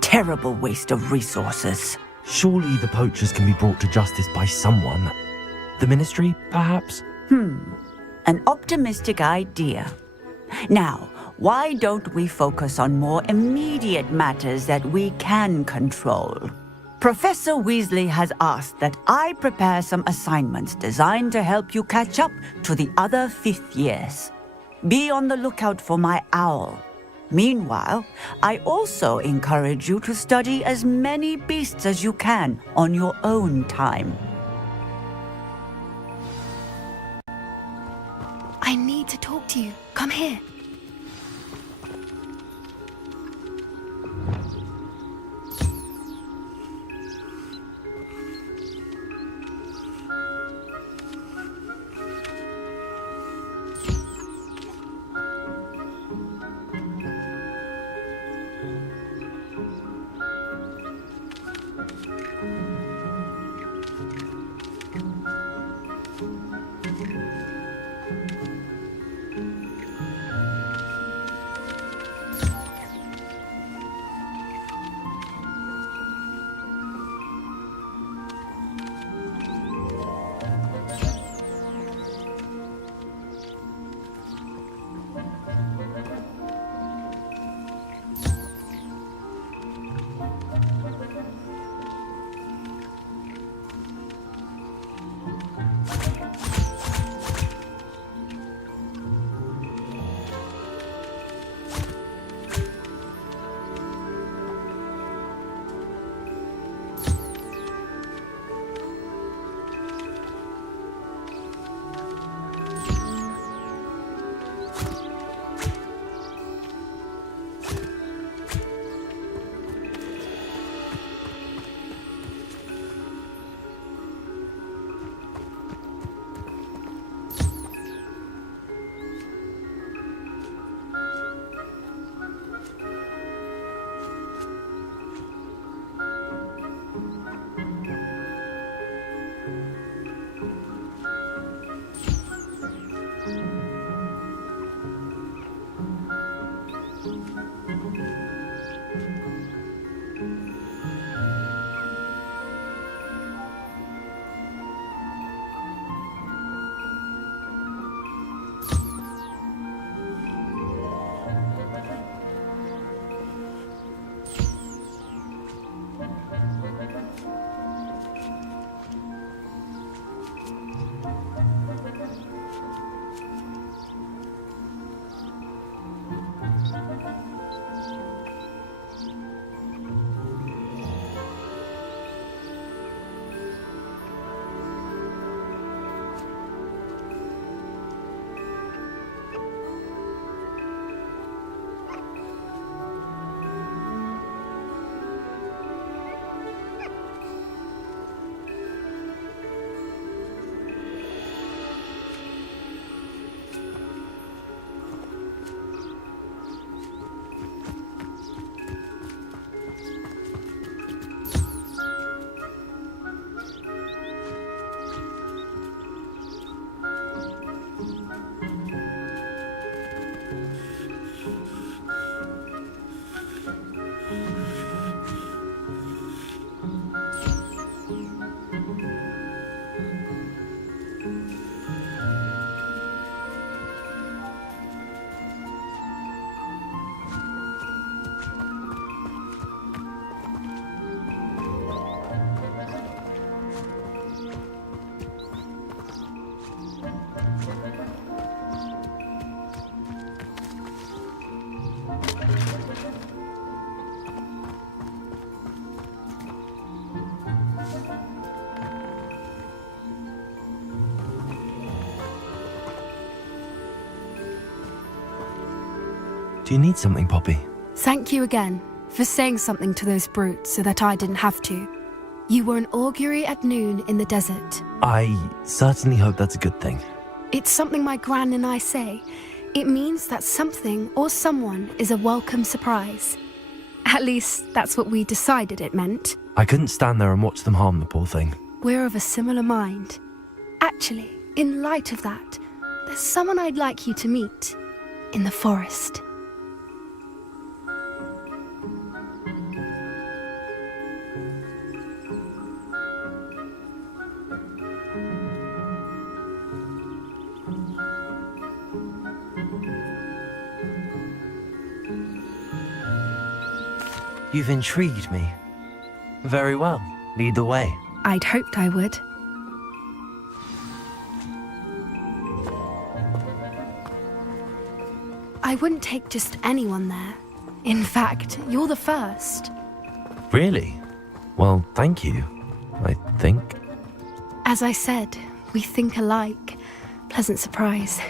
Terrible waste of resources. Surely the poachers can be brought to justice by someone. The Ministry, perhaps? An optimistic idea. Now, why don't we focus on more immediate matters that we can control? Professor Weasley has asked that I prepare some assignments designed to help you catch up to the other 5th years. Be on the lookout for my owl. Meanwhile, I also encourage you to study as many beasts as you can on your own time. I need to talk to you. Come here. Do you need something, Poppy? Thank you again for saying something to those brutes so that I didn't have to. You were an augury at noon in the desert. I certainly hope that's a good thing. It's something my gran and I say. It means that something or someone is a welcome surprise. At least, that's what we decided it meant. I couldn't stand there and watch them harm the poor thing. We're of a similar mind. Actually, in light of that, there's someone I'd like you to meet in the forest. You've intrigued me. Very well. Lead the way. I'd hoped I would. I wouldn't take just anyone there. In fact, you're the first. Really? Well, thank you, I think. As I said, we think alike. Pleasant surprise.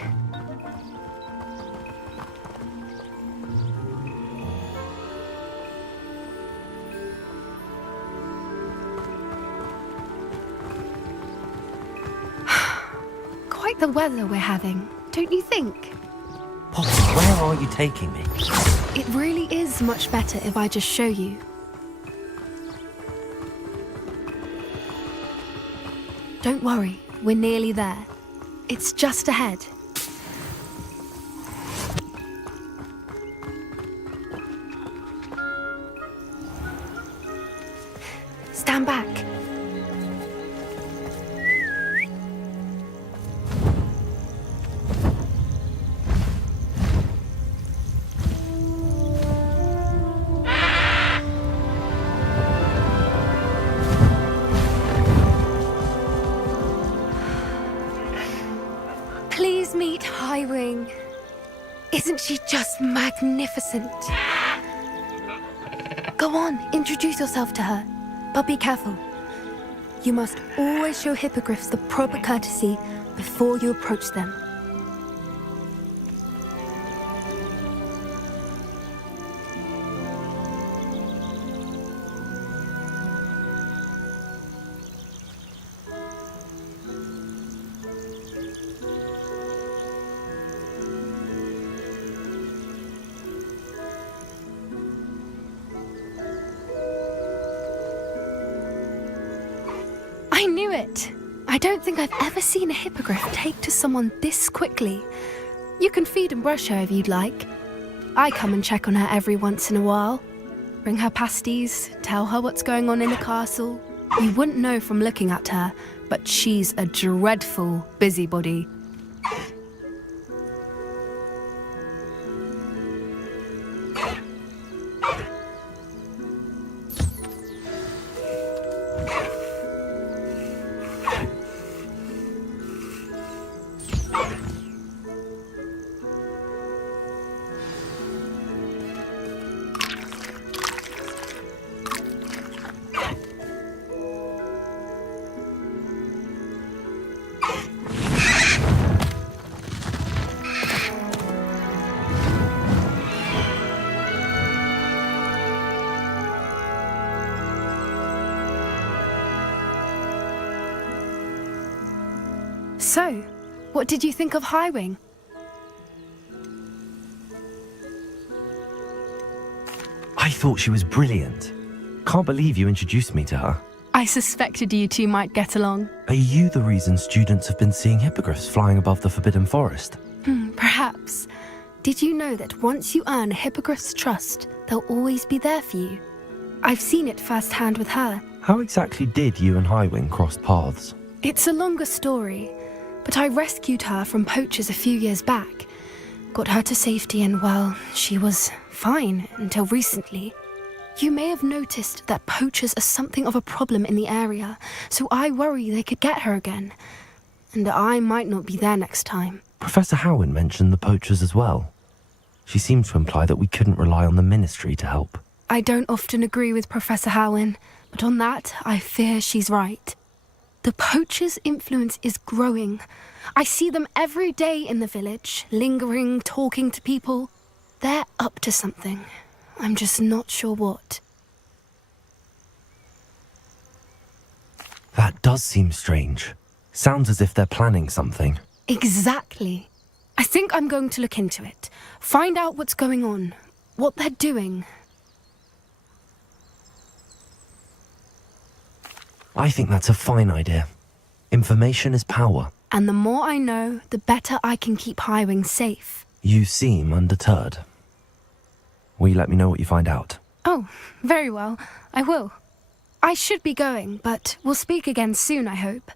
Quite the weather we're having, don't you think? Poppy, where are you taking me? It really is much better if I just show you. Don't worry, we're nearly there. It's just ahead. Stand back. Please meet Highwing. Isn't she just magnificent? Go on, introduce yourself to her. But be careful. You must always show hippogriffs the proper courtesy before you approach them. I knew it! I don't think I've ever seen a hippogriff take to someone this quickly. You can feed and brush her if you'd like. I come and check on her every once in a while. Bring her pasties, tell her what's going on in the castle. You wouldn't know from looking at her, but she's a dreadful busybody. So, what did you think of Highwing? I thought she was brilliant. Can't believe you introduced me to her. I suspected you two might get along. Are you the reason students have been seeing hippogriffs flying above the Forbidden Forest? Perhaps. Did you know that once you earn a hippogriff's trust, they'll always be there for you? I've seen it firsthand with her. How exactly did you and Highwing cross paths? It's a longer story, but I rescued her from poachers a few years back. Got her to safety and, well, she was fine until recently. You may have noticed that poachers are something of a problem in the area, so I worry they could get her again. And I might not be there next time. Professor Howin mentioned the poachers as well. She seemed to imply that we couldn't rely on the Ministry to help. I don't often agree with Professor Howin, but on that, I fear she's right. The poachers' influence is growing. I see them every day in the village, lingering, talking to people. They're up to something. I'm just not sure what. That does seem strange. Sounds as if they're planning something. Exactly. I think I'm going to look into it. Find out what's going on, what they're doing. I think that's a fine idea. Information is power. And the more I know, the better I can keep Highwing safe. You seem undeterred. Will you let me know what you find out? Oh, very well. I will. I should be going, but we'll speak again soon, I hope.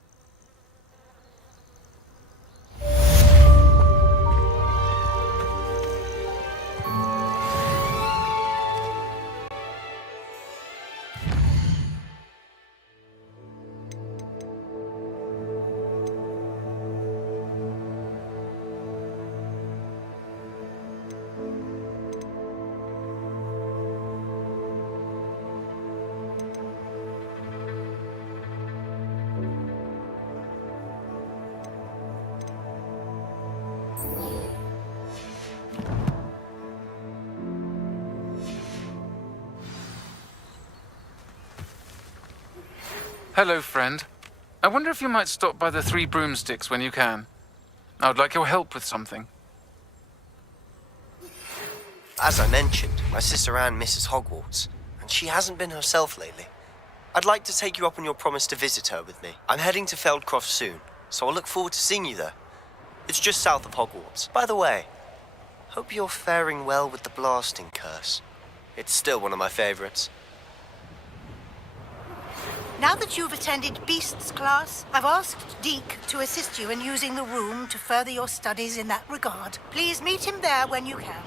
Hello, friend. I wonder if you might stop by the Three Broomsticks when you can. I would like your help with something. As I mentioned, my sister Anne misses Hogwarts, and she hasn't been herself lately. I'd like to take you up on your promise to visit her with me. I'm heading to Feldcroft soon, so I'll look forward to seeing you there. It's just south of Hogwarts. By the way, hope you're faring well with the blasting curse. It's still one of my favorites. Now that you've attended Beasts class, I've asked Deke to assist you in using the room to further your studies in that regard. Please meet him there when you can.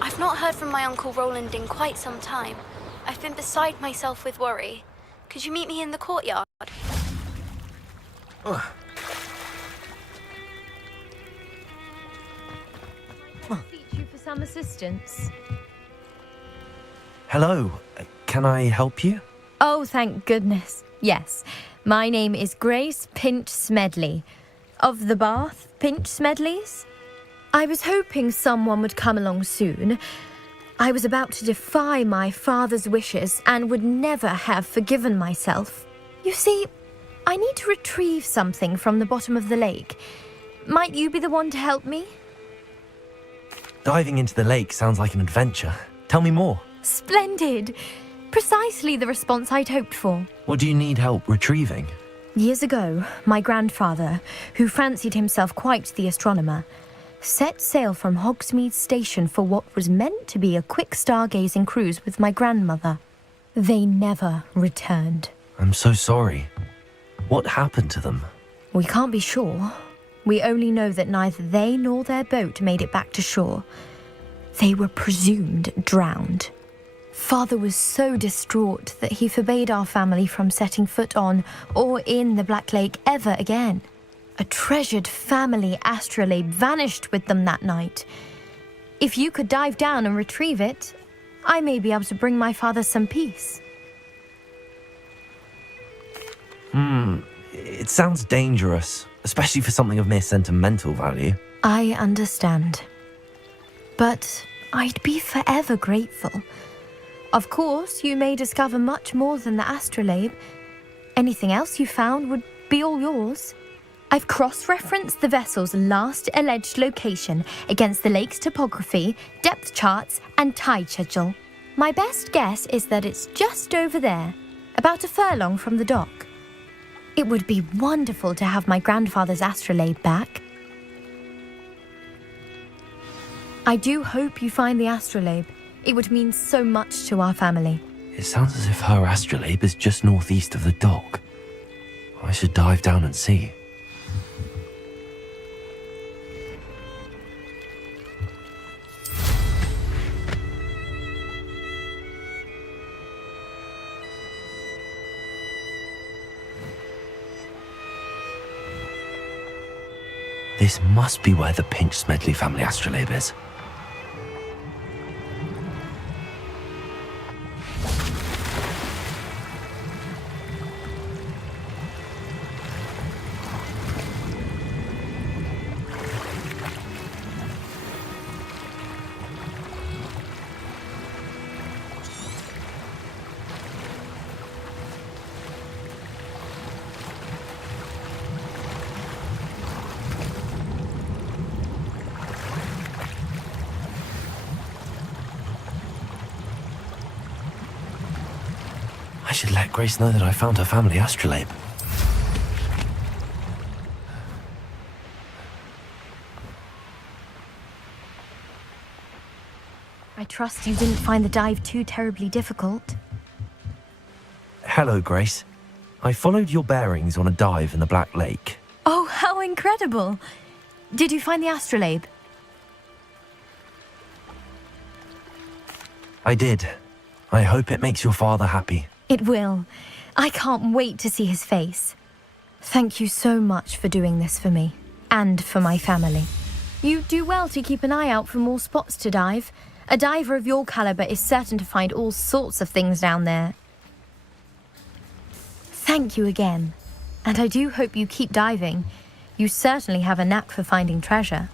I've not heard from my Uncle Roland in quite some time. I've been beside myself with worry. Could you meet me in the courtyard? Beseech you for some assistance. Hello, can I help you? Oh, thank goodness. Yes, my name is Grace Pinch Smedley, of the Bath Pinch Smedleys. I was hoping someone would come along soon. I was about to defy my father's wishes and would never have forgiven myself. You see, I need to retrieve something from the bottom of the lake. Might you be the one to help me? Diving into the lake sounds like an adventure. Tell me more. Splendid! Precisely the response I'd hoped for. What do you need help retrieving? Years ago, my grandfather, who fancied himself quite the astronomer, set sail from Hogsmeade Station for what was meant to be a quick stargazing cruise with my grandmother. They never returned. I'm so sorry. What happened to them? We can't be sure. We only know that neither they nor their boat made it back to shore. They were presumed drowned. Father was so distraught that he forbade our family from setting foot on or in the Black Lake ever again. A treasured family astrolabe vanished with them that night. If you could dive down and retrieve it, I may be able to bring my father some peace. It sounds dangerous, especially for something of mere sentimental value. I understand. But I'd be forever grateful. Of course, you may discover much more than the astrolabe. Anything else you found would be all yours. I've cross-referenced the vessel's last alleged location against the lake's topography, depth charts, and tide schedule. My best guess is that it's just over there, about a furlong from the dock. It would be wonderful to have my grandfather's astrolabe back. I do hope you find the astrolabe. It would mean so much to our family. It sounds as if her astrolabe is just northeast of the dock. I should dive down and see. This must be where the Pinch Smedley family astrolabe is. should let Grace know that I found her family astrolabe. I trust you didn't find the dive too terribly difficult. Hello, Grace. I followed your bearings on a dive in the Black Lake. Oh, how incredible! Did you find the astrolabe? I did. I hope it makes your father happy. It will. I can't wait to see his face. Thank you so much for doing this for me, and for my family. You do well to keep an eye out for more spots to dive. A diver of your caliber is certain to find all sorts of things down there. Thank you again. And I do hope you keep diving. You certainly have a knack for finding treasure.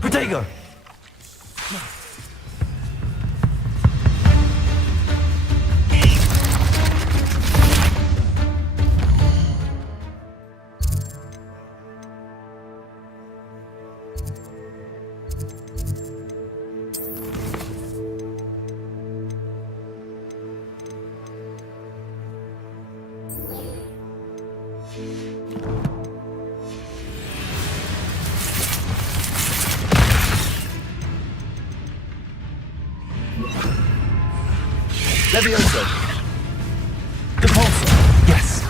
Protego! Levioso. Depulso. Yes.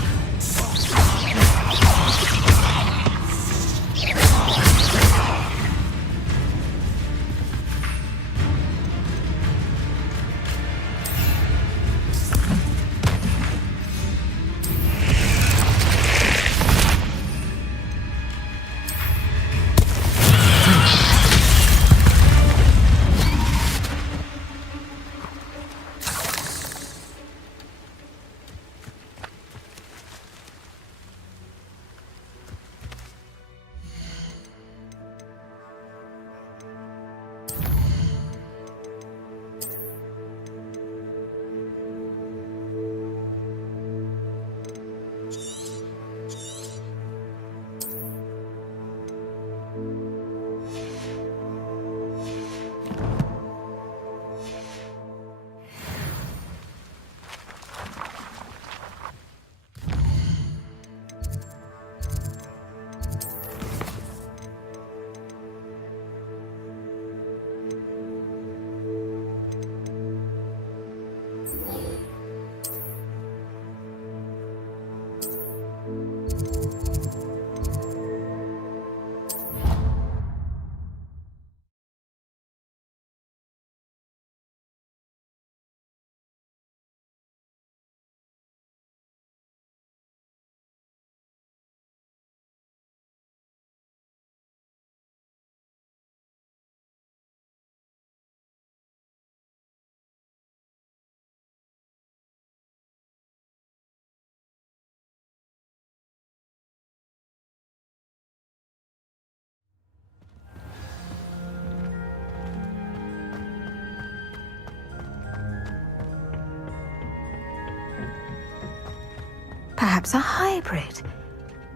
Perhaps a hybrid.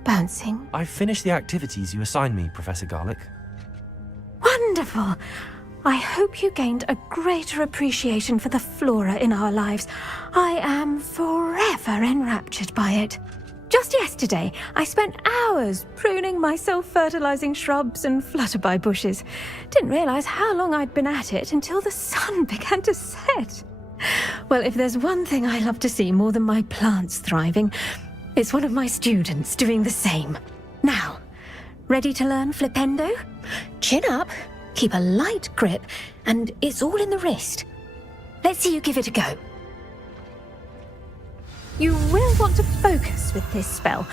Bouncing. I've finished the activities you assigned me, Professor Garlick. Wonderful! I hope you gained a greater appreciation for the flora in our lives. I am forever enraptured by it. Just yesterday, I spent hours pruning my self-fertilizing shrubs and flutterby bushes. Didn't realize how long I'd been at it until the sun began to set. Well, if there's one thing I love to see more than my plants thriving, it's one of my students doing the same. Now, ready to learn Flipendo? Chin up, keep a light grip, and it's all in the wrist. Let's see you give it a go. You will want to focus with this spell.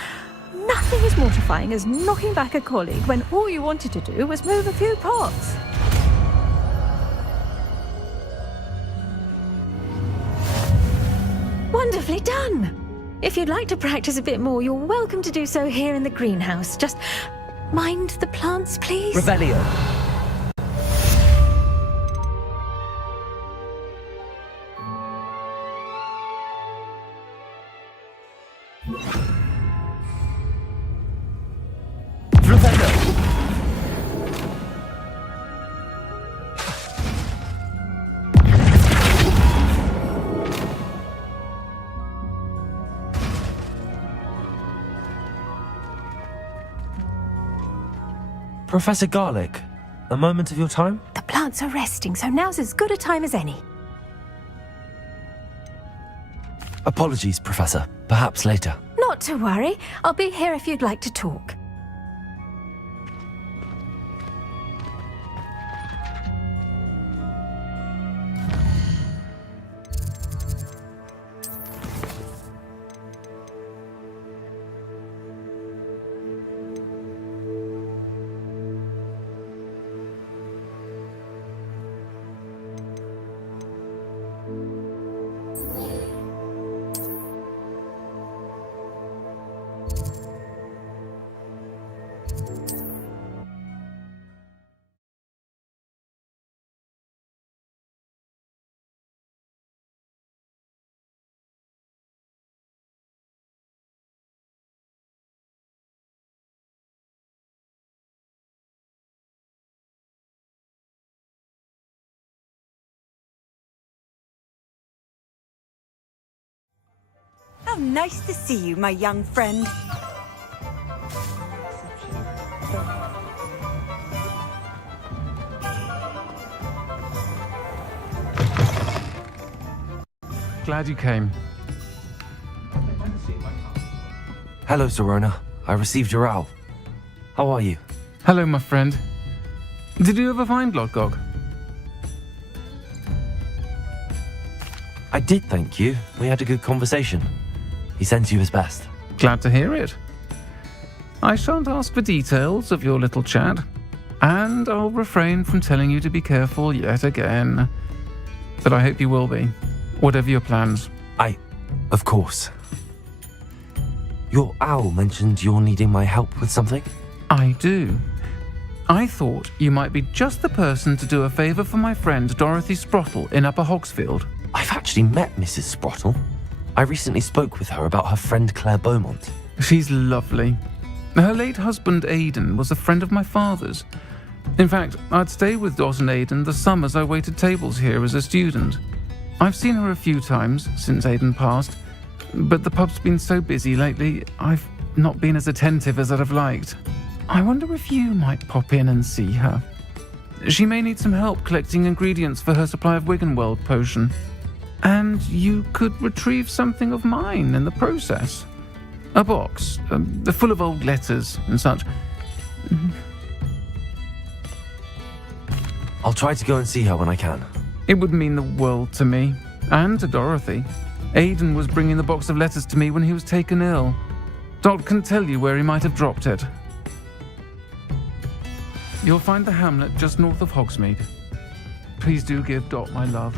Nothing as mortifying as knocking back a colleague when all you wanted to do was move a few pots. Wonderfully done! If you'd like to practice a bit more, you're welcome to do so here in the greenhouse. Just mind the plants, please. Revelio. Professor Garlic, a moment of your time? The plants are resting, so now's as good a time as any. Apologies, Professor. Perhaps later. Not to worry. I'll be here if you'd like to talk. How nice to see you, my young friend. Glad you came. Hello, Zorona. I received your owl. How are you? Hello, my friend. Did you ever find Lodgog? I did, thank you. We had a good conversation. He sends you his best. Glad to hear it. I shan't ask for details of your little chat, and I'll refrain from telling you to be careful yet again. But I hope you will be, whatever your plans. Of course. Your owl mentioned you're needing my help with something? I do. I thought you might be just the person to do a favour for my friend Dorothy Sprottle in Upper Hogsfield. I've actually met Mrs. Sprottle. I recently spoke with her about her friend Claire Beaumont. She's lovely. Her late husband Aidan was a friend of my father's. In fact, I'd stay with Dot and Aidan the summers I waited tables here as a student. I've seen her a few times since Aidan passed, but the pub's been so busy lately, I've not been as attentive as I'd have liked. I wonder if you might pop in and see her. She may need some help collecting ingredients for her supply of Wiggenweld potion. And you could retrieve something of mine in the process. A box, full of old letters and such. I'll try to go and see her when I can. It would mean the world to me, and to Dorothy. Aidan was bringing the box of letters to me when he was taken ill. Dot can tell you where he might have dropped it. You'll find the hamlet just north of Hogsmeade. Please do give Dot my love.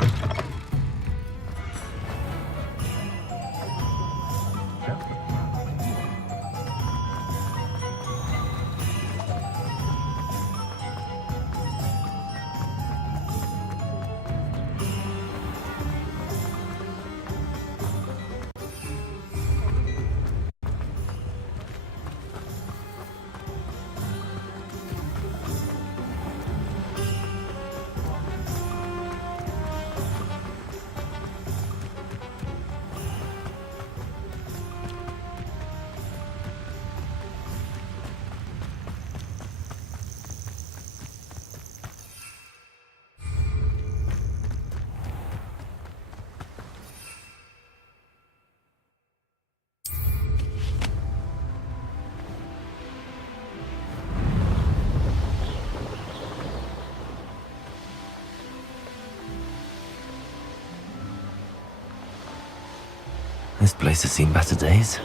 This place has seen better days.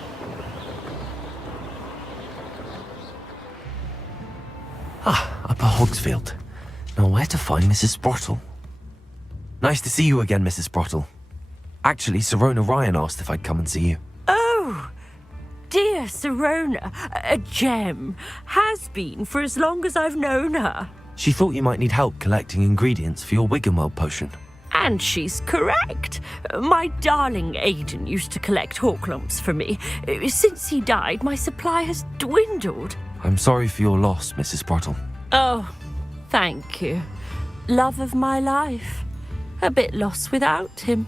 Upper Hogsfield. Now where to find Mrs. Sprottle? Nice to see you again, Mrs. Sprottle. Actually, Sirona Ryan asked if I'd come and see you. Oh, dear Sirona, a gem. Has been for as long as I've known her. She thought you might need help collecting ingredients for your Wiggenweld potion. And she's correct. My darling Aidan used to collect Hawklumps for me. Since he died, my supply has dwindled. I'm sorry for your loss, Mrs. Sprottle. Oh, thank you. Love of my life. A bit lost without him.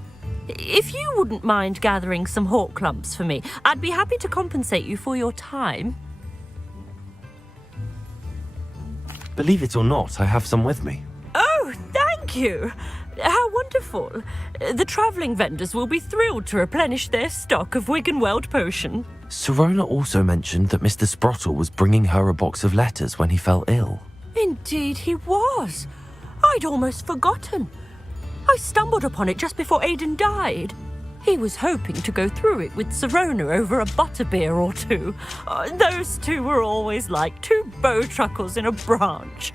If you wouldn't mind gathering some Hawklumps for me, I'd be happy to compensate you for your time. Believe it or not, I have some with me. Oh, thank you. How wonderful. The travelling vendors will be thrilled to replenish their stock of Wiggenweld potion. Sirona also mentioned that Mr. Sprottle was bringing her a box of letters when he fell ill. Indeed he was. I'd almost forgotten. I stumbled upon it just before Aidan died. He was hoping to go through it with Sirona over a butterbeer or two. Those two were always like two bowtruckles in a branch.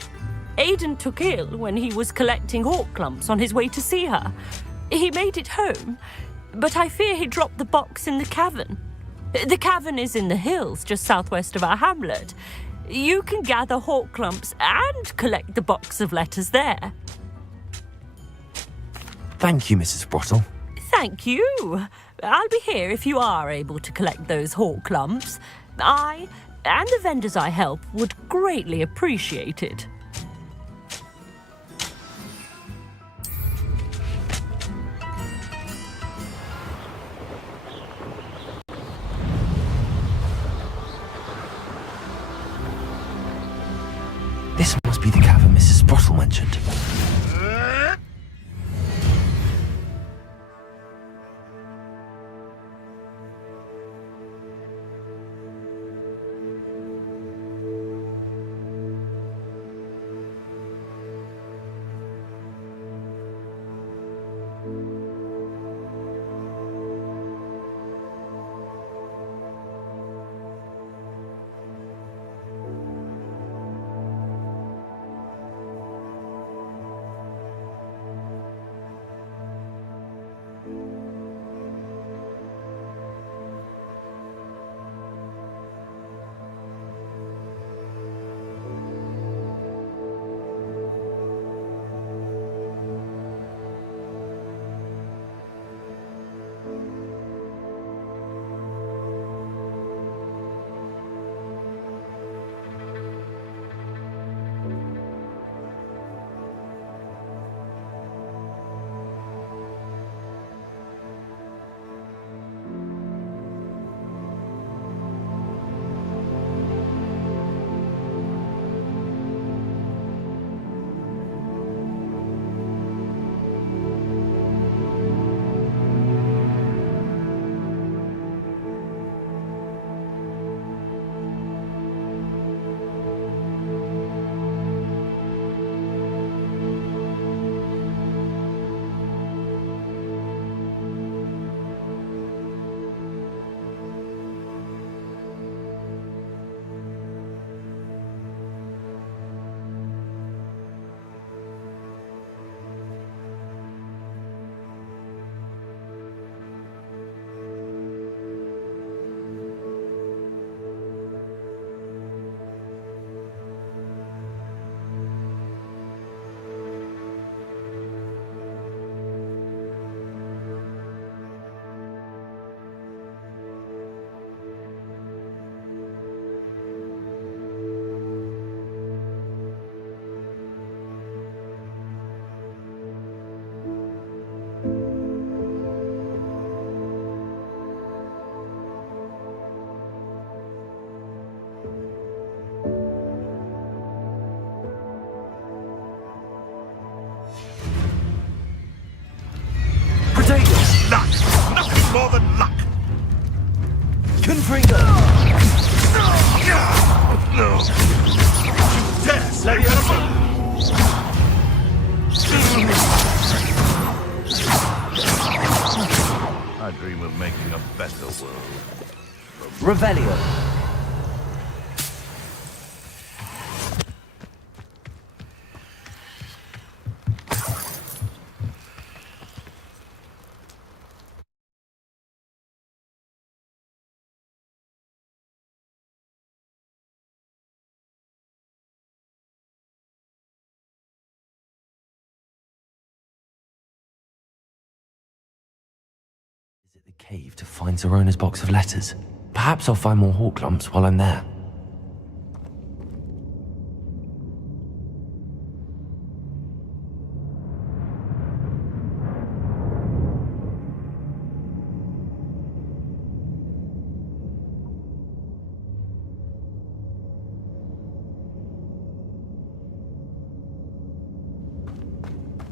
Aidan took ill when he was collecting Hawklumps on his way to see her. He made it home, but I fear he dropped the box in the cavern. The cavern is in the hills just southwest of our hamlet. You can gather Hawklumps and collect the box of letters there. Thank you, Mrs. Sprottle. Thank you. I'll be here if you are able to collect those Hawklumps. I and the vendors I help would greatly appreciate it. This must be the cavern Mrs. Sprottle mentioned. Luck! Nothing more than luck! Confringo! No! You dare say I I dream of making a better world. Revelio. Visit the cave to find Zerona's box of letters. Perhaps I'll find more hawk lumps while I'm there.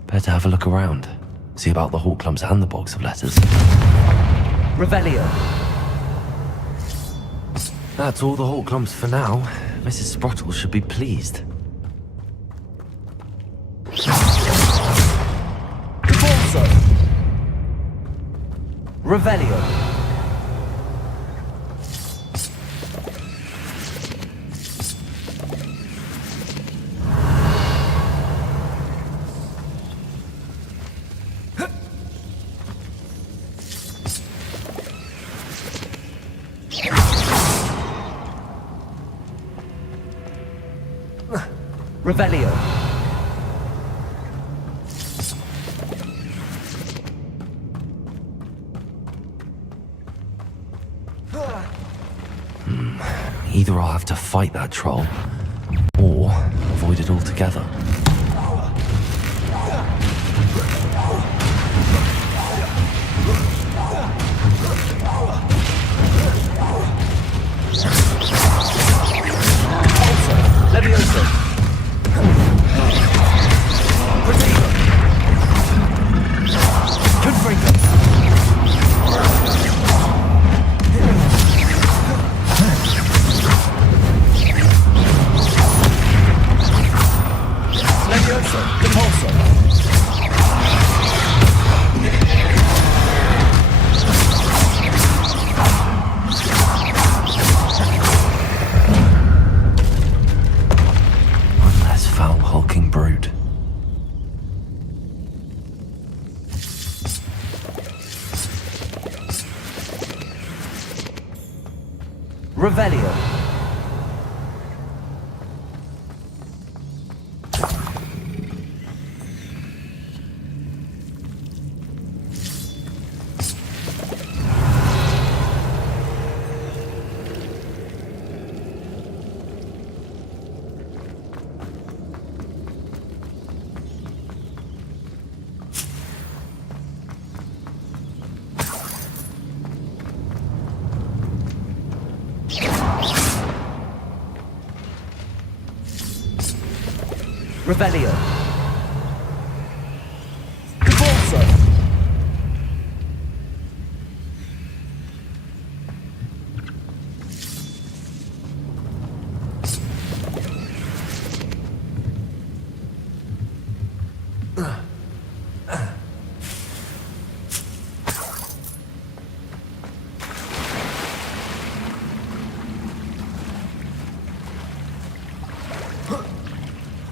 Better have a look around. See about the hawk lumps and the box of letters. Revelio. That's all the hawk lumps for now. Mrs. Sprottle should be pleased. Convulso. Revelio. Revelio. Either I'll have to fight that troll, or avoid it altogether. Levioso. Revelio. Revelio. Convulso.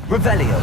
Revelio.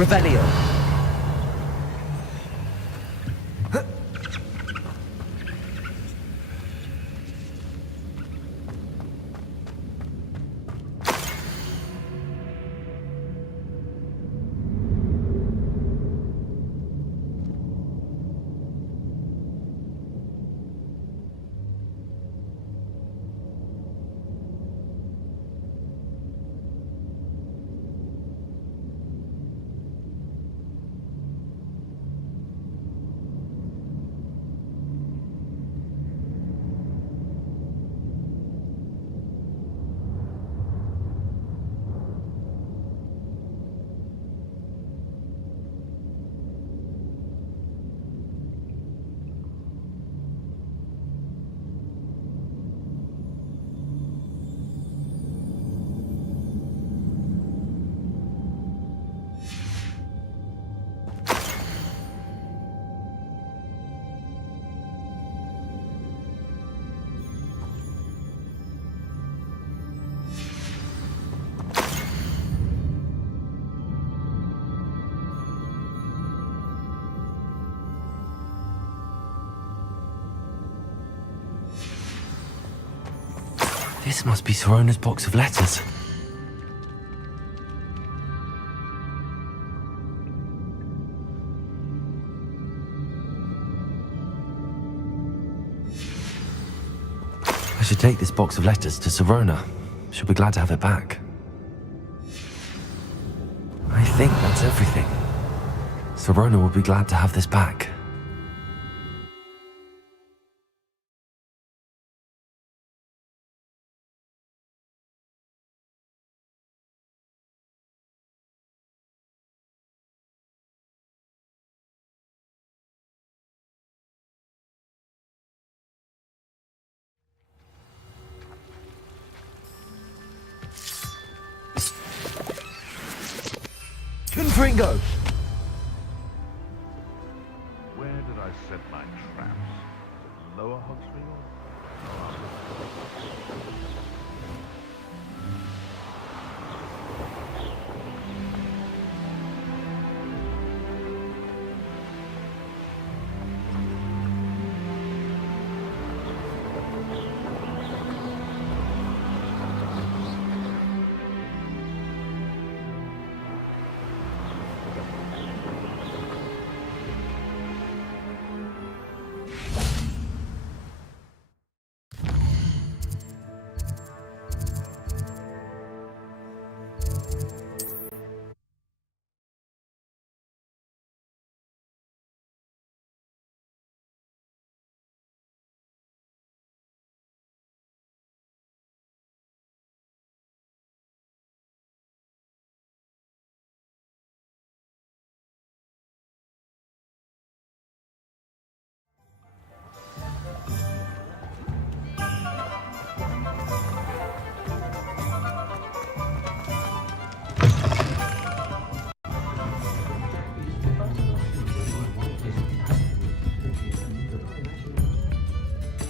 Revelio. This must be Sirona's box of letters. I should take this box of letters to Sirona. She'll be glad to have it back. I think that's everything. Sirona will be glad to have this back. Confringo! Where did I set my traps? Lower Hogsfield?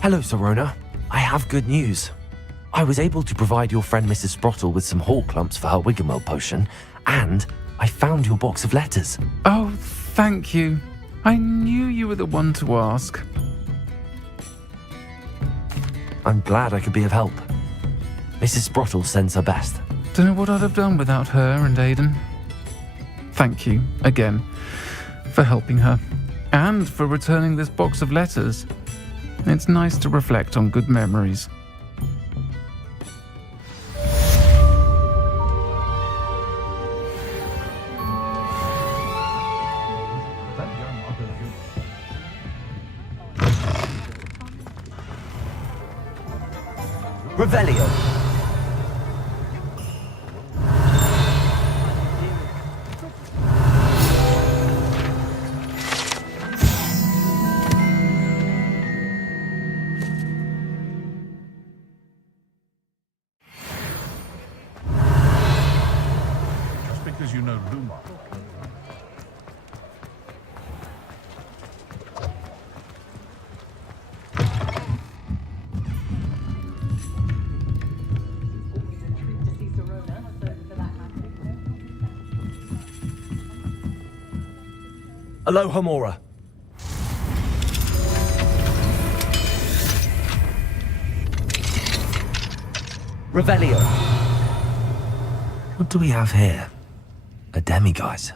Hello, Sirona. I have good news. I was able to provide your friend Mrs. Sprottle with some hawk clumps for her Wiggenweld potion, and I found your box of letters. Oh, thank you. I knew you were the one to ask. I'm glad I could be of help. Mrs. Sprottle sends her best. Don't know what I'd have done without her and Aidan. Thank you, again, for helping her, and for returning this box of letters. It's nice to reflect on good memories. Revelio. Just because you know Lumar. Aloha Mora. Revelio. What do we have here? A demiguise.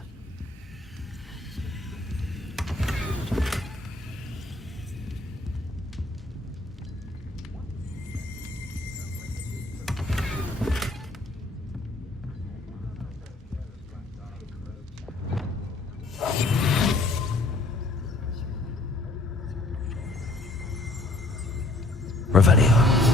Revelio.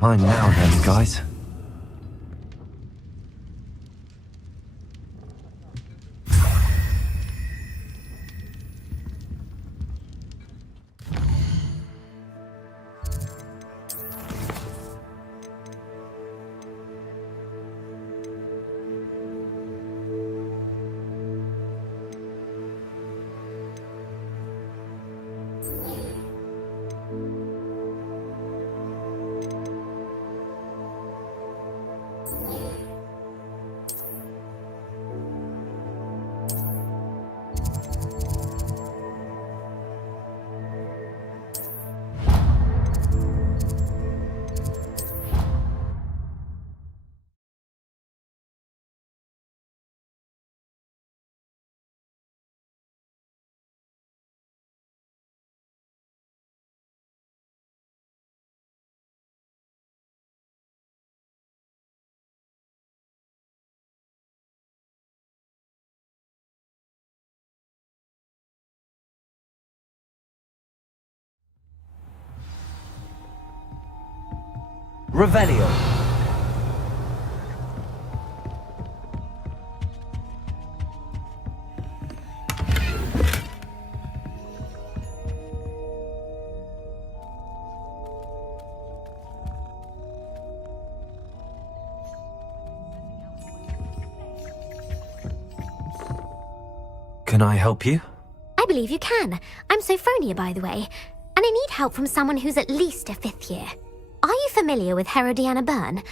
Mine now then, guys. Revelio. Can I help you? I believe you can. I'm Sophronia, by the way, and I need help from someone who's at least a 5th year. Are you familiar with Herodiana Byrne?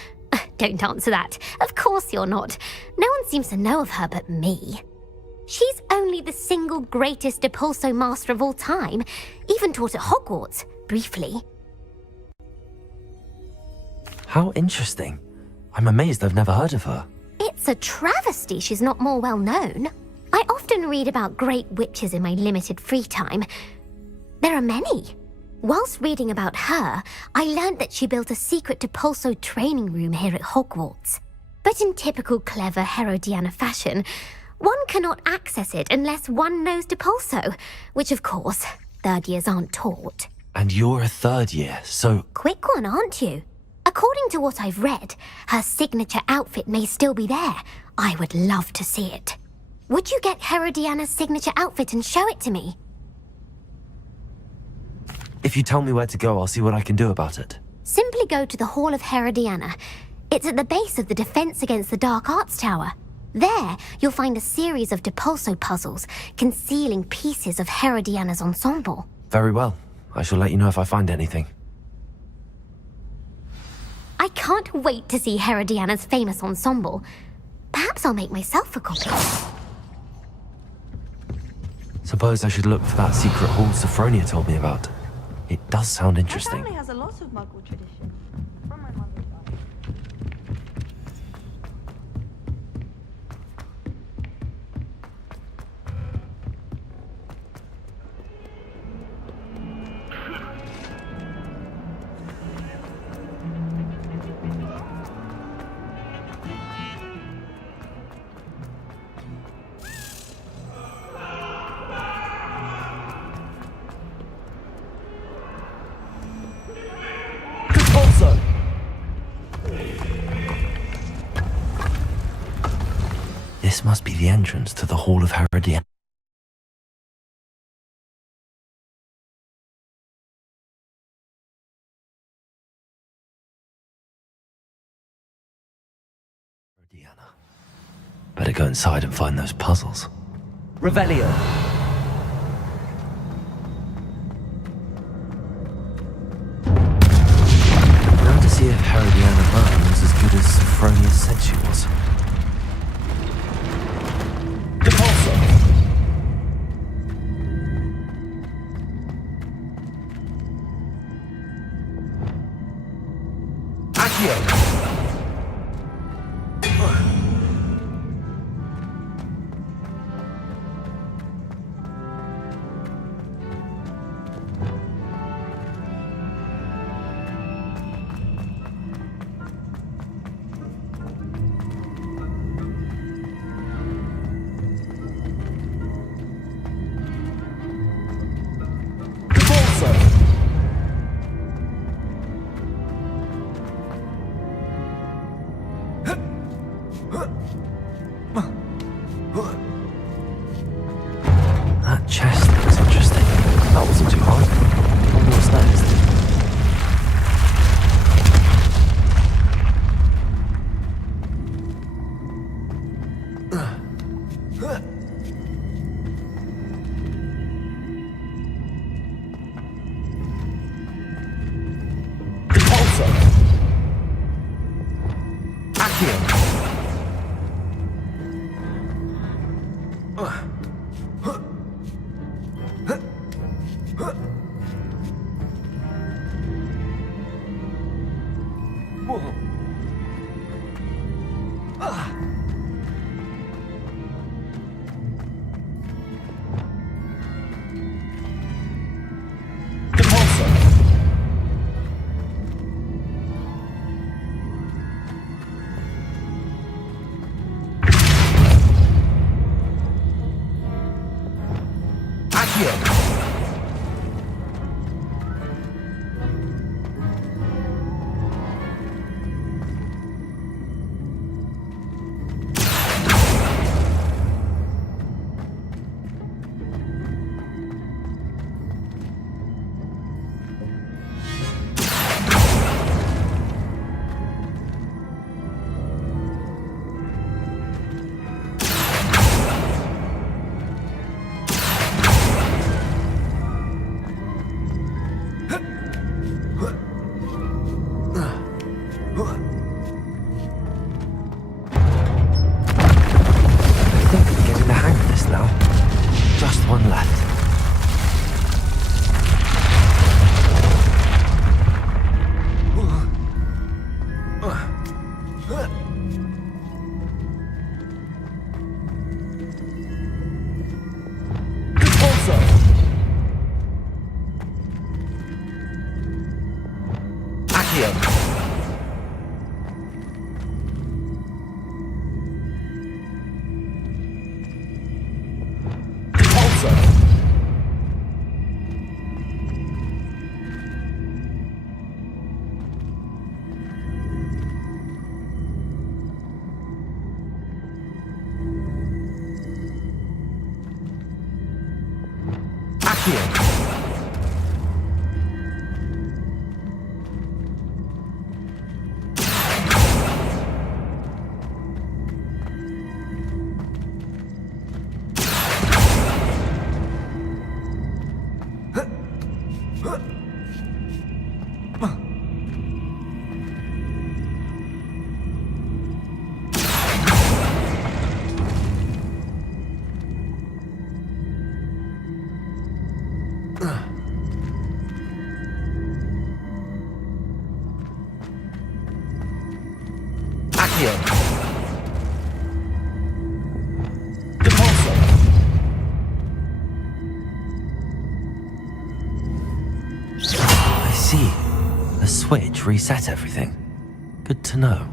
Don't answer that. Of course you're not. No one seems to know of her but me. She's only the single greatest Depulso master of all time, even taught at Hogwarts, briefly. How interesting. I'm amazed I've never heard of her. It's a travesty she's not more well known. I often read about great witches in my limited free time. There are many. Whilst reading about her, I learned that she built a secret Depulso training room here at Hogwarts. But in typical clever Herodiana fashion, one cannot access it unless one knows Depulso, which of course, 3rd years aren't taught. And you're a 3rd year, so... Quick one, aren't you? According to what I've read, her signature outfit may still be there. I would love to see it. Would you get Herodiana's signature outfit and show it to me? If you tell me where to go, I'll see what I can do about it. Simply go to the Hall of Herodiana. It's at the base of the Defense Against the Dark Arts Tower. There, you'll find a series of Depulso puzzles concealing pieces of Herodiana's ensemble. Very well. I shall let you know if I find anything. I can't wait to see Herodiana's famous ensemble. Perhaps I'll make myself a copy. Suppose I should look for that secret hall Sophronia told me about. It does sound interesting. My family has a lot of Muggle tradition. From my mother's side. This must be the entrance to the Hall of Herodiana. Better go inside and find those puzzles. Revelio. Now to see if Herodiana Byrne was as good as Sophronia said she was. That chest looks interesting. That wasn't too hard. What's next? I see. The switch reset everything. Good to know.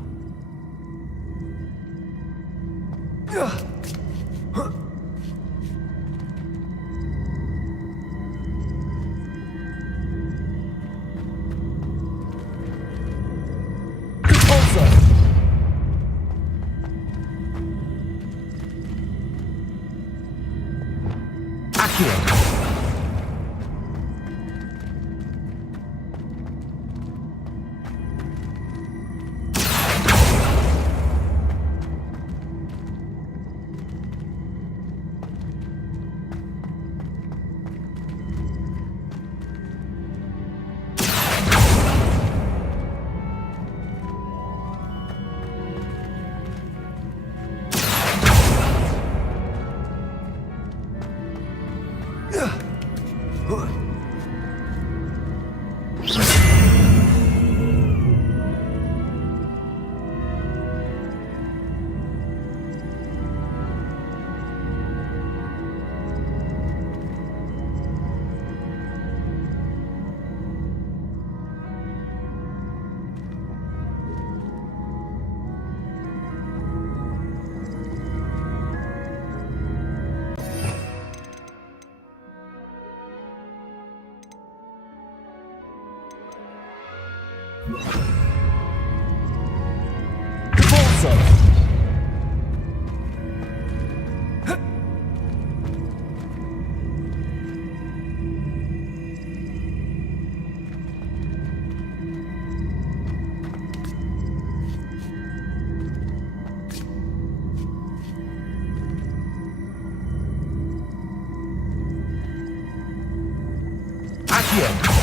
Accio.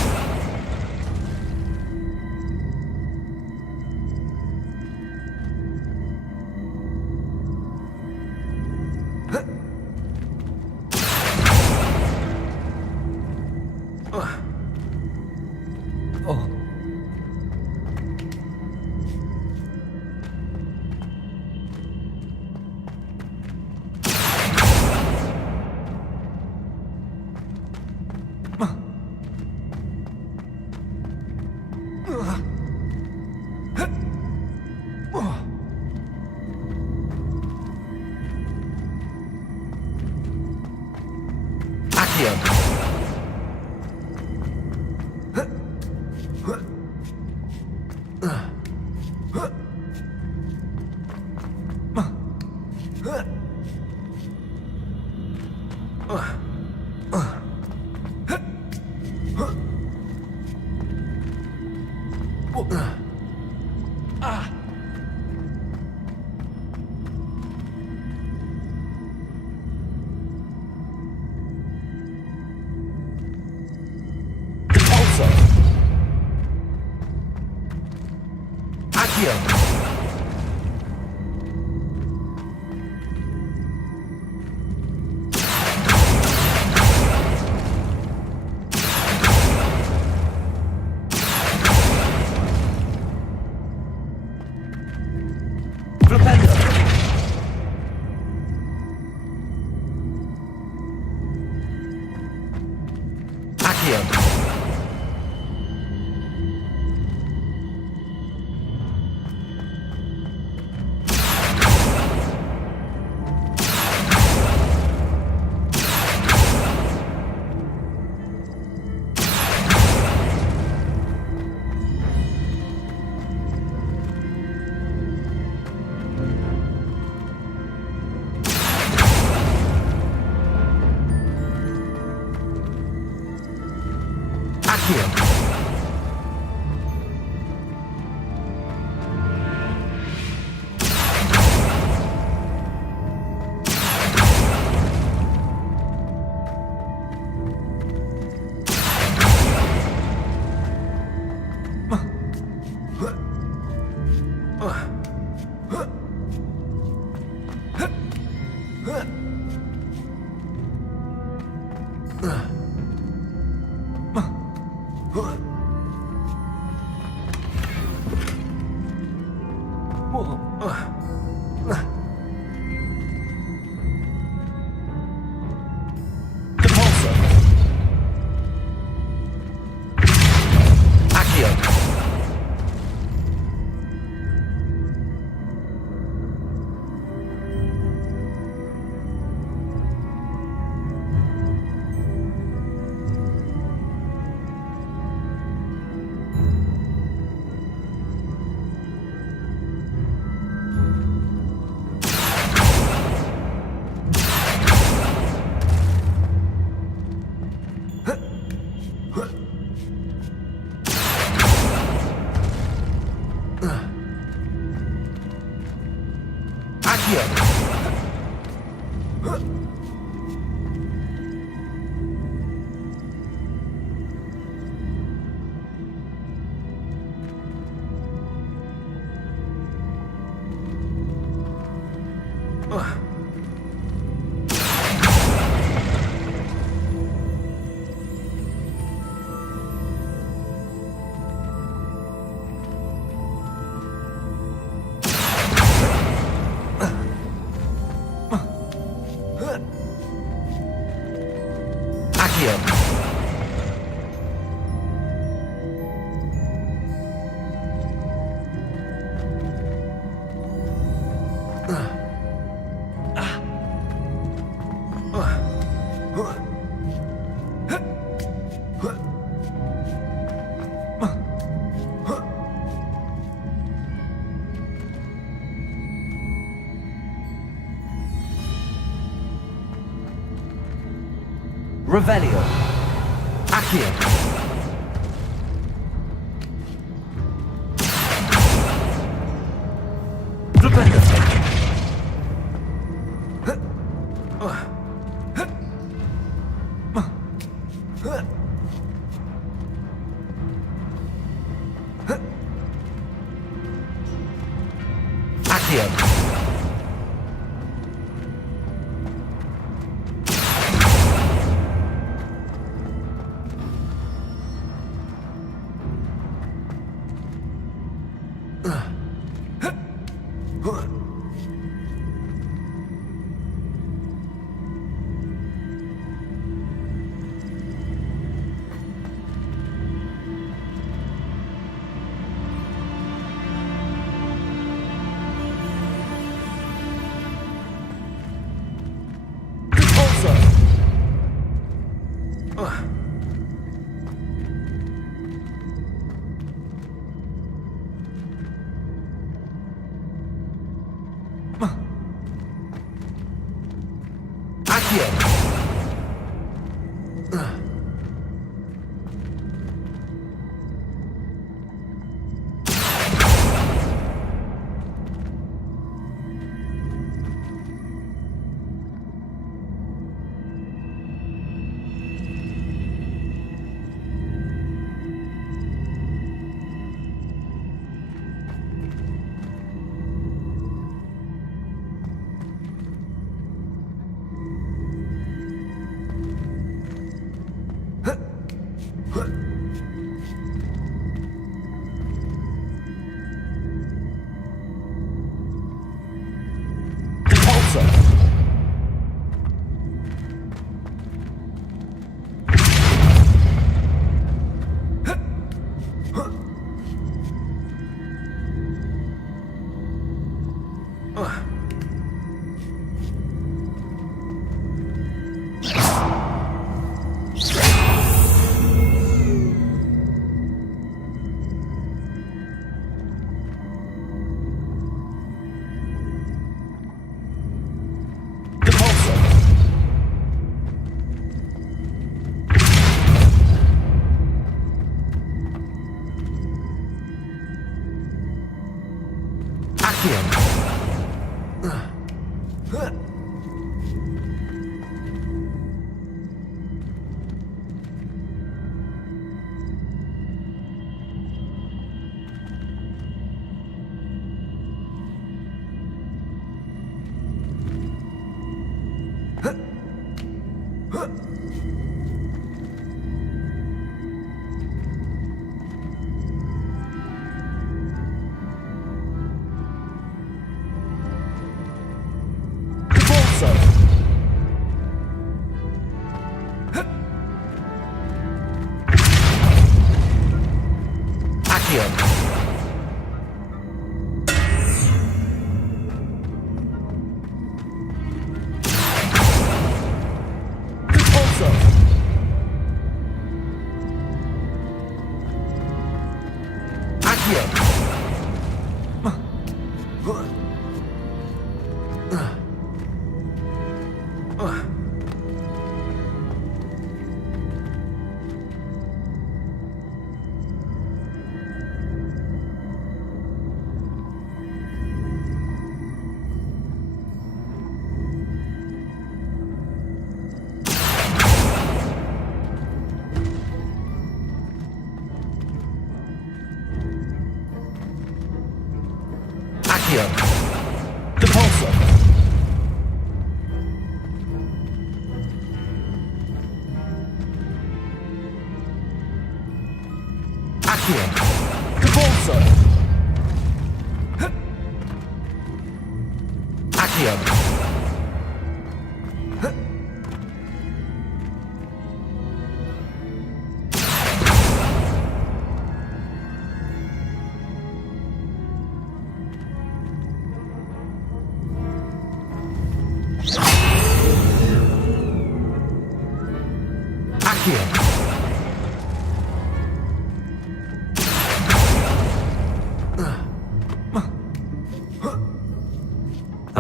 Revelio. Accio. Flipendo.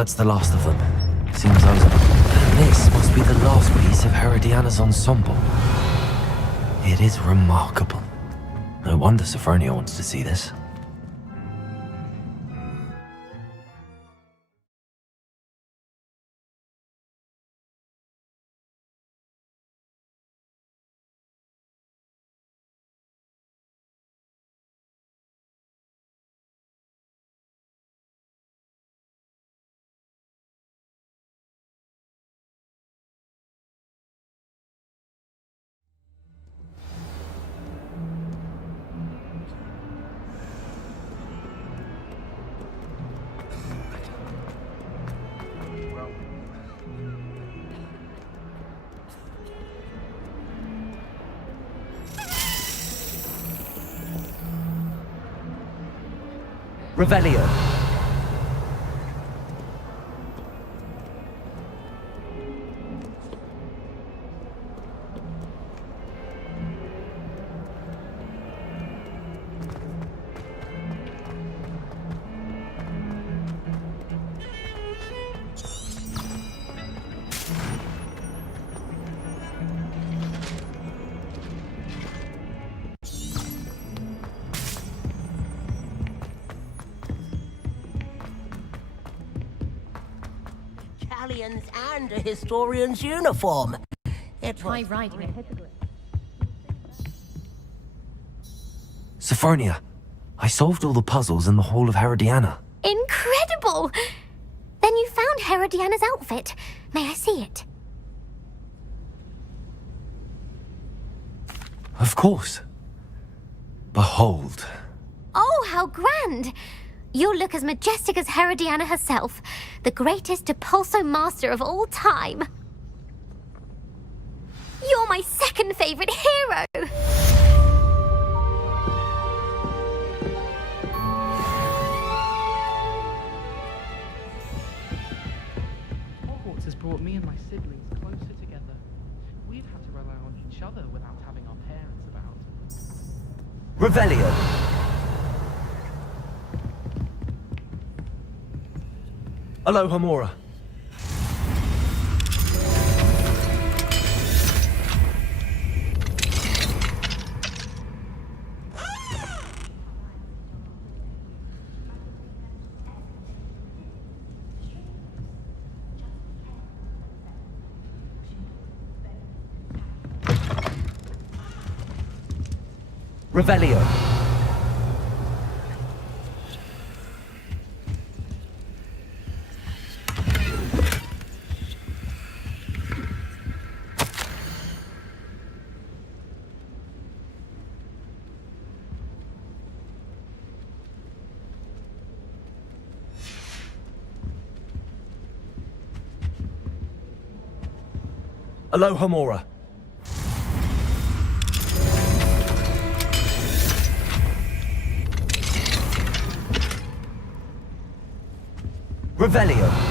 That's the last of them. Seems I was... And this must be the last piece of Herodiana's ensemble. It is remarkable. No wonder Sophronia wants to see this. Revelio. And a historian's uniform. Try riding a hippogriff. Sophronia, I solved all the puzzles in the Hall of Herodiana. Incredible! Then you found Herodiana's outfit. May I see it? Of course. Behold. Oh, how grand! You'll look as majestic as Herodiana herself, the greatest Depulso master of all time. You're my second favorite hero! Hogwarts has brought me and my siblings closer together. We've had to rely on each other without having our parents about. Revelio. Aloha Mora. Revelio. Aloha Mora. Revelio.